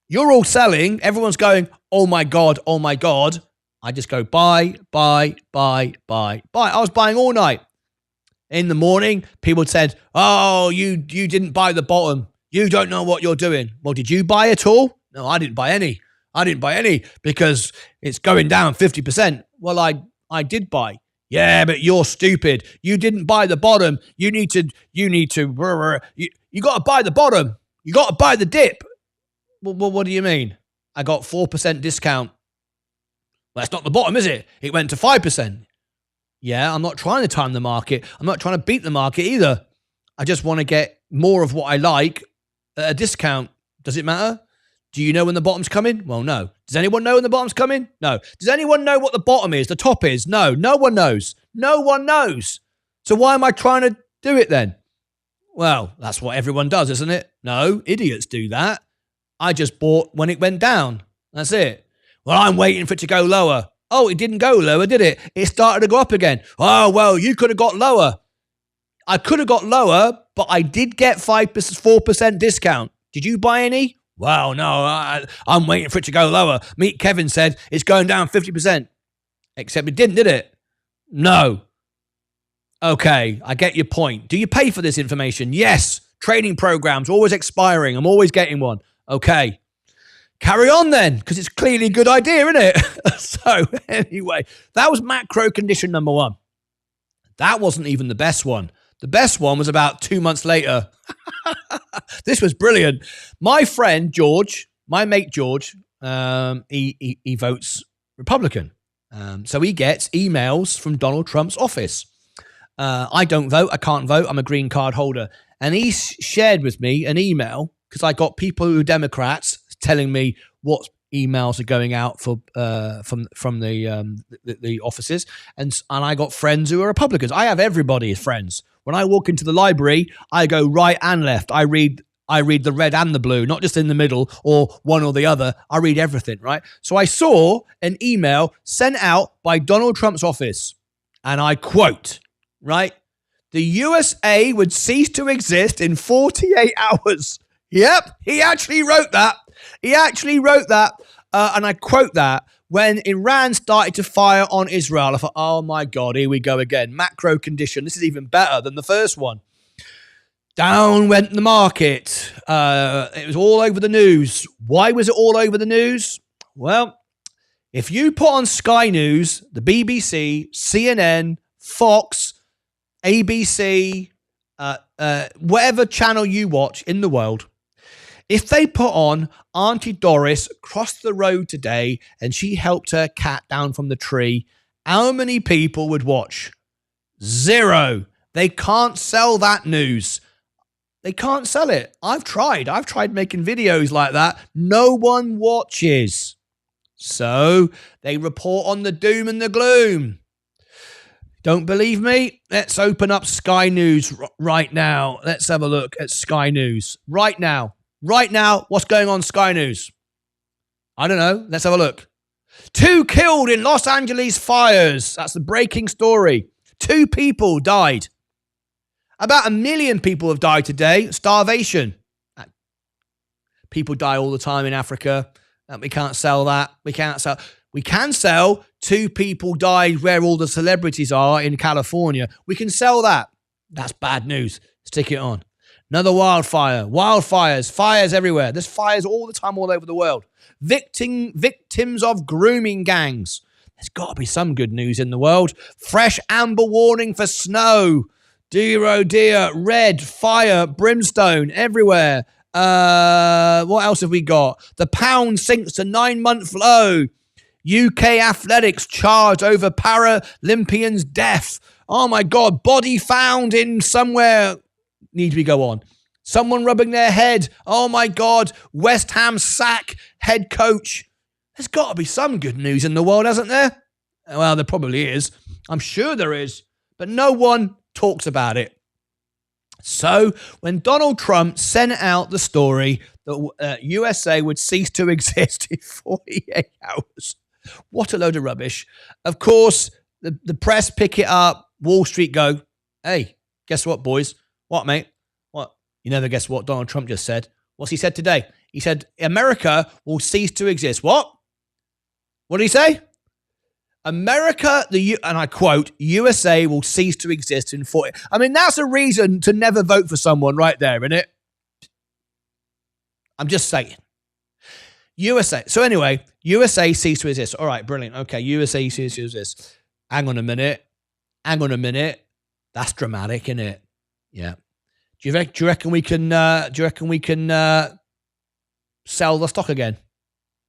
You're all selling. Everyone's going, oh my God. I just go buy. I was buying all night. In the morning, people said, oh, you didn't buy the bottom. You don't know what you're doing. Well, did you buy at all? No, I didn't buy any. I didn't buy any because it's going down 50%. Well, I did buy. Yeah, but you're stupid. You didn't buy the bottom. You got to buy the bottom. You got to buy the dip. Well, what do you mean? I got 4% discount. Well, that's not the bottom, is it? It went to 5%. Yeah, I'm not trying to time the market. I'm not trying to beat the market either. I just want to get more of what I like at a discount. Does it matter? Do you know when the bottom's coming? Well, no. Does anyone know when the bottom's coming? No. Does anyone know what the bottom is, the top is? No. No one knows. No one knows. So why am I trying to do it then? Well, that's what everyone does, isn't it? No, idiots do that. I just bought when it went down. That's it. Well, I'm waiting for it to go lower. Oh, it didn't go lower, did it? It started to go up again. Oh, well, you could have got lower. I could have got lower, but I did get 4% discount. Did you buy any? Well, no, I'm waiting for it to go lower. Meet Kevin said it's going down 50%. Except it didn't, did it? No. Okay, I get your point. Do you pay for this information? Yes. Trading programs, always expiring. I'm always getting one. Okay. Carry on then, because it's clearly a good idea, isn't it? So anyway, that was macro condition number one. That wasn't even the best one. The best one was about 2 months later. This was brilliant. My friend George, my mate George, he votes Republican. So he gets emails from Donald Trump's office. I don't vote. I can't vote. I'm a green card holder. And he shared with me an email because I got people who are Democrats telling me what emails are going out for from the offices, and I got friends who are Republicans. I have everybody as friends. When I walk into the library, I go right and left. I read the red and the blue, not just in the middle or one or the other. I read everything, right? So I saw an email sent out by Donald Trump's office, and I quote, right? The USA would cease to exist in 48 hours. Yep, he actually wrote that. And I quote that. When Iran started to fire on Israel, I thought, oh my God, here we go again. Macro condition. This is even better than the first one. Down went the market. It was all over the news. Why was it all over the news? Well, if you put on Sky News, the BBC, CNN, Fox, ABC, whatever channel you watch in the world, if they put on Auntie Doris crossed the road today and she helped her cat down from the tree, how many people would watch? 0. They can't sell that news. They can't sell it. I've tried making videos like that. No one watches. So they report on the doom and the gloom. Don't believe me? Let's open up Sky News right now. Let's have a look at Sky News right now. Right now, what's going on Sky News? I don't know. Let's have a look. 2 killed in Los Angeles fires. That's the breaking story. 2 people died. About 1 million people have died today. Starvation. People die all the time in Africa. We can't sell that. We can sell 2 people died where all the celebrities are in California. We can sell that. That's bad news. Stick it on. Another wildfire. Wildfires. Fires everywhere. There's fires all the time all over the world. Victims of grooming gangs. There's got to be some good news in the world. Fresh amber warning for snow. Dear oh dear. Red. Fire. Brimstone. Everywhere. What else have we got? The pound sinks to 9-month low. UK athletics charged over Paralympian's death. Oh my God. Body found in somewhere. Need we go on? Someone rubbing their head. Oh my God. West Ham sack head coach. There's got to be some good news in the world, hasn't there? Well, there probably is. I'm sure there is. But no one talks about it. So when Donald Trump sent out the story that USA would cease to exist in 48 hours, what a load of rubbish. Of course, the press pick it up. Wall Street go, hey, guess what, boys? What, mate? What? You never guess what Donald Trump just said. What's he said today? He said, America will cease to exist. What? What did he say? America, and I quote, USA will cease to exist in 40. I mean, that's a reason to never vote for someone right there, isn't it? I'm just saying. USA. So anyway, USA cease to exist. All right, brilliant. Okay, USA cease to exist. Hang on a minute. That's dramatic, isn't it? Yeah. Do you reckon we can sell the stock again?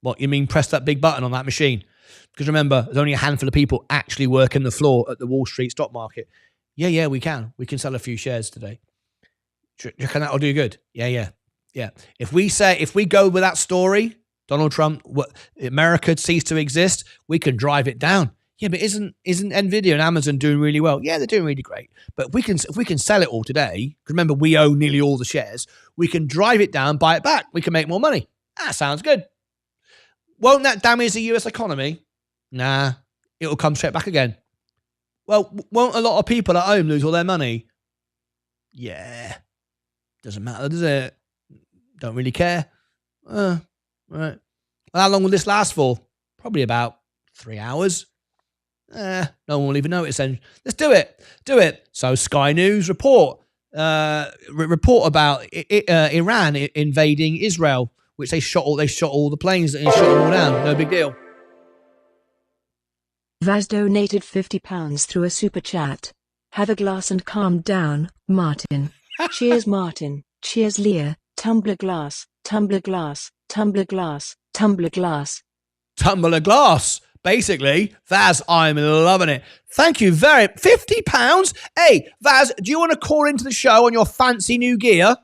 What, you mean press that big button on that machine? Because remember, there's only a handful of people actually working the floor at the Wall Street stock market. Yeah, we can. We can sell a few shares today. Do you reckon that'll do good? Yeah. If we go with that story, Donald Trump, America cease to exist, we can drive it down. Yeah, but isn't Nvidia and Amazon doing really well? Yeah, they're doing really great. But if we can sell it all today, because remember, we own nearly all the shares, we can drive it down, buy it back. We can make more money. That sounds good. Won't that damage the US economy? Nah, it'll come straight back again. Well, won't a lot of people at home lose all their money? Yeah. Doesn't matter, does it? Don't really care. Right. Well, how long will this last for? Probably about 3 hours. No one will even notice then. Let's do it. So Sky News report about Iran invading Israel, which they shot all the planes and shot them all down. No big deal. Vaz donated £50 through a super chat. Have a glass and calm down, Martyn. Cheers, Martyn. Cheers, Leah. Tumbler glass, tumbler glass, tumbler glass, tumbler glass. Tumbler glass. Basically, Vaz, I'm loving it. Thank you very £50. Hey, Vaz, do you want to call into the show on your fancy new gear?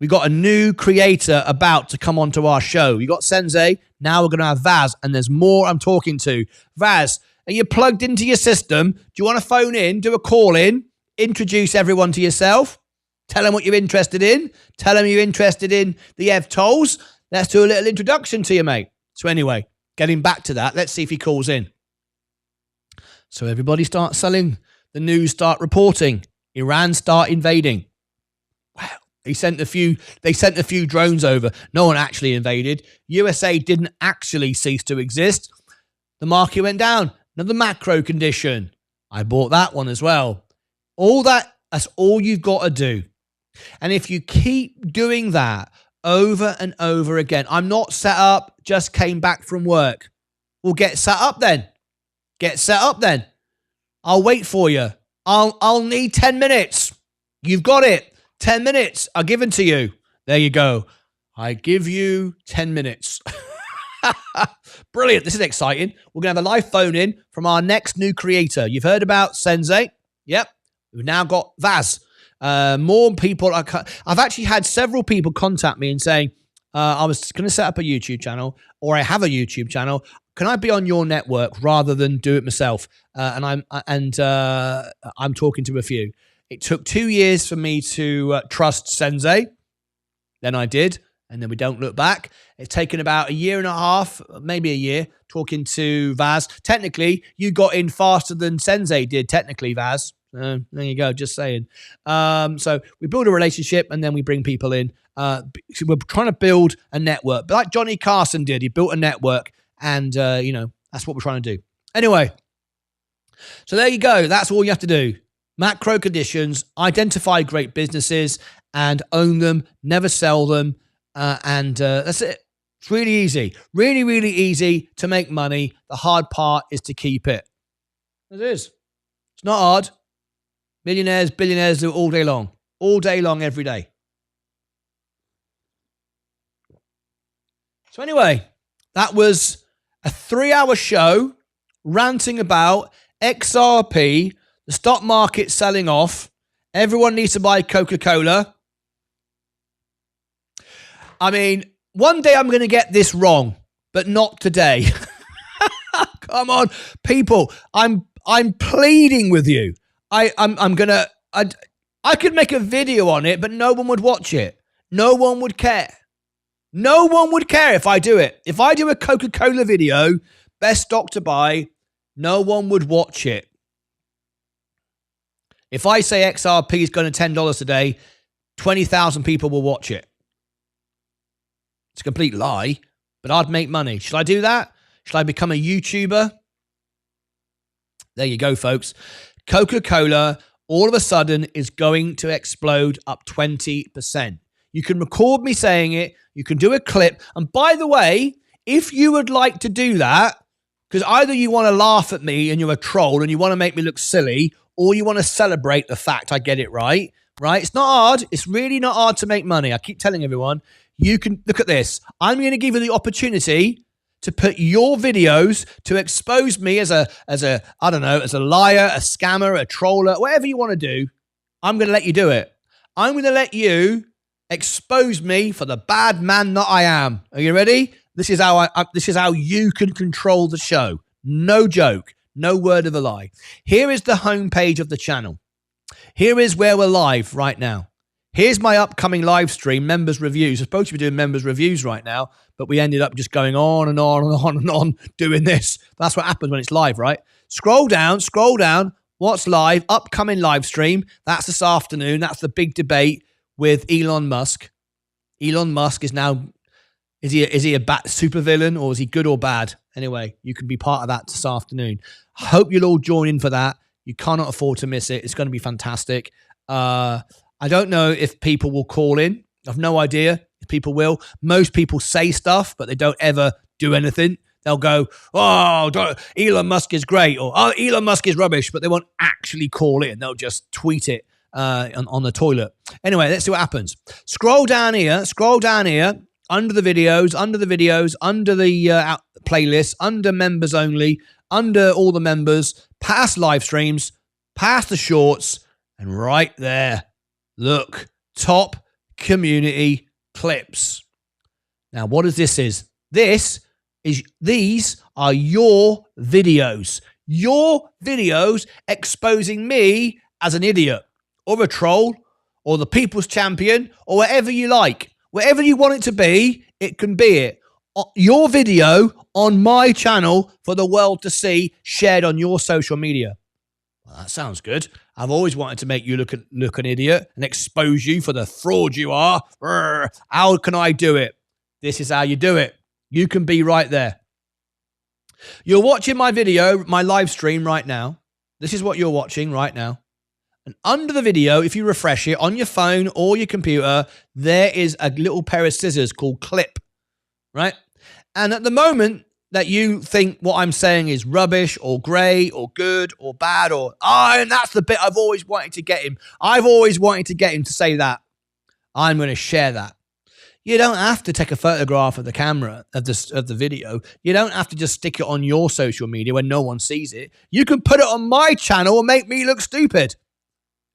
We got a new creator about to come onto our show. You got Sensei, now we're going to have Vaz, and there's more I'm talking to. Vaz, are you plugged into your system? Do you want to phone in, do a call in, introduce everyone to yourself, tell them what you're interested in, tell them you're interested in the EV tolls. Let's do a little introduction to you, mate. So anyway, getting back to that, let's see if he calls in. So everybody start selling, the news start reporting, Iran start invading. Wow. They sent a few drones over. No one actually invaded. USA didn't actually cease to exist. The market went down. Another macro condition. I bought that one as well. That's all you've got to do. And if you keep doing that over and over again, I'm not set up, just came back from work. Well, get set up then. I'll wait for you. I'll need 10 minutes. You've got it. 10 minutes are given to you. There you go. I give you 10 minutes. Brilliant. This is exciting. We're going to have a live phone in from our next new creator. You've heard about Sensei. Yep. We've now got Vaz. More people. I've actually had several people contact me and saying, I was going to set up a YouTube channel, or I have a YouTube channel. Can I be on your network rather than do it myself? And I'm talking to a few. It took 2 years for me to trust Sensei. Then I did, and then we don't look back. It's taken about a year and a half, maybe a year, talking to Vaz. Technically, you got in faster than Sensei did, technically, Vaz. There you go, just saying. So we build a relationship, and then we bring people in. So we're trying to build a network. But like Johnny Carson did, he built a network, and, that's what we're trying to do. Anyway, so there you go. That's all you have to do. Macro conditions, identify great businesses and own them, never sell them. And that's it. It's really easy. Really, really easy to make money. The hard part is to keep it. It is. It's not hard. Millionaires, billionaires do it all day long, every day. So anyway, that was a 3-hour show ranting about XRP, the stock market selling off. Everyone needs to buy Coca-Cola. I mean, one day I'm going to get this wrong, but not today. Come on, people. I'm pleading with you. I could make a video on it, but no one would watch it. No one would care. No one would care if I do it. If I do a Coca-Cola video, best stock to buy, no one would watch it. If I say XRP is going to $10 today, 20,000 people will watch it. It's a complete lie, but I'd make money. Should I do that? Should I become a YouTuber? There you go, folks. Coca-Cola all of a sudden is going to explode up 20%. You can record me saying it. You can do a clip. And by the way, if you would like to do that, because either you want to laugh at me and you're a troll and you want to make me look silly, or you want to celebrate the fact I get it right? It's not hard. It's really not hard to make money. I keep telling everyone, you can look at this. I'm going to give you the opportunity to put your videos to expose me as a I don't know, as a liar, a scammer, a troller, whatever you want to do. I'm going to let you do it. I'm going to let you expose me for the bad man that I am. Are you ready? This is how you can control the show. No joke. No word of a lie. Here is the homepage of the channel. Here is where we're live right now. Here's my upcoming live stream, members reviews. I'm supposed to be doing members reviews right now, but we ended up just going on and on and on and on doing this. That's what happens when it's live, right? Scroll down. What's live? Upcoming live stream. That's this afternoon. That's the big debate with Elon Musk. Elon Musk is now, is he a super villain, or is he good or bad? Anyway, you can be part of that this afternoon. I hope you'll all join in for that. You cannot afford to miss it. It's going to be fantastic. I don't know if people will call in. I've no idea if people will. Most people say stuff, but they don't ever do anything. They'll go, Elon Musk is great, or Elon Musk is rubbish, but they won't actually call in. They'll just tweet it on the toilet. Anyway, let's see what happens. Scroll down here, under the videos, under the playlist, under members only, under all the members, past live streams, past the shorts, and right there. Look, top community clips. Now, what is this? These are your videos. Your videos exposing me as an idiot or a troll or the people's champion or whatever you like. Whatever you want it to be, it can be it. Your video on my channel for the world to see, shared on your social media. Well, that sounds good. I've always wanted to make you look an idiot and expose you for the fraud you are. How can I do it? This is how you do it. You can be right there. You're watching my video, my live stream right now. This is what you're watching right now. And under the video, if you refresh it on your phone or your computer, there is a little pair of scissors called clip, right? And at the moment that you think what I'm saying is rubbish or great or good or bad and that's the bit I've always wanted to get him. I've always wanted to get him to say that. I'm going to share that. You don't have to take a photograph of the camera of the video. You don't have to just stick it on your social media when no one sees it. You can put it on my channel and make me look stupid.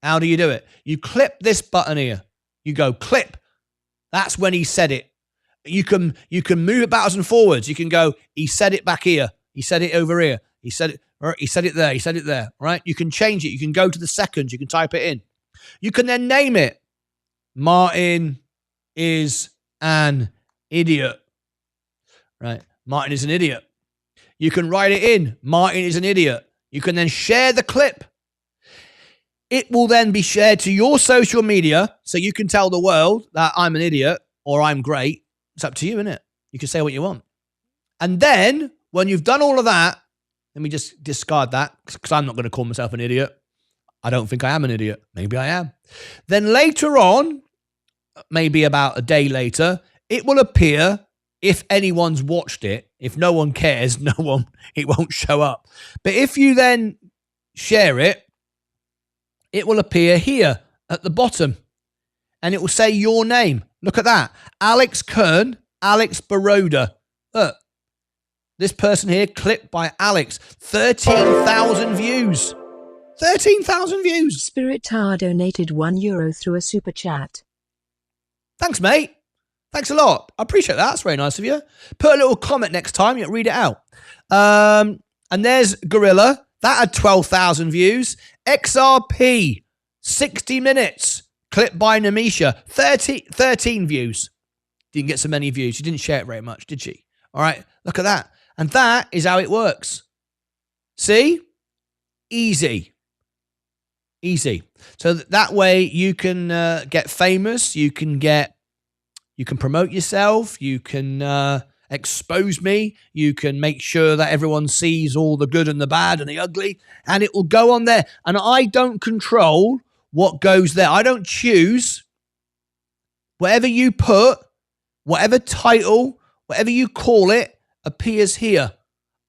How do you do it? You clip this button here. You go clip. That's when he said it. You can move it backwards and forwards. You can go, he said it back here. He said it over here. He said it there. He said it there. Right? You can change it. You can go to the seconds. You can type it in. You can then name it. Martyn is an idiot. Right? Martyn is an idiot. You can write it in. Martyn is an idiot. You can then share the clip. It will then be shared to your social media so you can tell the world that I'm an idiot or I'm great. It's up to you, isn't it? You can say what you want. And then when you've done all of that, let me just discard that because I'm not going to call myself an idiot. I don't think I am an idiot. Maybe I am. Then later on, maybe about a day later, it will appear if anyone's watched it. If no one cares, it won't show up. But if you then share it, it will appear here at the bottom and it will say your name. Look at that. Alex Kern, Alex Baroda. Look, this person here, clipped by Alex. 13,000 views. 13,000 views. Spirit Tower donated €1 through a super chat. Thanks, mate. Thanks a lot. I appreciate that. That's very nice of you. Put a little comment next time. You read it out. And there's Gorilla. That had 12,000 views. XRP, 60 minutes. Clip by Namisha, 13 views. Didn't get so many views. She didn't share it very much, did she? All right, look at that. And that is how it works. See? Easy. So that way you can get famous. You can promote yourself. You can expose me. You can make sure that everyone sees all the good and the bad and the ugly, and it will go on there. And I don't control what goes there. I don't choose. Whatever you put, whatever title, whatever you call it, appears here.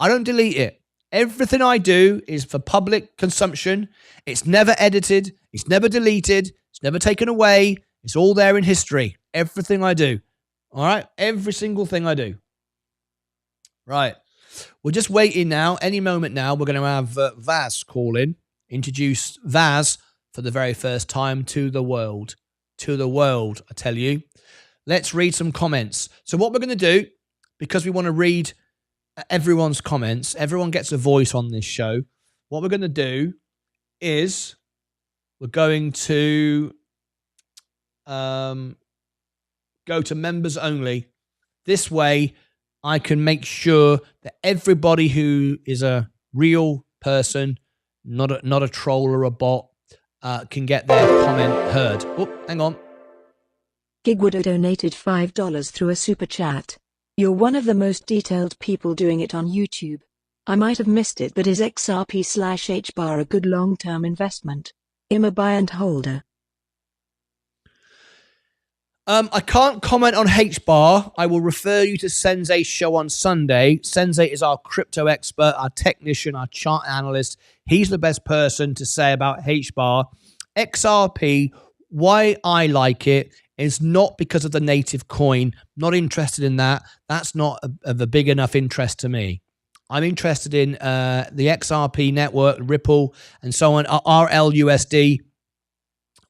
I don't delete it. Everything I do is for public consumption. It's never edited. It's never deleted. It's never taken away. It's all there in history. Everything I do. All right? Every single thing I do. Right. We're just waiting now. Any moment now, we're going to have Vaz call in. Introduce Vaz for the very first time to the world. To the world, I tell you. Let's read some comments. So what we're going to do, because we want to read everyone's comments, everyone gets a voice on this show. What we're going to do is we're going to go to members only. This way, I can make sure that everybody who is a real person, not a troll or a bot, can get their comment heard. Oh, hang on. Gigwood donated $5 through a super chat. You're one of the most detailed people doing it on YouTube. I might have missed it, but is XRP/HBAR a good long-term investment? I'm a buy and holder. I can't comment on HBAR. I will refer you to Sensei's show on Sunday. Sensei is our crypto expert, our technician, our chart analyst. He's the best person to say about HBAR. XRP, why I like it is not because of the native coin. Not interested in that. That's not of a big enough interest to me. I'm interested in the XRP network, Ripple, and so on, RLUSD,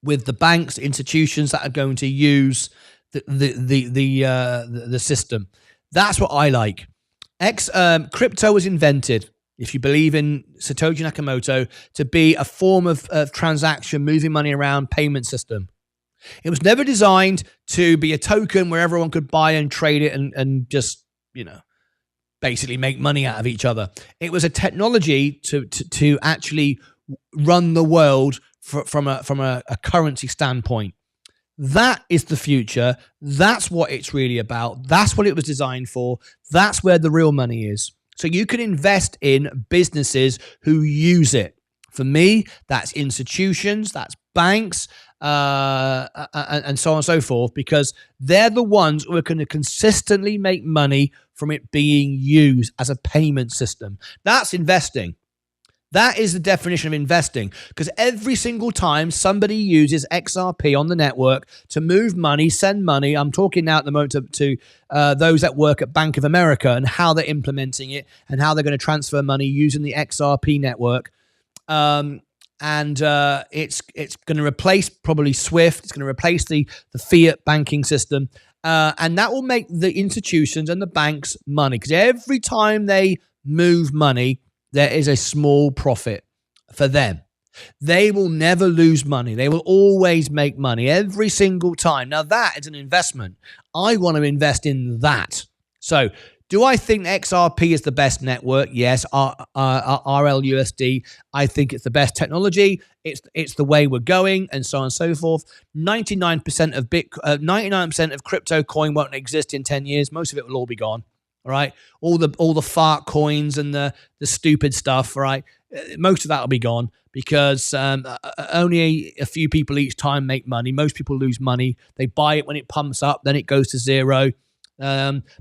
with the banks, institutions that are going to use the system. That's what I like. Crypto was invented, if you believe in Satoshi Nakamoto, to be a form of transaction, moving money around, payment system. It was never designed to be a token where everyone could buy and trade it and just, basically make money out of each other. It was a technology to actually run the world from a currency standpoint. That is the future. That's what it's really about. That's what it was designed for. That's where the real money is. So you can invest in businesses who use it. For me, that's institutions, that's banks, and so on and so forth, because they're the ones who are going to consistently make money from it being used as a payment system. That's investing. That is the definition of investing, because every single time somebody uses XRP on the network to move money, send money, I'm talking now at the moment to those that work at Bank of America and how they're implementing it and how they're going to transfer money using the XRP network. And it's going to replace probably SWIFT. It's going to replace the fiat banking system. And that will make the institutions and the banks money, because every time they move money, there is a small profit for them. They will never lose money. They will always make money every single time. Now, that is an investment. I want to invest in that. So, do I think XRP is the best network? Yes. RLUSD, I think it's the best technology. It's the way we're going, and so on and so forth. 99% of crypto coin won't exist in 10 years. Most of it will all be gone. All right, all the fart coins and the stupid stuff. All right, most of that will be gone, because only a few people each time make money. Most people lose money. They buy it when it pumps up, then it goes to zero.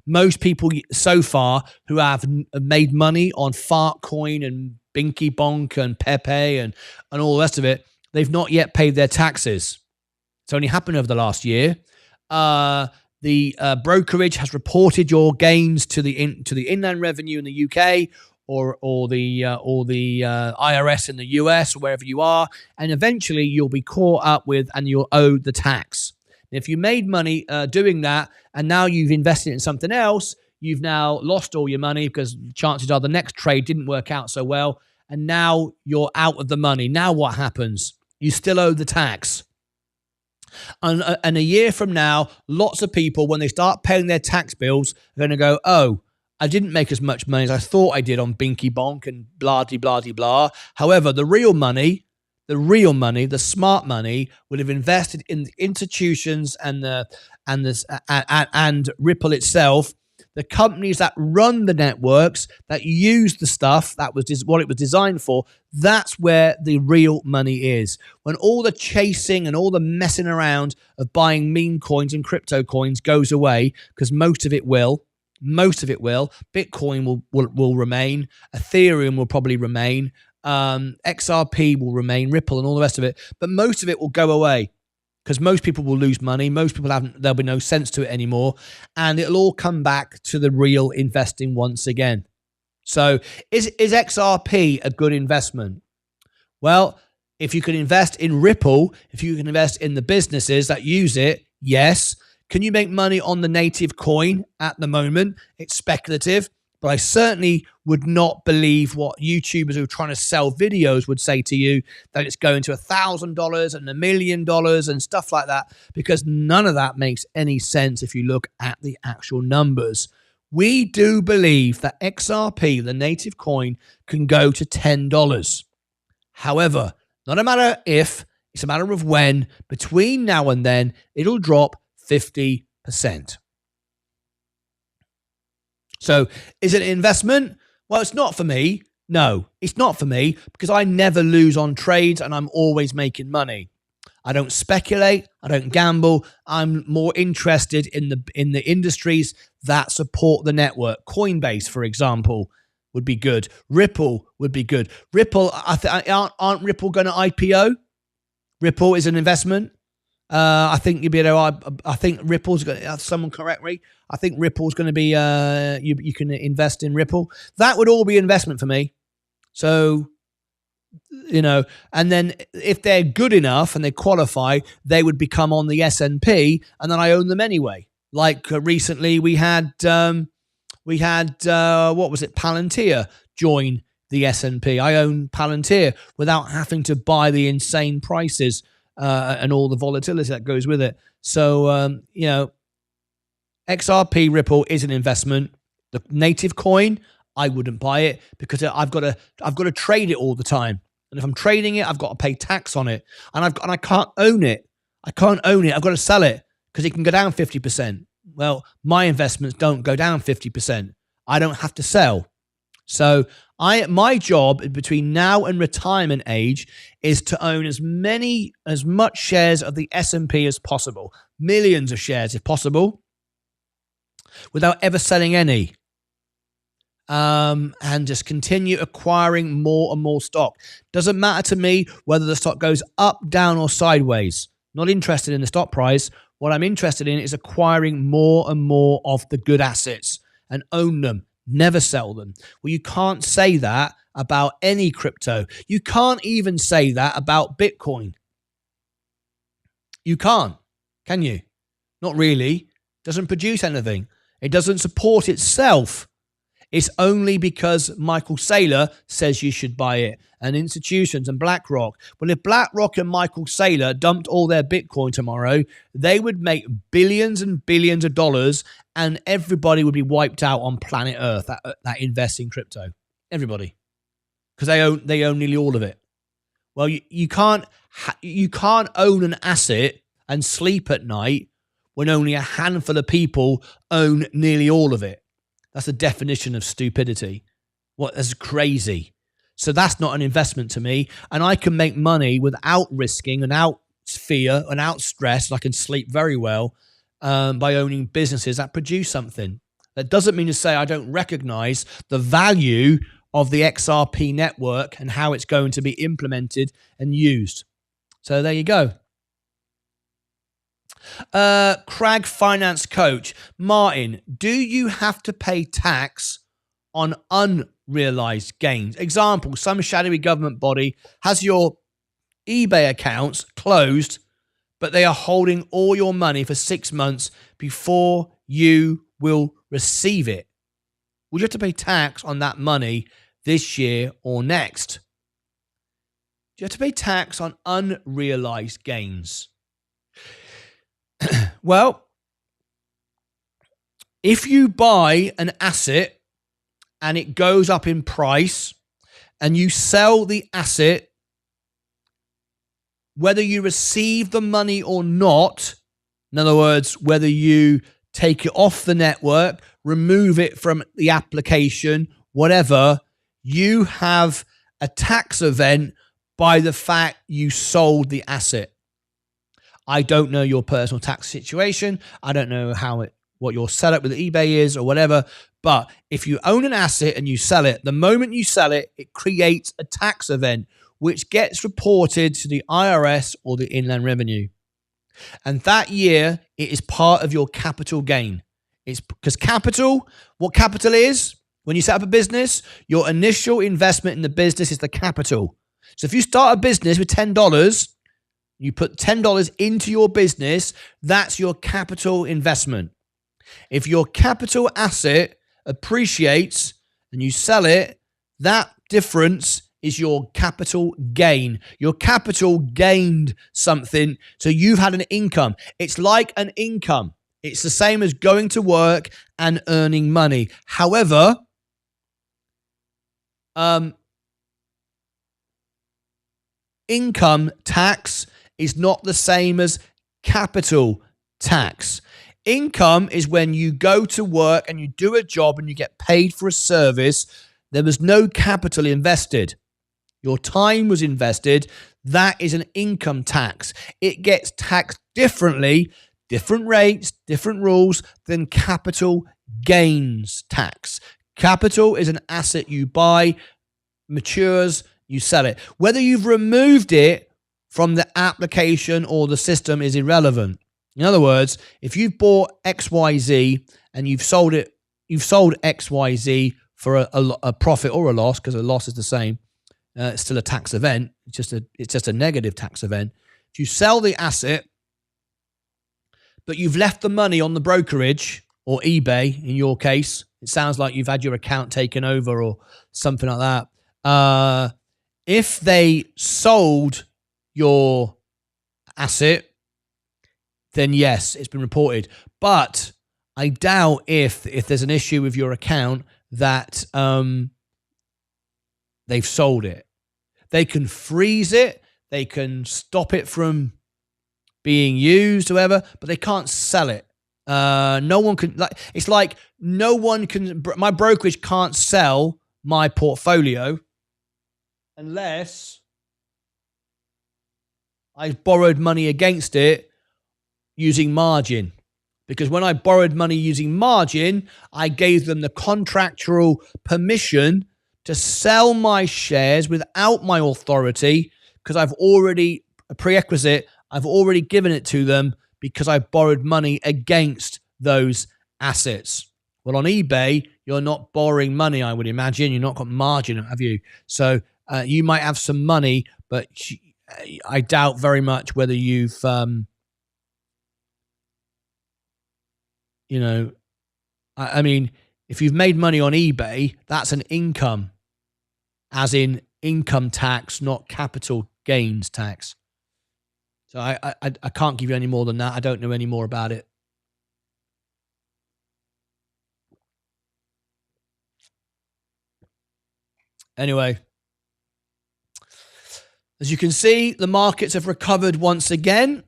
Most people so far who have made money on fart coin and Binky Bonk and Pepe and all the rest of it, they've not yet paid their taxes. It's only happened over the last year. The brokerage has reported your gains to the Inland Revenue in the UK or the IRS in the US, or wherever you are, and eventually you'll be caught up with and you'll owe the tax. And if you made money doing that, and now you've invested in something else, you've now lost all your money, because chances are the next trade didn't work out so well, and now you're out of the money. Now what happens? You still owe the tax. And a year from now, lots of people, when they start paying their tax bills, are going to go, oh, I didn't make as much money as I thought I did on Binky Bonk and blah-de-blah-de-blah. However, the real money, the smart money, would have invested in the institutions and Ripple itself the companies that run the networks, that use the stuff that was what it was designed for, that's where the real money is. When all the chasing and all the messing around of buying meme coins and crypto coins goes away, because most of it will. Bitcoin will remain. Ethereum will probably remain. XRP will remain. Ripple and all the rest of it. But most of it will go away, because most people will lose money. Most people there'll be no sense to it anymore. And it'll all come back to the real investing once again. So is XRP a good investment? Well, if you can invest in Ripple, if you can invest in the businesses that use it, yes. Can you make money on the native coin at the moment? It's speculative. But I certainly would not believe what YouTubers who are trying to sell videos would say to you, that it's going to $1,000 and $1 million and stuff like that, because none of that makes any sense if you look at the actual numbers. We do believe that XRP, the native coin, can go to $10. However, not a matter if, it's a matter of when. Between now and then, it'll drop 50%. So is it an investment? Well, it's not for me. No, it's not for me, because I never lose on trades and I'm always making money. I don't speculate. I don't gamble. I'm more interested in the industries that support the network. Coinbase, for example, would be good. Ripple would be good. Ripple, aren't Ripple going to IPO? Ripple is an investment. I think you'd be able to, I think Ripple's going to, someone correct me. I think Ripple's going to be, you can invest in Ripple. That would all be investment for me. So, you know, and then if they're good enough and they qualify, they would become on the S&P, and then I own them anyway. Like recently we had what was it? Palantir join the S&P. I own Palantir without having to buy the insane prices and all the volatility that goes with it. So, you know, XRP Ripple is an investment. The native coin, I wouldn't buy it, because I've got to trade it all the time. And if I'm trading it, I've got to pay tax on it. And I can't own it. I've got to sell it, because it can go down 50%. Well, my investments don't go down 50%. I don't have to sell. So my job between now and retirement age is to own as much shares of the S&P as possible, millions of shares if possible, without ever selling any, and just continue acquiring more and more stock. Doesn't matter to me whether the stock goes up, down, or sideways. Not interested in the stock price. What I'm interested in is acquiring more and more of the good assets and own them. Never sell them. Well, you can't say that about any crypto. You can't even say that about Bitcoin. You can't, can you? Not really. Doesn't produce anything. It doesn't support itself. It's only because Michael Saylor says you should buy it, and institutions and BlackRock. Well, if BlackRock and Michael Saylor dumped all their Bitcoin tomorrow, they would make billions and billions of dollars, and everybody would be wiped out on planet Earth that invests in crypto. Everybody, because they own nearly all of it. Well, you can't own an asset and sleep at night when only a handful of people own nearly all of it. That's the definition of stupidity. That's crazy. So that's not an investment to me. And I can make money without risking, without fear, without stress. I can sleep very well by owning businesses that produce something. That doesn't mean to say I don't recognize the value of the XRP network and how it's going to be implemented and used. So there you go. Crag Finance Coach, Martyn, do you have to pay tax on unrealized gains? Example, some shadowy government body has your eBay accounts closed, but they are holding all your money for 6 months before you will receive it. Would you have to pay tax on that money this year or next? Do you have to pay tax on unrealized gains? Well, if you buy an asset and it goes up in price and you sell the asset, whether you receive the money or not, in other words, whether you take it off the network, remove it from the application, whatever, you have a tax event by the fact you sold the asset. I don't know your personal tax situation. I don't know what your setup with eBay is or whatever. But if you own an asset and you sell it, the moment you sell it, it creates a tax event which gets reported to the IRS or the Inland Revenue. And that year, it is part of your capital gain. It's because what capital is, when you set up a business, your initial investment in the business is the capital. So if you start a business with $10, you put $10 into your business, that's your capital investment. If your capital asset appreciates and you sell it, that difference is your capital gain. Your capital gained something, so you've had an income. It's like an income. It's the same as going to work and earning money. However, income tax is not the same as capital tax. Income is when you go to work and you do a job and you get paid for a service. There was no capital invested. Your time was invested. That is an income tax. It gets taxed differently, different rates, different rules than capital gains tax. Capital is an asset you buy, matures, you sell it. Whether you've removed it from the application or the system is irrelevant. In other words, if you've bought XYZ and you've sold XYZ for a profit or a loss, because a loss is the same, it's still a tax event. It's just a negative tax event. If you sell the asset, but you've left the money on the brokerage or eBay, in your case, it sounds like you've had your account taken over or something like that. If they sold your asset, then yes, it's been reported. But I doubt if there's an issue with your account that they've sold it. They can freeze it. They can stop it from being used, whatever, but they can't sell it. No one can, it's like no one can, my brokerage can't sell my portfolio unless I borrowed money against it using margin. Because when I borrowed money using margin, I gave them the contractual permission to sell my shares without my authority, because I've already, a prerequisite, I've already given it to them because I borrowed money against those assets. Well, on eBay, you're not borrowing money, I would imagine. You've not got margin, have you? So you might have some money, but I doubt very much whether you've, I mean, if you've made money on eBay, that's an income, as in income tax, not capital gains tax. So I can't give you any more than that. I don't know any more about it. Anyway, as you can see, the markets have recovered once again.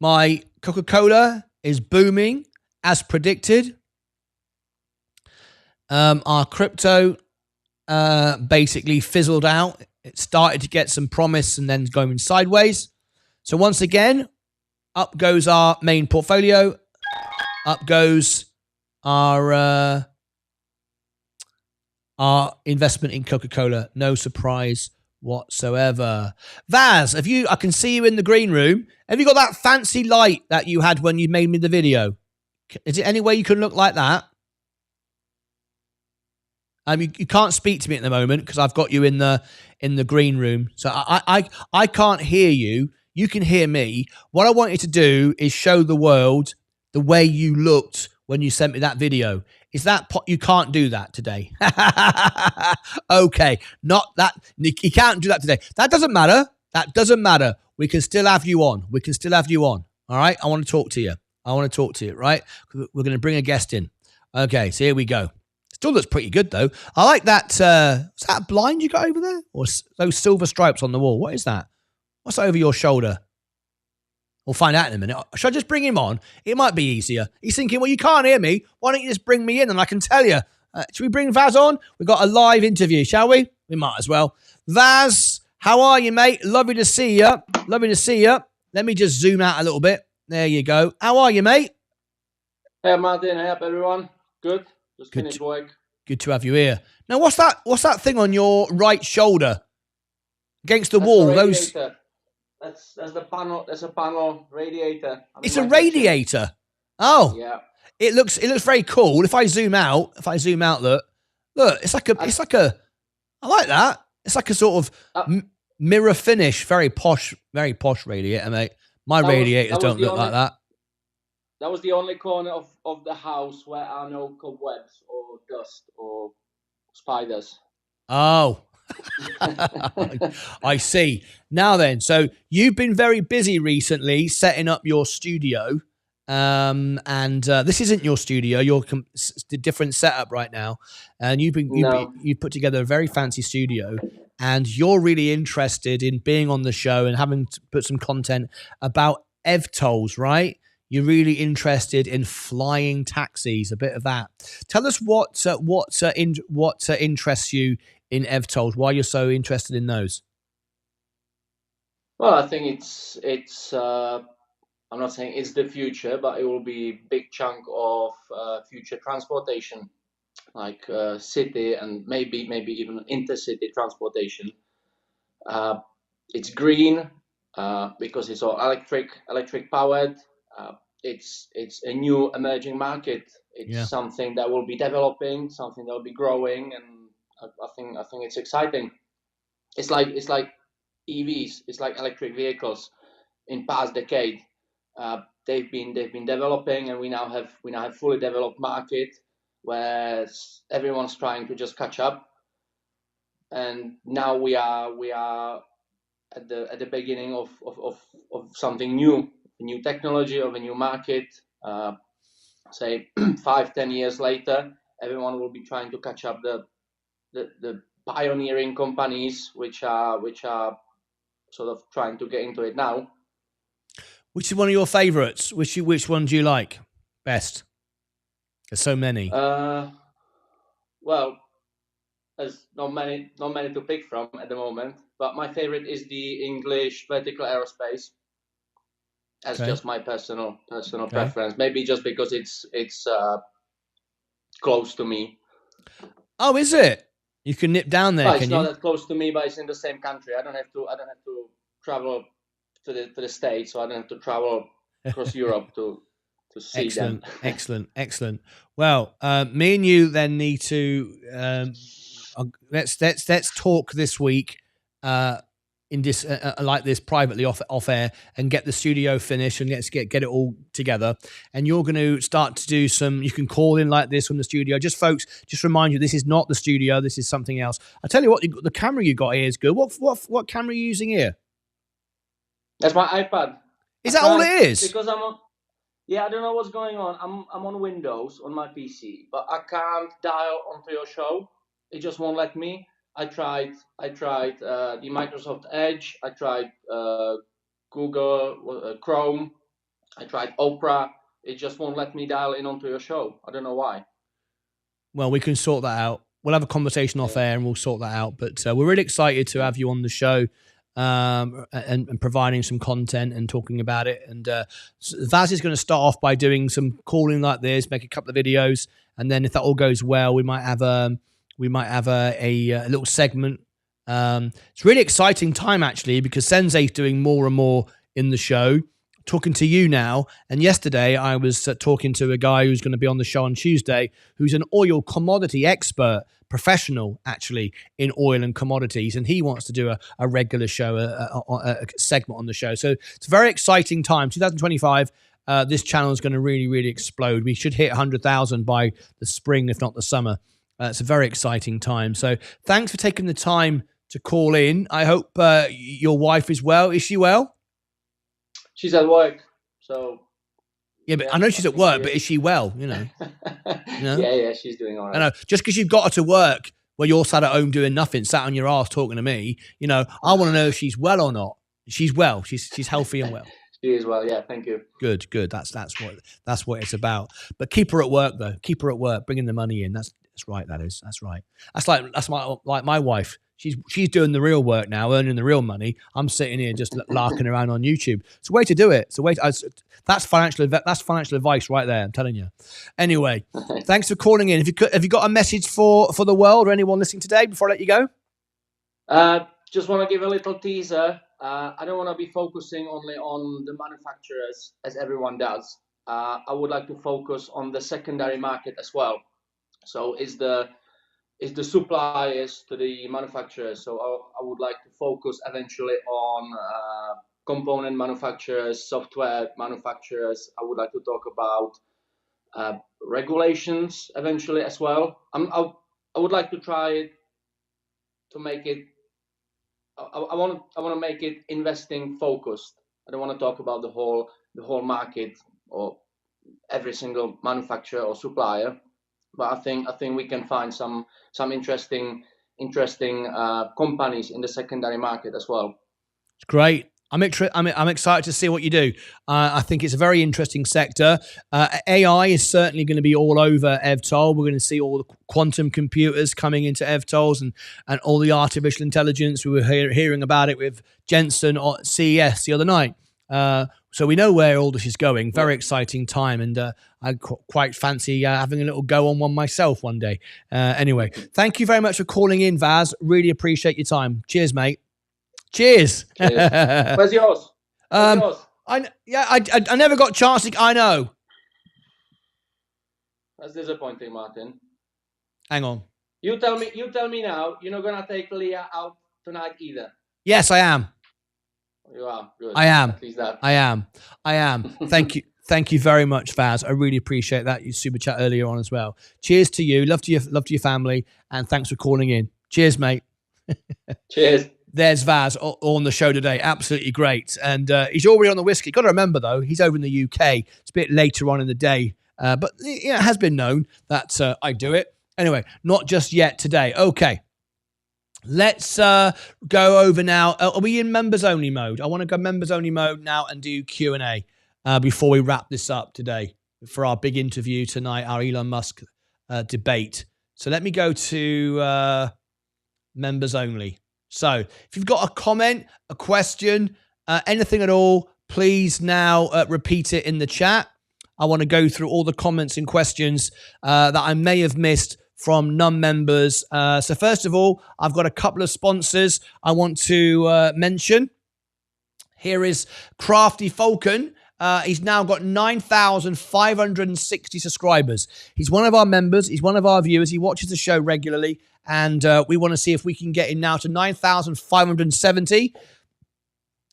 My Coca-Cola is booming as predicted. Our crypto basically fizzled out. It started to get some promise and then going sideways. So once again, up goes our main portfolio. Up goes our investment in Coca-Cola. No surprise whatsoever. Vaz, I can see you in the green room. Have you got that fancy light that you had when you made me the video? Is it any way you can look like that? You can't speak to me at the moment because I've got you in the green room. So I can't hear you. You can hear me. What I want you to do is show the world the way you looked when you sent me that video. Is that you can't do that today? Okay, not that. You can't do that today. That doesn't matter. That doesn't matter. We can still have you on. We can still have you on. All right. I want to talk to you. Right. We're going to bring a guest in. Okay. So here we go. Still looks pretty good though. I like that. Is that a blind you got over there, or those silver stripes on the wall? What is that? What's over your shoulder? We'll find out in a minute. Should I just bring him on? It might be easier. He's thinking, well, you can't hear me. Why don't you just bring me in and I can tell you? Should we bring Vaz on? We've got a live interview, shall we? We might as well. Vaz, how are you, mate? Lovely to see you. Lovely to see you. Let me just zoom out a little bit. There you go. How are you, mate? Hey, Martin. Hey up, everyone. Good. Just finished work. Good to have you here. Now, what's that thing on your right shoulder against the wall? That's the panel. That's a panel radiator. It's a radiator. Kitchen. Oh, yeah. It looks very cool. If I zoom out, look, it's like a. I like that. It's like a sort of mirror finish. Very posh radiator, mate. My radiators don't look like that. That was the only corner of the house where are no cobwebs or dust or spiders. Oh, I see. Now then, so you've been very busy recently setting up your studio. And this isn't your studio. You're a different setup right now. And you put together a very fancy studio. And you're really interested in being on the show and having to put some content about EV tolls, right? You're really interested in flying taxis, a bit of that. Tell us what interests you in EV tolls, why you're so interested in those. Well, I think it's I'm not saying it's the future, but it will be a big chunk of future transportation, like city and maybe even intercity transportation. It's green because it's all electric powered. It's a new emerging market. It's something that will be developing, something that will be growing, and I think it's exciting. It's like EVs. It's like electric vehicles. In past decade, they've been developing, and we now have fully developed market where everyone's trying to just catch up. And now we are at the beginning of something new. A new technology, of a new market. Say 5-10 years later, everyone will be trying to catch up the pioneering companies which are sort of trying to get into it now. Which is one of your favorites? Which one do you like best? There's so many. Well, there's not many to pick from at the moment. But my favorite is the English vertical aerospace. That's just my personal preference. Maybe just because it's close to me. Oh, is it? You can nip down there. It's not that close to me, but it's in the same country. I don't have to travel to the States, so I don't have to travel across Europe to see them. Excellent. Well, me and you then need to let's talk this week. In this like this privately off air and get the studio finished and let's get it all together. And you're going to start to do you can call in like this from the studio. Folks, remind you, this is not the studio. This is something else. I tell you what, the camera you got here is good. What camera are you using here? That's my iPad. Is that all it is? Because I don't know what's going on. I'm on Windows on my PC, but I can't dial onto your show. It just won't let me. I tried the Microsoft Edge. I tried Google Chrome. I tried Opera. It just won't let me dial in onto your show. I don't know why. Well, we can sort that out. We'll have a conversation off air and we'll sort that out. But we're really excited to have you on the show and providing some content and talking about it. And Vaz is going to start off by doing some calling like this, make a couple of videos, and then if that all goes well, we might have a little segment. It's a really exciting time actually because Sensei's doing more and more in the show. Talking to you now, and yesterday I was talking to a guy who's going to be on the show on Tuesday, who's an oil commodity expert, professional actually in oil and commodities, and he wants to do a regular show, a segment on the show. So it's a very exciting time. 2025, this channel is going to really, really explode. We should hit 100,000 by the spring, if not the summer. It's a very exciting time. So thanks for taking the time to call in. I hope your wife is well. Is she well? She's at work, so. Yeah, but I know she's at work, but is she well? You know. Yeah, she's doing all right. I know. Just because you've got her to work where you're sat at home doing nothing, sat on your ass talking to me, I want to know if she's well or not. She's well. She's healthy and well. You as well. Yeah, thank you. Good. That's what it's about. But keep her at work though. Keep her at work, bringing the money in. That's right. That's right. That's my wife. She's doing the real work now, earning the real money. I'm sitting here just larking around on YouTube. It's a way to do it. That's financial advice right there. I'm telling you. Anyway, thanks for calling in. Have you got a message for the world or anyone listening today before I let you go? Just want to give a little teaser. I don't want to be focusing only on the manufacturers as everyone does. I would like to focus on the secondary market as well. So is the suppliers to the manufacturers. So I would like to focus eventually on component manufacturers, software manufacturers. I would like to talk about regulations eventually as well. I would like to try to make it. I want to make it investing focused. I don't want to talk about the whole market or every single manufacturer or supplier, but I think we can find some interesting companies in the secondary market as well. It's great. I'm excited to see what you do. I think it's a very interesting sector. AI is certainly going to be all over EVTOL. We're going to see all the quantum computers coming into EVTOLs and all the artificial intelligence. We were hearing about it with Jensen at CES the other night. So we know where all this is going. Very exciting time. And I quite fancy having a little go on one myself one day. Anyway, thank you very much for calling in, Vaz. Really appreciate your time. Cheers, mate. Cheers. Where's yours? I never got a chance to. I know. That's disappointing, Martyn. Hang on. You tell me now. You're not gonna take Leah out tonight either. Yes, I am. You are. Good. I am. At least that. I am. Thank you. Thank you very much, Vaz. I really appreciate that. You super chat earlier on as well. Cheers to you. Love to your family, and thanks for calling in. Cheers, mate. Cheers. There's Vaz on the show today. Absolutely great. And he's already on the whiskey. Got to remember, though, he's over in the UK. It's a bit later on in the day. But it has been known that I do it. Anyway, not just yet today. Okay. Let's go over now. Are we in members only mode? I want to go members only mode now and do Q&A before we wrap this up today for our big interview tonight, our Elon Musk debate. So let me go to members only. So if you've got a comment, a question, anything at all, please now repeat it in the chat. I want to go through all the comments and questions that I may have missed from non-members. So first of all, I've got a couple of sponsors I want to mention. Here is Crafty Falcon. He's now got 9,560 subscribers. He's one of our members. He's one of our viewers. He watches the show regularly. And we want to see if we can get him now to 9,570.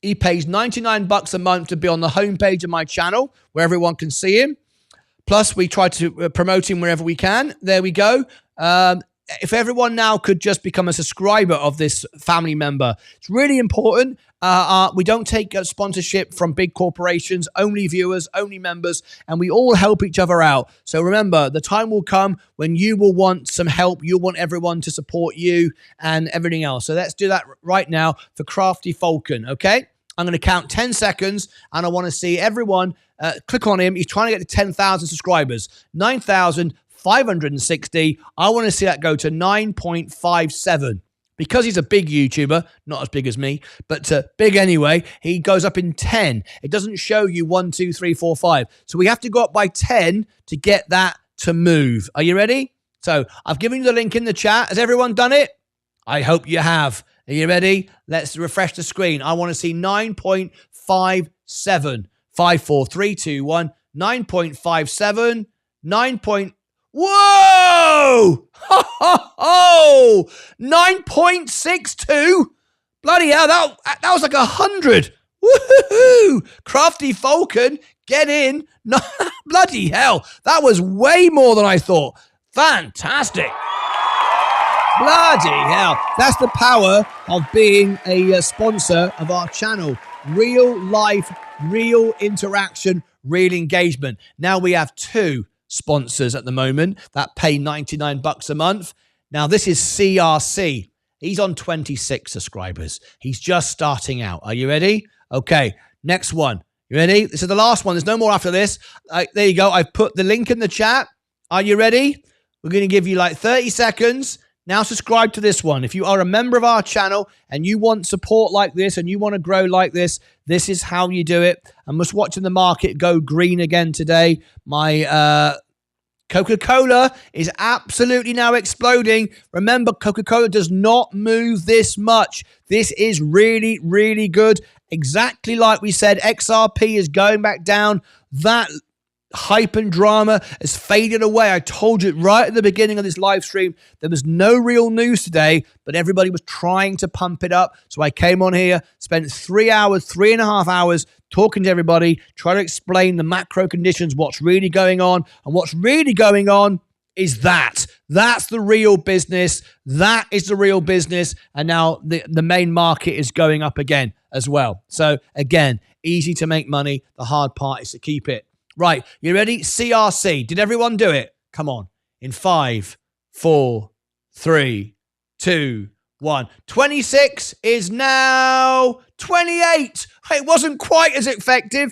He pays $99 a month to be on the homepage of my channel where everyone can see him. Plus, we try to promote him wherever we can. There we go. If everyone now could just become a subscriber of this family member, it's really important. We don't take sponsorship from big corporations, only viewers, only members, and we all help each other out. So remember, the time will come when you will want some help. You'll want everyone to support you and everything else. So let's do that right now for Crafty Falcon, okay? I'm going to count 10 seconds, and I want to see everyone click on him. He's trying to get to 10,000 subscribers. 9,560. I want to see that go to 9.57. Because he's a big YouTuber, not as big as me, but big anyway, he goes up in 10. It doesn't show you 1, 2, 3, 4, 5. So we have to go up by 10 to get that to move. Are you ready? So I've given you the link in the chat. Has everyone done it? I hope you have. Are you ready? Let's refresh the screen. I want to see 9.57. 5, 4, 3, 2, 1. 9.57. 9. Whoa! Ho, ho, ho! 9.62? Bloody hell, that was like 100. Woohoo! Crafty Falcon, get in. No, bloody hell, that was way more than I thought. Fantastic. Bloody hell. That's the power of being a sponsor of our channel. Real life, real interaction, real engagement. Now we have 2 sponsors at the moment that pay $99 a month. Now this is CRC. He's on 26 subscribers. He's just starting out. Are you ready? Okay, next one. You ready? This is the last one. There's no more after this. There you go. I've put the link in the chat. Are you ready? We're going to give you like 30 seconds. Now subscribe to this one. If you are a member of our channel and you want support like this and you want to grow like this is how you do it. I'm just watching the market go green again today. My Coca-Cola is absolutely now exploding. Remember, Coca-Cola does not move this much. This is really, really good. Exactly like we said, XRP is going back down. That hype and drama has faded away. I told you right at the beginning of this live stream, there was no real news today, but everybody was trying to pump it up. So I came on here, spent 3 hours, 3.5 hours talking to everybody, trying to explain the macro conditions, what's really going on. And what's really going on is that. That's the real business. That is the real business. And now the main market is going up again as well. So again, easy to make money. The hard part is to keep it. Right, you ready? CRC. Did everyone do it? Come on. In 5, 4, 3, 2, 1. 26 is now 28. It wasn't quite as effective.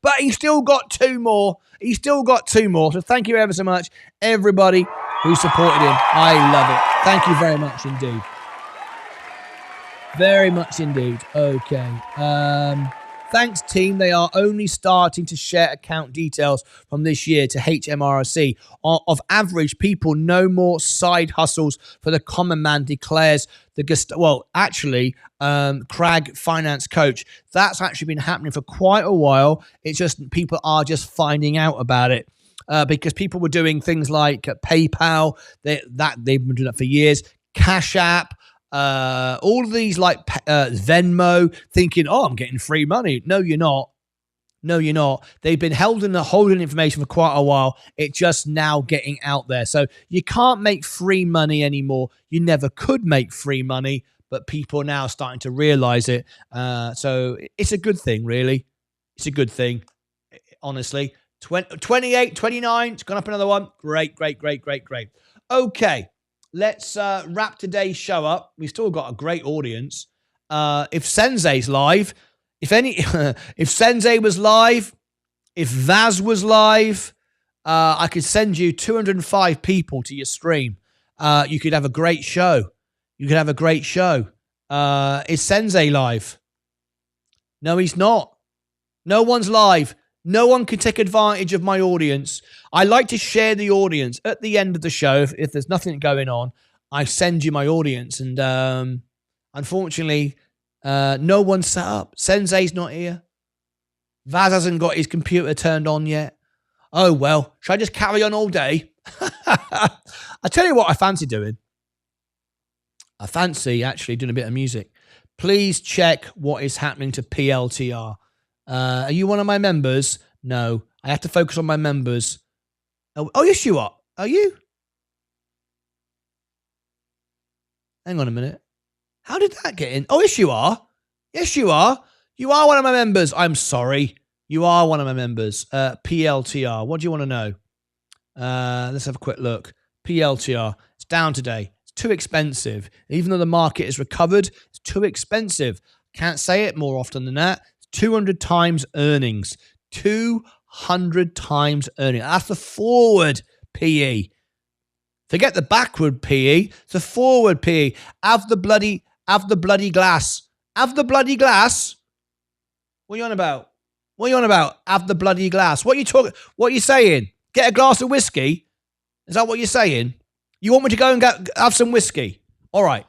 But he still got 2 more. So thank you ever so much, everybody who supported him. I love it. Thank you very much indeed. Very much indeed. Okay. Thanks, team. They are only starting to share account details from this year to HMRC. Of average, people no more side hustles for the common man, declares Crag finance coach. That's actually been happening for quite a while. It's just people are just finding out about it. Because people were doing things like PayPal, they've been doing that for years, Cash App, all of these like Venmo, thinking, oh, I'm getting free money. No, you're not. They've been holding information for quite a while. It's just now getting out there. So you can't make free money anymore. You never could make free money, but people are now starting to realize it. So it's a good thing, really. It's a good thing, honestly. 28, 29, it's gone up another one. Great. Okay. Let's wrap today's show up. We've still got a great audience. If Sensei's live, if Sensei was live, if Vaz was live, I could send you 205 people to your stream. You could have a great show. Is Sensei live? No, he's not. No one's live. No one can take advantage of my audience. I like to share the audience at the end of the show. If there's nothing going on, I send you my audience. And unfortunately, no one's set up. Sensei's not here. Vaz hasn't got his computer turned on yet. Oh, well, should I just carry on all day? I tell you what I fancy doing. I fancy actually doing a bit of music. Please check what is happening to PLTR. Are you one of my members? No. I have to focus on my members. Oh, yes, you are. Are you? Hang on a minute. How did that get in? Oh, yes, you are. Yes, you are. You are one of my members. I'm sorry. You are one of my members. PLTR. What do you want to know? Let's have a quick look. PLTR. It's down today. It's too expensive. Even though the market is recovered, it's too expensive. Can't say it more often than that. 200 times earnings. 200 times earnings. That's the forward PE. Forget the backward PE. It's the forward PE. Have the bloody glass. Have the bloody glass. What are you on about? Have the bloody glass. What are you talking? What are you saying? Get a glass of whiskey? Is that what you're saying? You want me to go and have some whiskey? All right.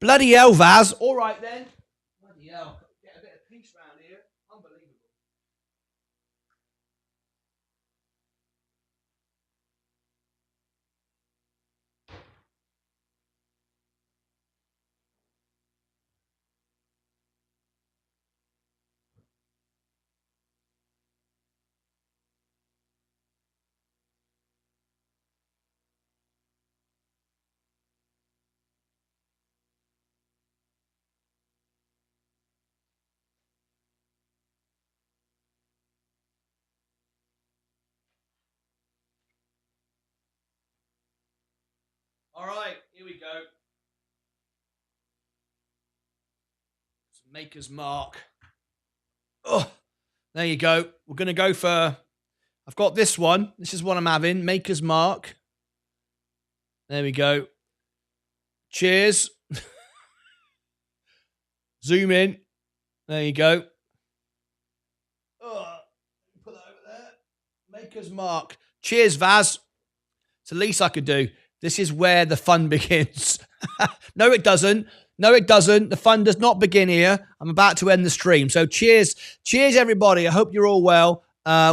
Bloody hell, Vaz. All right then. Bloody hell. Get a bit of peace around here. Unbelievable. All right, here we go. Maker's Mark. Oh, there you go. We're going to go for, I've got this one. This is what I'm having. Maker's Mark. There we go. Cheers. Zoom in. There you go. Oh, put that over there. Maker's Mark. Cheers, Vaz. It's the least I could do. This is where the fun begins. No, it doesn't. No, it doesn't. The fun does not begin here. I'm about to end the stream. So cheers. Cheers, everybody. I hope you're all well.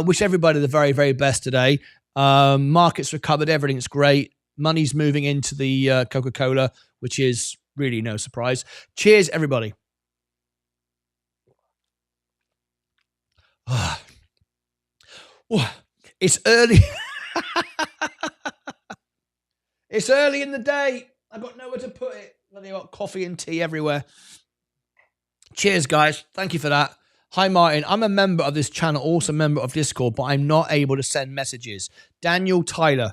Wish everybody the very, very best today. Markets recovered. Everything's great. Money's moving into the Coca-Cola, which is really no surprise. Cheers, everybody. It's early. It's early in the day. I've got nowhere to put it. Bloody got coffee and tea everywhere. Cheers, guys. Thank you for that. Hi, Martin. I'm a member of this channel, also a member of Discord, but I'm not able to send messages. Daniel Tyler.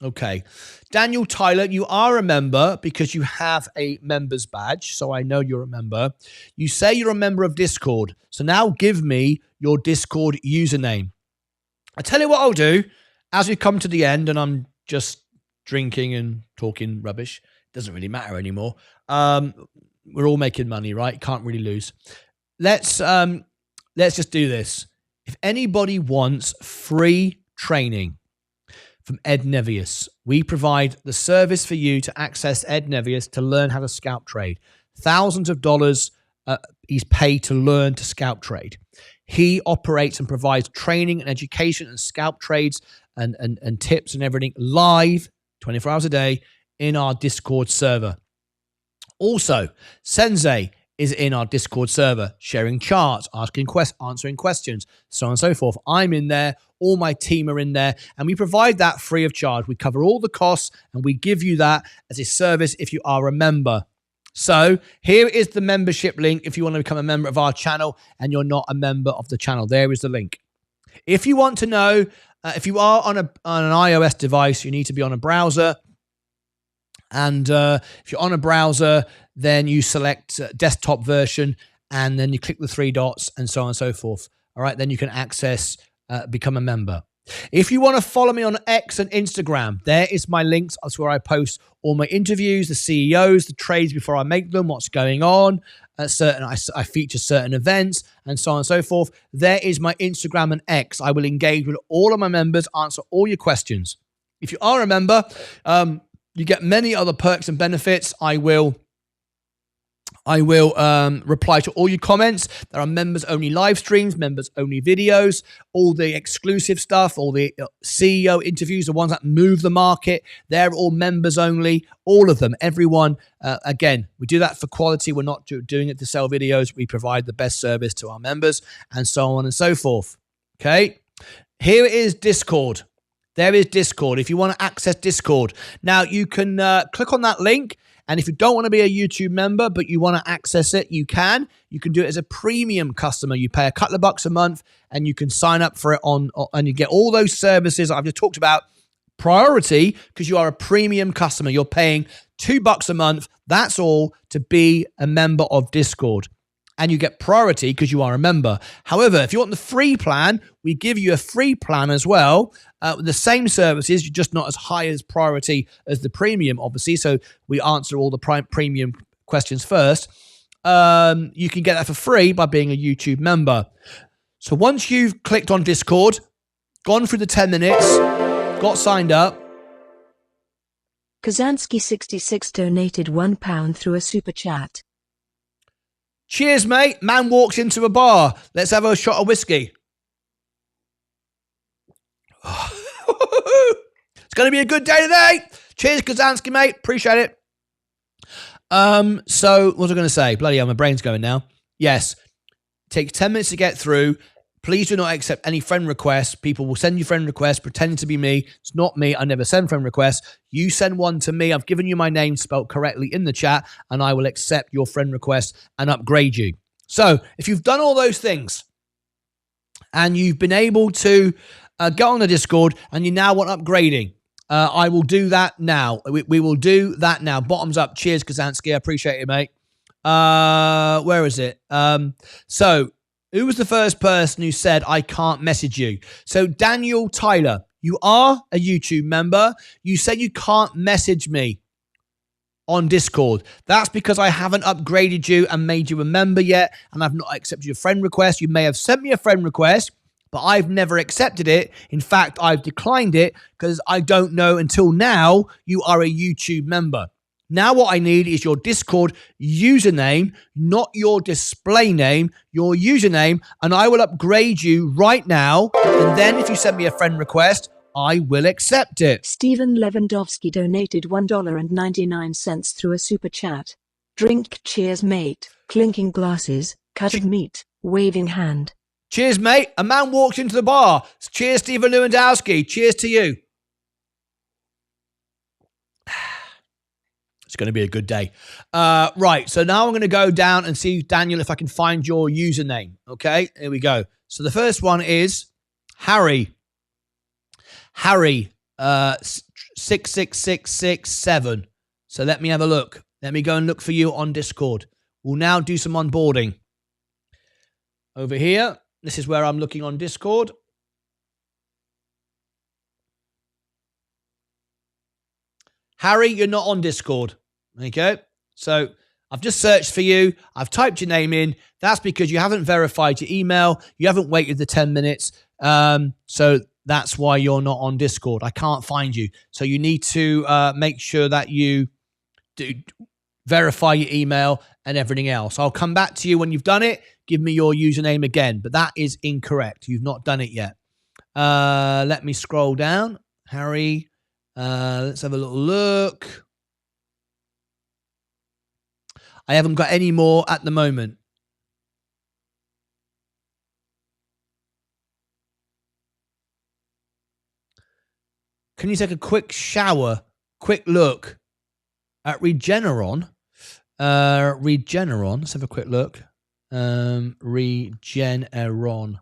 Okay. Daniel Tyler, you are a member because you have a member's badge, so I know you're a member. You say you're a member of Discord, so now give me your Discord username. I tell you what I'll do, as we come to the end, and I'm just drinking and talking rubbish. Doesn't really matter anymore. We're all making money, right? Can't really lose. Let's just do this. If anybody wants free training from Ed Nevius, we provide the service for you to access Ed Nevius to learn how to scalp trade. Thousands of dollars he's paid to learn to scalp trade. He operates and provides training and education and scalp trades and tips and everything live 24 hours a day in our Discord server. Also, Sensei is in our Discord server, sharing charts, answering questions, so on and so forth. I'm in there. All my team are in there, and we provide that free of charge. We cover all the costs, and we give you that as a service if you are a member. So here is the membership link if you want to become a member of our channel and you're not a member of the channel. There is the link. If you want to know, if you are on an iOS device, you need to be on a browser. And if you're on a browser, then you select desktop version, and then you click the three dots and so on and so forth. All right, then you can access, become a member. If you want to follow me on X and Instagram, there is my links. That's where I post all my interviews, the CEOs, the trades before I make them, what's going on. I feature certain events and so on and so forth. There is my Instagram and X. I will engage with all of my members, answer all your questions. If you are a member, you get many other perks and benefits. I will reply to all your comments. There are members-only live streams, members-only videos, all the exclusive stuff, all the CEO interviews, the ones that move the market. They're all members-only, all of them, everyone. Again, we do that for quality. We're not doing it to sell videos. We provide the best service to our members and so on and so forth. Okay? Here is Discord. There is Discord. If you want to access Discord. Now, you can click on that link. And if you don't want to be a YouTube member, but you want to access it, you can. You can do it as a premium customer. You pay a couple of bucks a month and you can sign up for it and you get all those services I've just talked about. Priority, because you are a premium customer. You're paying $2 a month. That's all to be a member of Discord. And you get priority because you are a member. However, if you want the free plan, we give you a free plan as well. The same services, you're just not as high as priority as the premium, obviously. So we answer all the premium questions first. You can get that for free by being a YouTube member. So once you've clicked on Discord, gone through the 10 minutes, got signed up. Kazansky66 donated £1 through a super chat. Cheers, mate. Man walks into a bar. Let's have a shot of whiskey. It's going to be a good day today. Cheers, Kazansky, mate. Appreciate it. So what was I going to say? Bloody hell, my brain's going now. Yes. Take 10 minutes to get through. Please do not accept any friend requests. People will send you friend requests pretending to be me. It's not me. I never send friend requests. You send one to me. I've given you my name spelled correctly in the chat, and I will accept your friend request and upgrade you. So if you've done all those things and you've been able to get on the Discord and you now want upgrading, I will do that now. We will do that now. Bottoms up. Cheers, Kazansky. I appreciate it, mate. Where is it? So Who was the first person who said, I can't message you? So Daniel Tyler, you are a YouTube member. You said you can't message me on Discord. That's because I haven't upgraded you and made you a member yet, and I've not accepted your friend request. You may have sent me a friend request, but I've never accepted it. In fact, I've declined it because I don't know until now you are a YouTube member. Now what I need is your Discord username, not your display name, your username, and I will upgrade you right now. And then if you send me a friend request, I will accept it. Steven Lewandowski donated $1.99 through a super chat. Drink cheers mate, clinking glasses, cutted meat, waving hand. Cheers, mate. A man walks into the bar. Cheers, Steven Lewandowski. Cheers to you. It's going to be a good day. Right, so now I'm going to go down and see, Daniel, if I can find your username. Okay, here we go. So the first one is Harry. Harry, 66667. So let me have a look. Let me go and look for you on Discord. We'll now do some onboarding. Over here, this is where I'm looking on Discord. Harry, you're not on Discord. Okay. So I've just searched for you. I've typed your name in. That's because you haven't verified your email. You haven't waited the 10 minutes. So that's why you're not on Discord. I can't find you. So you need to make sure that you do verify your email and everything else. I'll come back to you when you've done it. Give me your username again. But that is incorrect. You've not done it yet. Let me scroll down. Harry. Let's have a little look. I haven't got any more at the moment. Can you take a quick shower, quick look at Regeneron? Regeneron, let's have a quick look. Regeneron.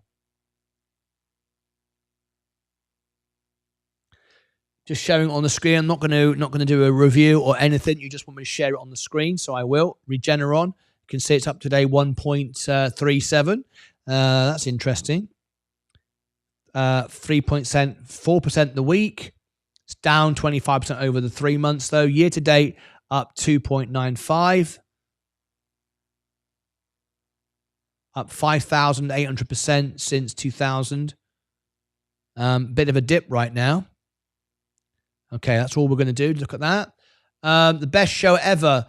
Just showing it on the screen. I'm not going to do a review or anything. You just want me to share it on the screen, so I will. Regeneron. You can see it's up today 1.37. That's interesting. 4% the week. It's down 25% over the 3 months, though. Year to date, up 2.95. Up 5,800% since 2000. Bit of a dip right now. Okay, that's all we're going to do. Look at that. The best show ever.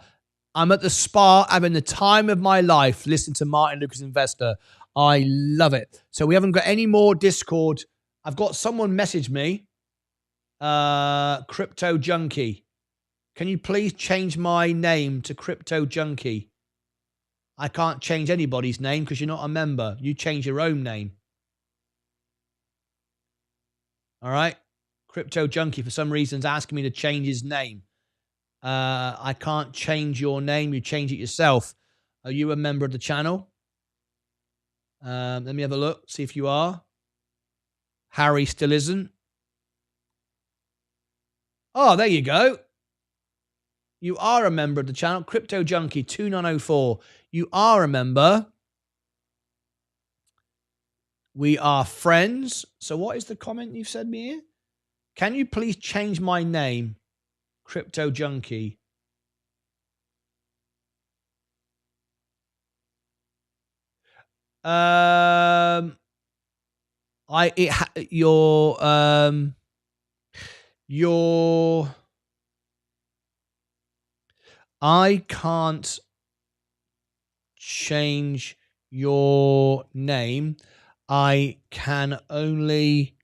I'm at the spa having the time of my life listening to Martyn Lucas Investor. I love it. So we haven't got any more Discord. I've got someone message me. Crypto Junkie. Can you please change my name to Crypto Junkie? I can't change anybody's name because you're not a member. You change your own name. All right? Crypto Junkie, for some reason, is asking me to change his name. I can't change your name. You change it yourself. Are you a member of the channel? Let me have a look. See if you are. Harry still isn't. Oh, there you go. You are a member of the channel. Crypto Junkie 2904. You are a member. We are friends. So what is the comment you've said me here? Can you please change my name? Crypto Junkie. I can't change your name. I can only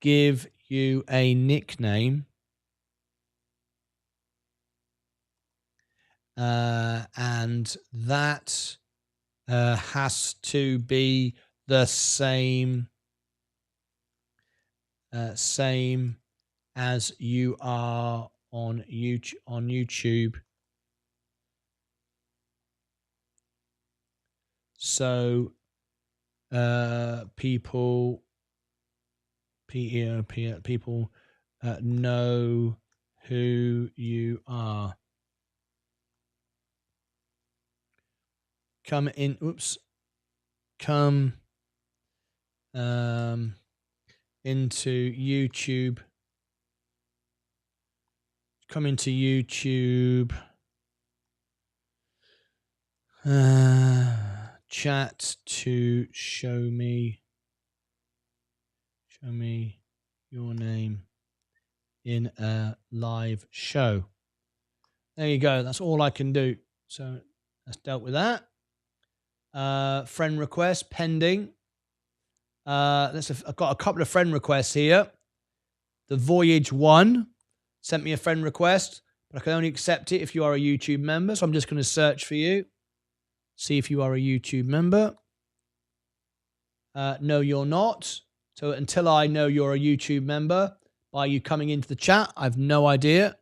give you a nickname. And that has to be the same as you are on YouTube. So people know who you are. Come in. Oops. come into YouTube. Come into YouTube. Chat to show me your name in a live show. There you go. That's all I can do. So that's dealt with that. Friend request pending. I've got a couple of friend requests here. The Voyage 1 sent me a friend request, but I can only accept it if you are a YouTube member. So I'm just going to search for you. See if you are a YouTube member. No, you're not. So until I know you're a YouTube member, by you coming into the chat, I have no idea.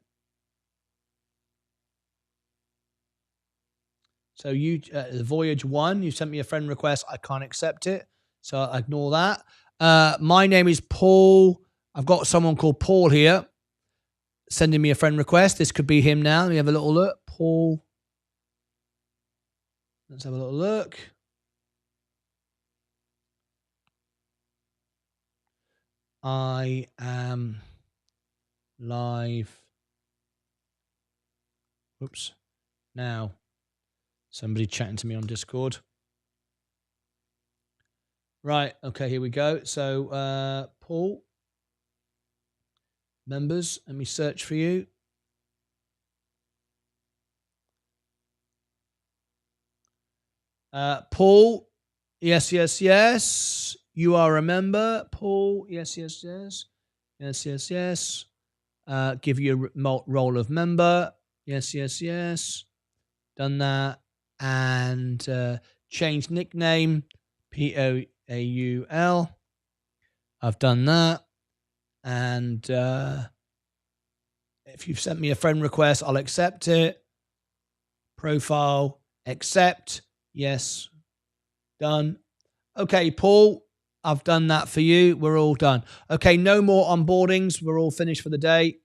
So you, the Voyage 1, you sent me a friend request. I can't accept it. So I ignore that. My name is Paul. I've got someone called Paul here sending me a friend request. This could be him now. Let me have a little look. Paul. Let's have a little look. I am live. Oops. Now. Somebody chatting to me on Discord. Right. Okay, here we go. So, Paul. Members. Let me search for you. Paul. Yes, yes, yes. You are a member. Paul. Yes, yes, yes. Yes, yes, yes. Give you a role of member. Yes, yes, yes. Done that. And change nickname. Paul. I've done that. And if you've sent me a friend request, I'll accept it. Profile. Accept. Yes. Done. Okay, Paul, I've done that for you. We're all done. Okay, no more onboardings. We're all finished for the day.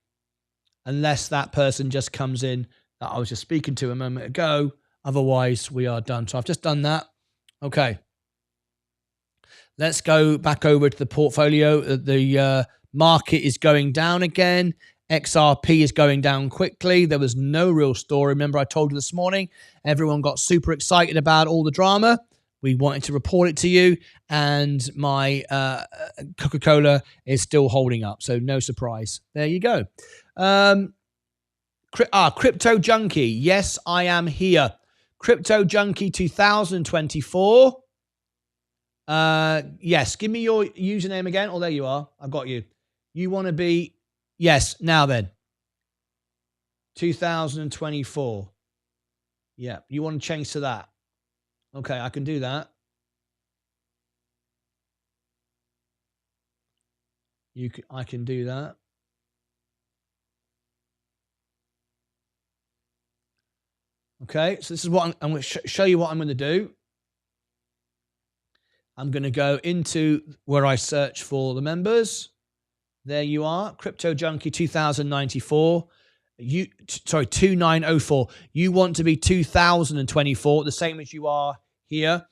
Unless that person just comes in that I was just speaking to a moment ago. Otherwise, we are done. So I've just done that. Okay. Let's go back over to the portfolio. The market is going down again. XRP is going down quickly. There was no real story. Remember, I told you this morning, everyone got super excited about all the drama. We wanted to report it to you, and my Coca-Cola is still holding up, so no surprise. There you go. Crypto Junkie. Yes, I am here. Crypto Junkie 2024. Yes, give me your username again. Oh, there you are. I've got you. You want to be... Yes, now then. 2024. Yeah, you want to change to that. Okay, I can do that. I can do that. Okay, so this is what I'm going to show you what I'm going to do. I'm going to go into where I search for the members. There you are, Crypto Junkie 2094. 2904. You want to be 2024, the same as you are here.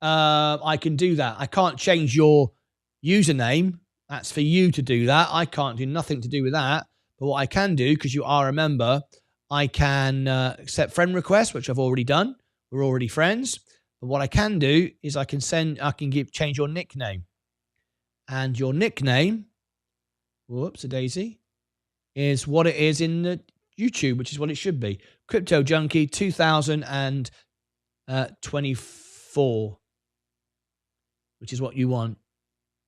I can do that. I can't change your username. That's for you to do that. I can't do nothing to do with that. But what I can do, because you are a member, I can accept friend requests, which I've already done. We're already friends. But what I can do is I can change your nickname. And your nickname, whoops, a daisy, is what it is in the YouTube, which is what it should be. Crypto Junkie 2024, which is what you want.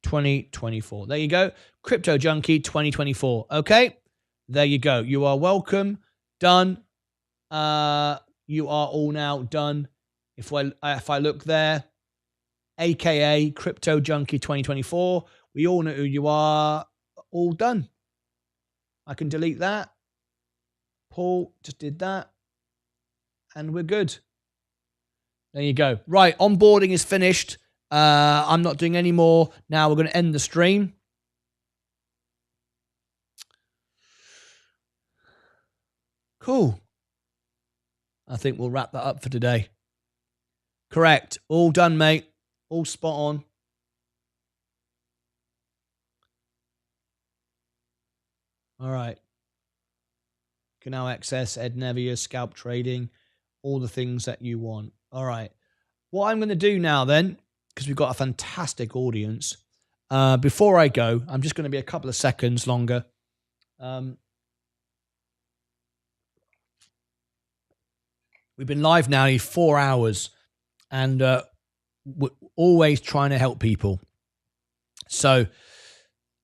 2024. There you go. Crypto Junkie 2024. Okay. There you go. You are welcome. Done. You are all now done. If I look there, AKA Crypto Junkie 2024, we all know who you are. All done. I can delete that. Paul just did that. And we're good. There you go. Right. Onboarding is finished. I'm not doing any more. Now we're going to end the stream. Cool. I think we'll wrap that up for today. Correct. All done, mate. All spot on. All right. You can now access Ed Nevia, scalp trading, all the things that you want. All right. What I'm going to do now then, because we've got a fantastic audience, before I go, I'm just going to be a couple of seconds longer. We've been live now 4 hours, and we're always trying to help people. So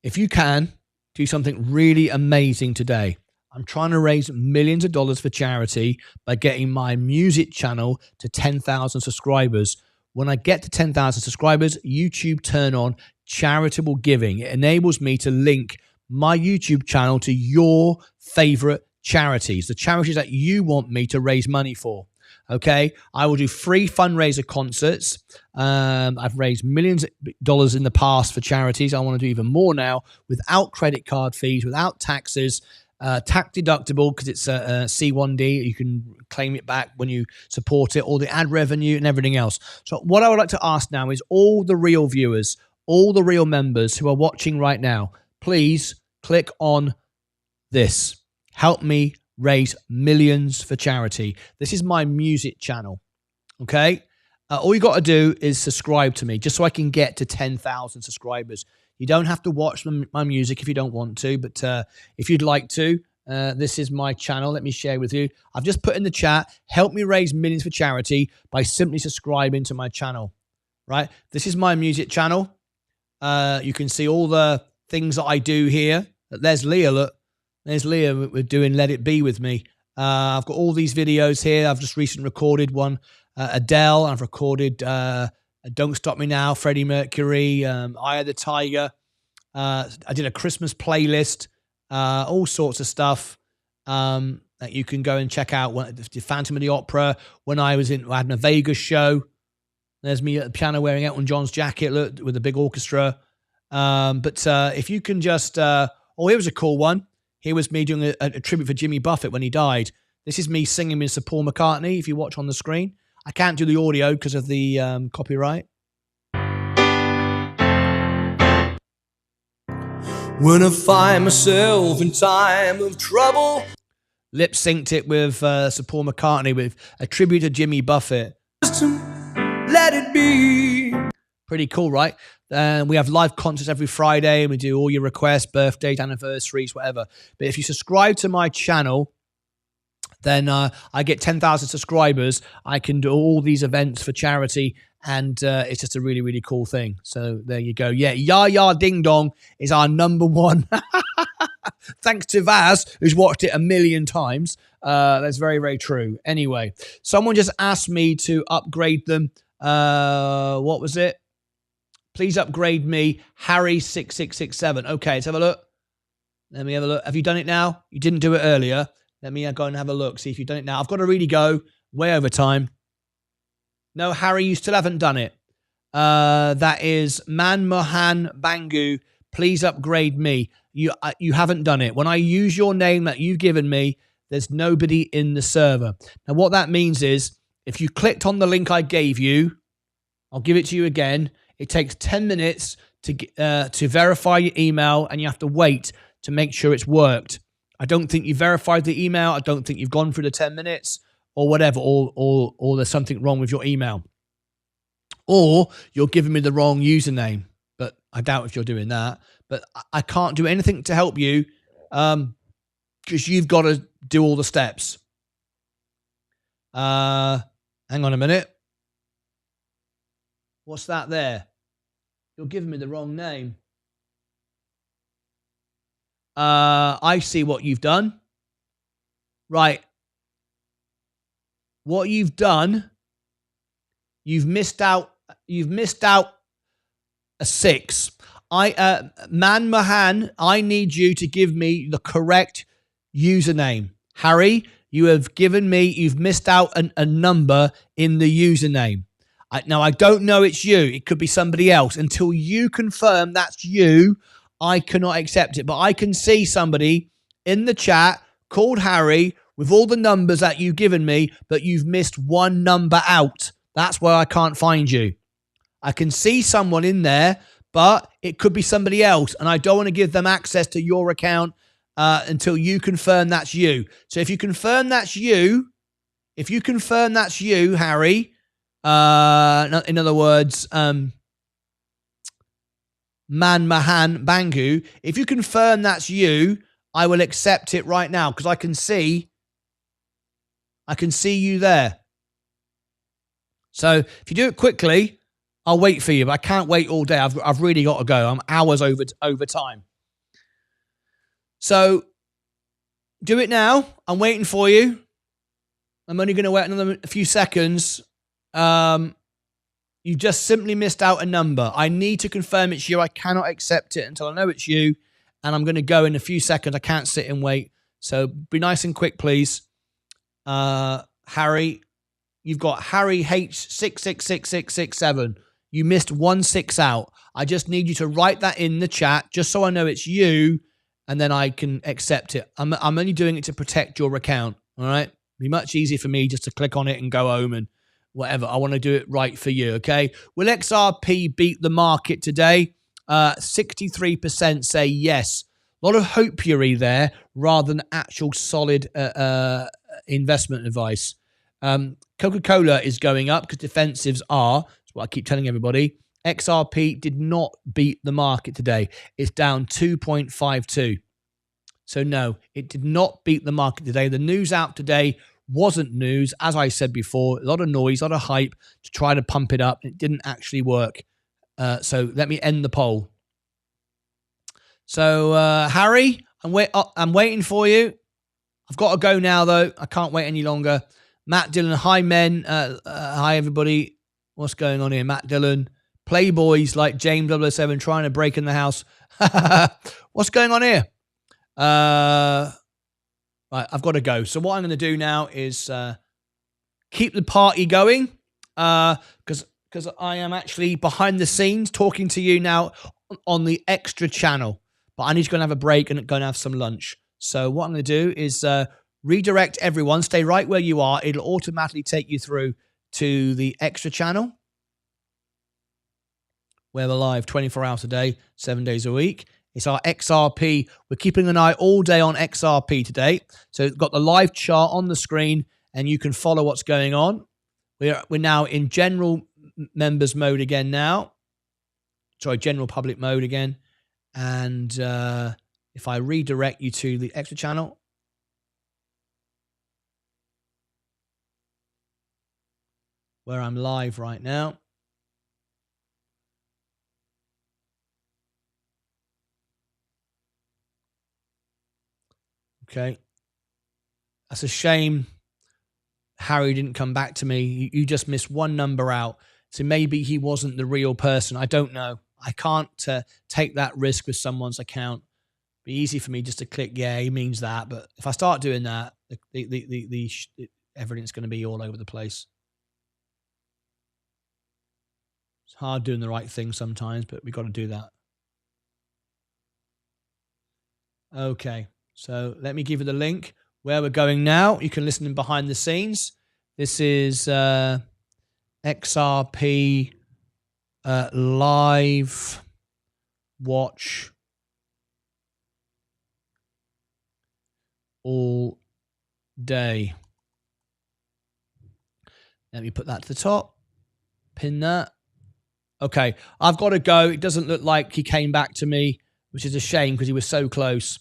if you can, do something really amazing today. I'm trying to raise millions of dollars for charity by getting my music channel to 10,000 subscribers. When I get to 10,000 subscribers, YouTube turn on charitable giving. It enables me to link my YouTube channel to your favorite charities, the charities that you want me to raise money for. Okay, I will do free fundraiser concerts. I've raised millions of dollars in the past for charities. I want to do even more now without credit card fees, without taxes, tax deductible because it's a C1D. You can claim it back when you support it, all the ad revenue and everything else. So what I would like to ask now is all the real viewers, all the real members who are watching right now, please click on this. Help me raise millions for charity. This is my music channel. Okay. All you got to do is subscribe to me just so I can get to 10,000 subscribers. You don't have to watch my music if you don't want to, but if you'd like to, this is my channel. Let me share with you. I've just put in the chat, help me raise millions for charity by simply subscribing to my channel, right? This is my music channel. You can see all the things that I do here. There's Leah, look. There's Leah. We're doing Let It Be with me. I've got all these videos here. I've just recently recorded one. Adele. I've recorded Don't Stop Me Now, Freddie Mercury, Eye of the Tiger. I did a Christmas playlist, all sorts of stuff that you can go and check out. The Phantom of the Opera. When I had a Vegas show. There's me at the piano wearing Elton John's jacket, look, with a big orchestra. But if you can just... here was a cool one. Here was me doing a tribute for Jimmy Buffett when he died. This is me singing with Sir Paul McCartney, if you watch on the screen. I can't do the audio because of the copyright. When I find myself in time of trouble. Lip synced it with Sir Paul McCartney with a tribute to Jimmy Buffett. Let it be. Pretty cool, right? We have live concerts every Friday. We do all your requests, birthdays, anniversaries, whatever. But if you subscribe to my channel, then I get 10,000 subscribers. I can do all these events for charity, and it's just a really, really cool thing. So there you go. Yeah, Ya Ya Ding Dong is our number one. Thanks to Vaz, who's watched it 1 million times. That's very, very true. Anyway, someone just asked me to upgrade them. What was it? Please upgrade me, Harry6667. Okay, let's have a look. Let me have a look. Have you done it now? You didn't do it earlier. Let me go and have a look, see if you've done it now. I've got to really go way over time. No, Harry, you still haven't done it. That is Manmohan Bangu. Please upgrade me. You haven't done it. When I use your name that you've given me, there's nobody in the server. Now, what that means is if you clicked on the link I gave you, I'll give it to you again. It takes 10 minutes to verify your email, and you have to wait to make sure it's worked. I don't think you verified the email. I don't think you've gone through the 10 minutes or whatever, or there's something wrong with your email. Or you're giving me the wrong username, but I doubt if you're doing that. But I can't do anything to help you because you've got to do all the steps. Hang on a minute. What's that there? You're giving me the wrong name. I see what you've done. Right. What you've done, you've missed out a 6. Manmohan, I need you to give me the correct username. Harry, you've missed out a number in the username. Now, I don't know it's you. It could be somebody else. Until you confirm that's you, I cannot accept it. But I can see somebody in the chat called Harry with all the numbers that you've given me, but you've missed one number out. That's why I can't find you. I can see someone in there, but it could be somebody else. And I don't want to give them access to your account until you confirm that's you. So if you confirm that's you, Harry, in other words, Mahan Bangu, if you confirm that's you, I will accept it right now because I can see you there. So if you do it quickly, I'll wait for you, but I can't wait all day. I've really got to go. I'm hours over time. So do it now. I'm waiting for you. I'm only going to wait another few seconds. You just simply missed out a number. I need to confirm it's you. I cannot accept it until I know it's you. And I'm going to go in a few seconds. I can't sit and wait. So be nice and quick, please. Harry, you've got Harry H666667. You missed 16 out. I just need you to write that in the chat just so I know it's you, and then I can accept it. I'm only doing it to protect your account, all right? It'd be much easier for me just to click on it and go home and whatever. I want to do it right for you, okay? Will XRP beat the market today? 63% say yes. A lot of hopery there rather than actual solid investment advice. Coca-Cola is going up because defensives are. That's what I keep telling everybody. XRP did not beat the market today. It's down 2.52. So no, it did not beat the market today. The news out today wasn't news. As I said before, a lot of noise, a lot of hype to try to pump it up. It didn't actually work. So let me end the poll. So Harry, I'm waiting for you. I've got to go now, though. I can't wait any longer. Matt Dillon, hi, men. Hi, everybody. What's going on here? Matt Dillon. Playboys like James 007 trying to break in the house. What's going on here? Right, I've got to go. So what I'm going to do now is keep the party going because I am actually behind the scenes talking to you now on the extra channel. But I need to go and have a break and go and have some lunch. So what I'm going to do is redirect everyone. Stay right where you are. It'll automatically take you through to the extra channel where we're live 24 hours a day, 7 days a week. It's our XRP. We're keeping an eye all day on XRP today. So we've got the live chart on the screen and you can follow what's going on. We're now in general members mode again now. Sorry, general public mode again. And if I redirect you to the extra channel, where I'm live right now. Okay. That's a shame Harry didn't come back to me. You just missed one number out. So maybe he wasn't the real person. I don't know. I can't take that risk with someone's account. It'd be easy for me just to click, yeah, he means that. But if I start doing that, everything's going to be all over the place. It's hard doing the right thing sometimes, but we've got to do that. Okay, so let me give you the link where we're going now. You can listen in behind the scenes. This is XRP live watch all day. Let me put that to the top. Pin that. Okay, I've got to go. It doesn't look like he came back to me, which is a shame because he was so close.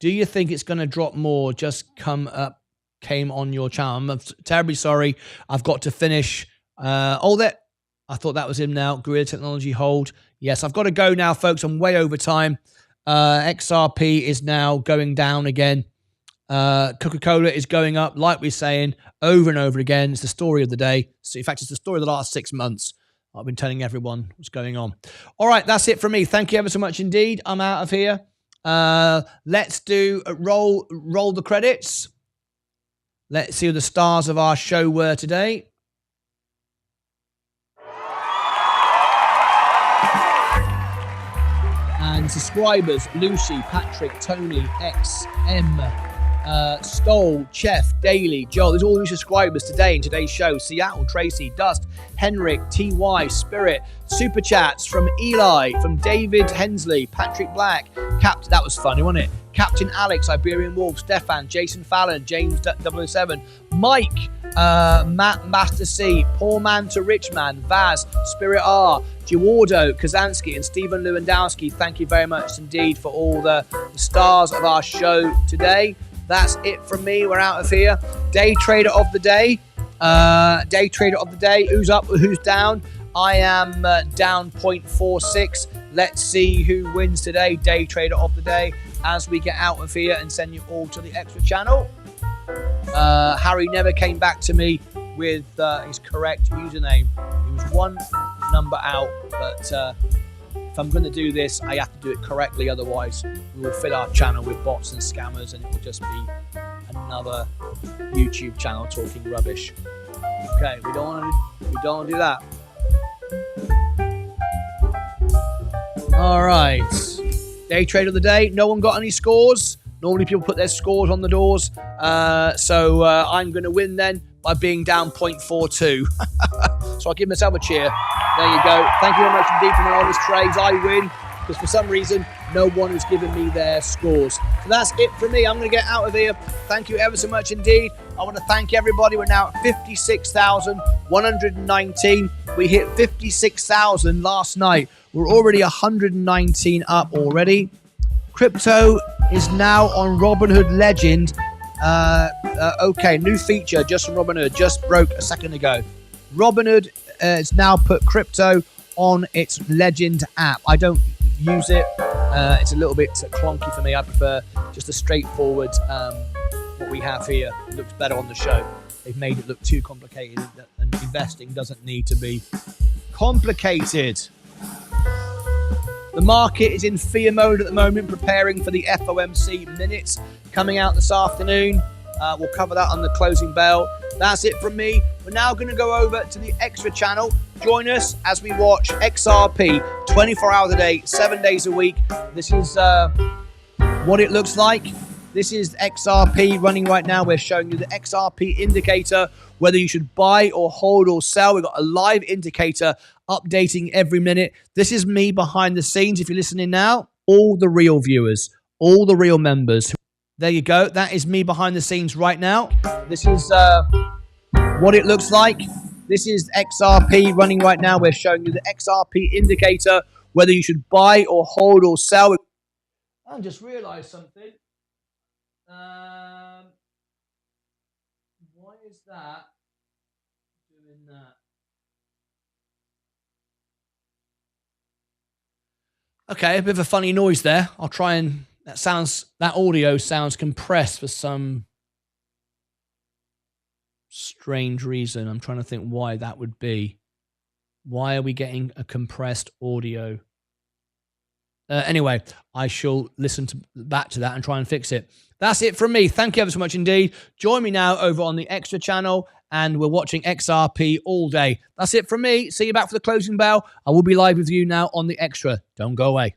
Do you think it's going to drop more? Just came on your channel. I'm terribly sorry. I've got to finish all that. I thought that was him now. Guerrilla Technology hold. Yes, I've got to go now, folks. I'm way over time. XRP is now going down again. Coca-Cola is going up, like we're saying, over and over again. It's the story of the day. So in fact, it's the story of the last 6 months. I've been telling everyone what's going on. All right, that's it from me. Thank you ever so much indeed. I'm out of here. Let's do roll the credits. Let's see who the stars of our show were today. And subscribers, Lucy, Patrick, Tony, XM, Stoll, Chef, Daily, Joel. There's all new subscribers today in today's show. Seattle, Tracy, Dust, Henrik, TY, Spirit, Super Chats from Eli, from David Hensley, Patrick Black, Captain, that was funny, wasn't it? Captain Alex, Iberian Wolf, Stefan, Jason Fallon, James 007, Mike, Matt Master C, Poor Man to Rich Man, Vaz, Spirit R, Giordo, Kazansky, and Stephen Lewandowski. Thank you very much indeed for all the stars of our show today. That's it from me. We're out of here. Day trader of the day. Day trader of the day. Who's up? Who's down? I am down 0.46. Let's see who wins today. Day trader of the day. As we get out of here and send you all to the extra channel. Harry never came back to me with his correct username. He was one number out, but if I'm going to do this, I have to do it correctly. Otherwise, we will fill our channel with bots and scammers, and it will just be another YouTube channel talking rubbish. Okay, we don't want to do that. All right, day trade of the day. No one got any scores. Normally people put their scores on the doors, so I'm going to win then by being down 0.42. So I'll give myself a cheer. There you go. Thank you very much indeed for my honest trades. I win because for some reason no one has given me their scores. So that's it from me. I'm going to get out of here. Thank you ever so much indeed. I want to thank everybody. We're now at 56,119. We hit 56,000 last night. We're already 119 up already. Crypto is now on Robinhood Legend. Okay, new feature just from Robinhood. Just broke a second ago. Robinhood has now put crypto on its Legend app. I don't use it. It's a little bit clunky for me. I prefer just a straightforward what we have here. It looks better on the show. They've made it look too complicated, and investing doesn't need to be complicated. The market is in fear mode at the moment, preparing for the FOMC minutes coming out this afternoon. We'll cover that on the closing bell. That's it from me. We're now going to go over to the extra channel. Join us as we watch XRP 24 hours a day, 7 days a week. This is what it looks like. This is XRP running right now. We're showing you the XRP indicator, whether you should buy or hold or sell. We've got a live indicator updating every minute. This is me behind the scenes. If you're listening now, all the real viewers, all the real members. There you go. That is me behind the scenes right now. This is what it looks like. This is XRP running right now. We're showing you the XRP indicator, whether you should buy or hold or sell. I just realized something. Why is that doing that? Okay, a bit of a funny noise there. I'll try and that audio sounds compressed for some strange reason. I'm trying to think why that would be. Why are we getting a compressed audio? Anyway, I shall listen back to that and try and fix it. That's it from me. Thank you ever so much indeed. Join me now over on the extra channel, and we're watching XRP all day. That's it from me. See you back for the closing bell. I will be live with you now on the extra. Don't go away.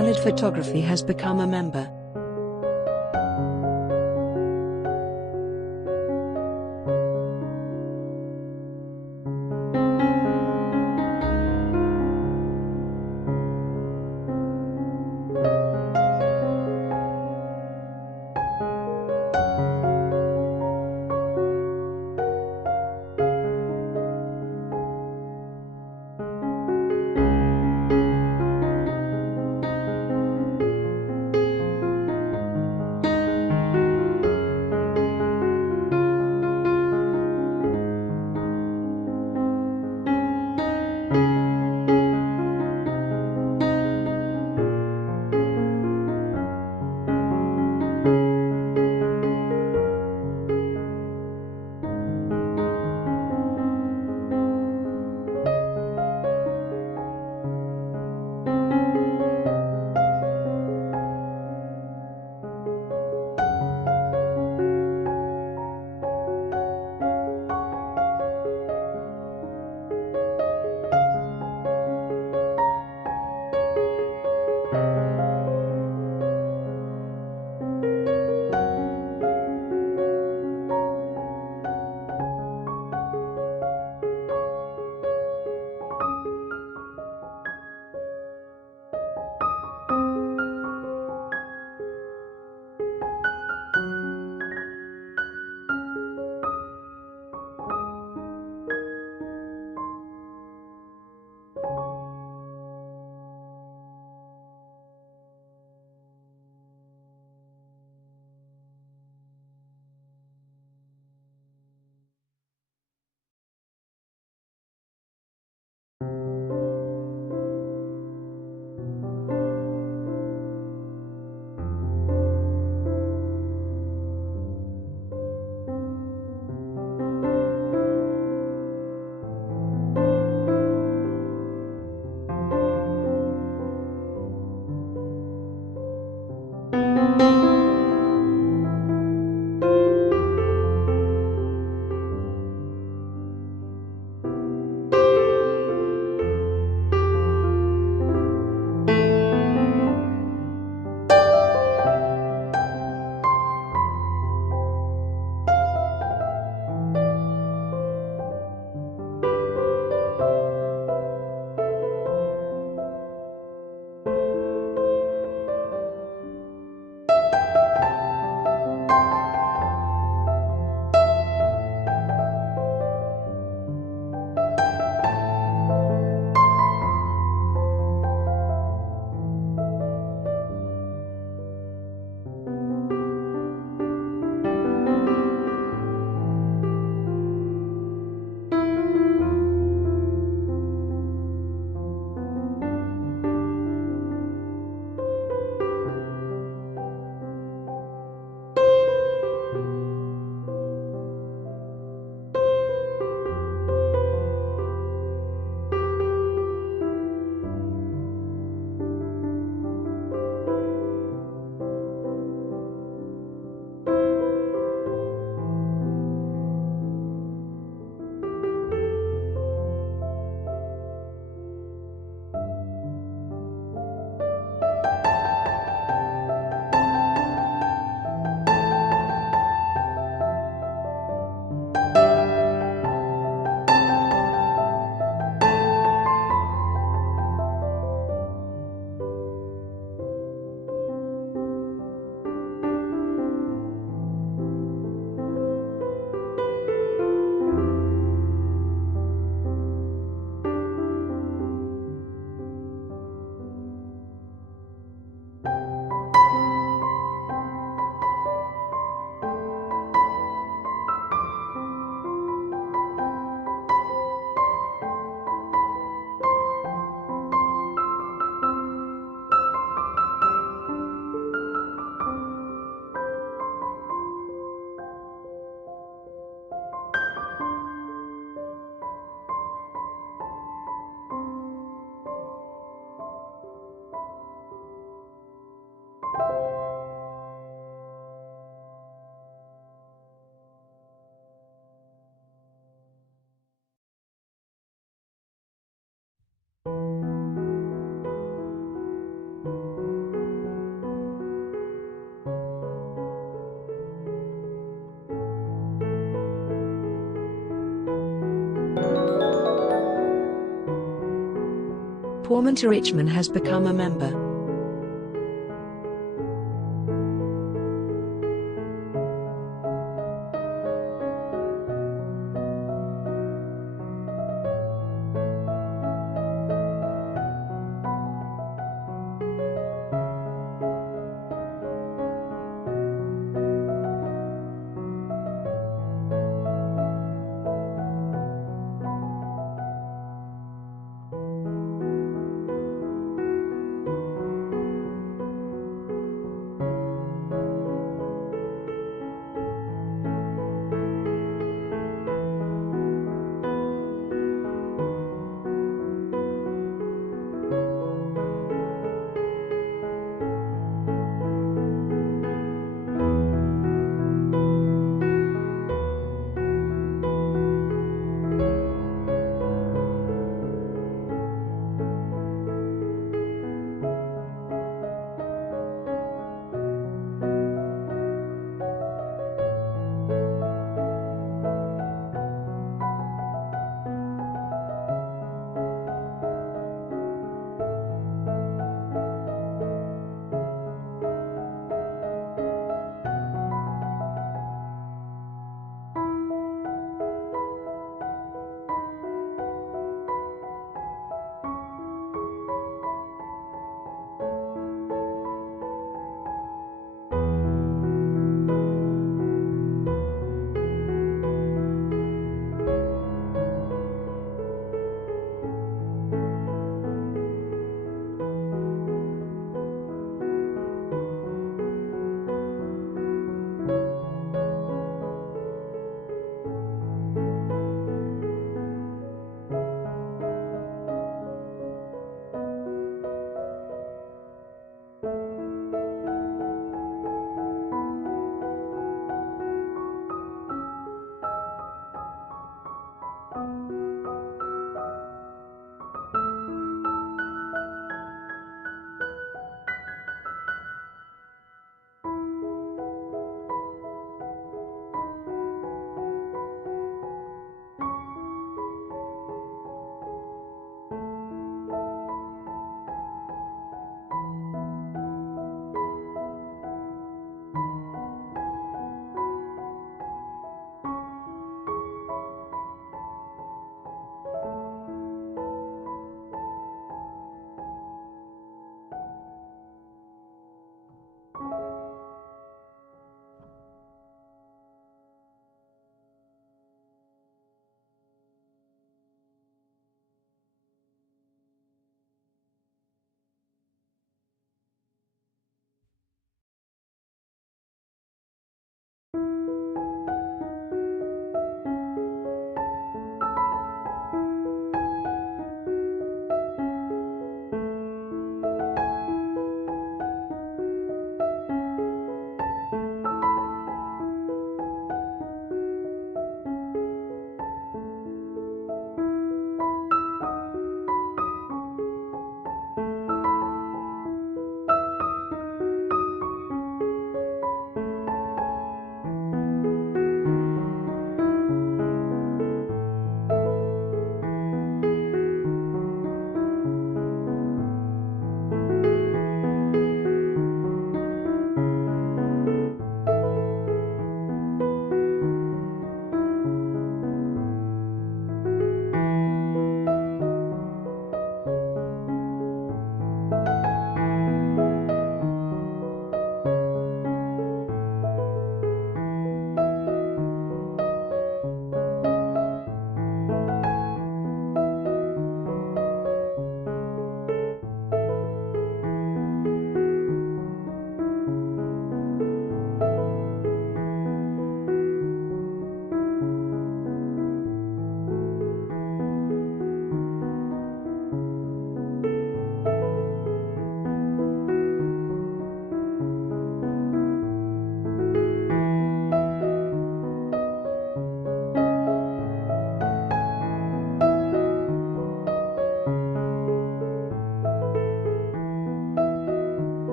Khaled Photography has become a member. Portman to Richmond has become a member.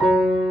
you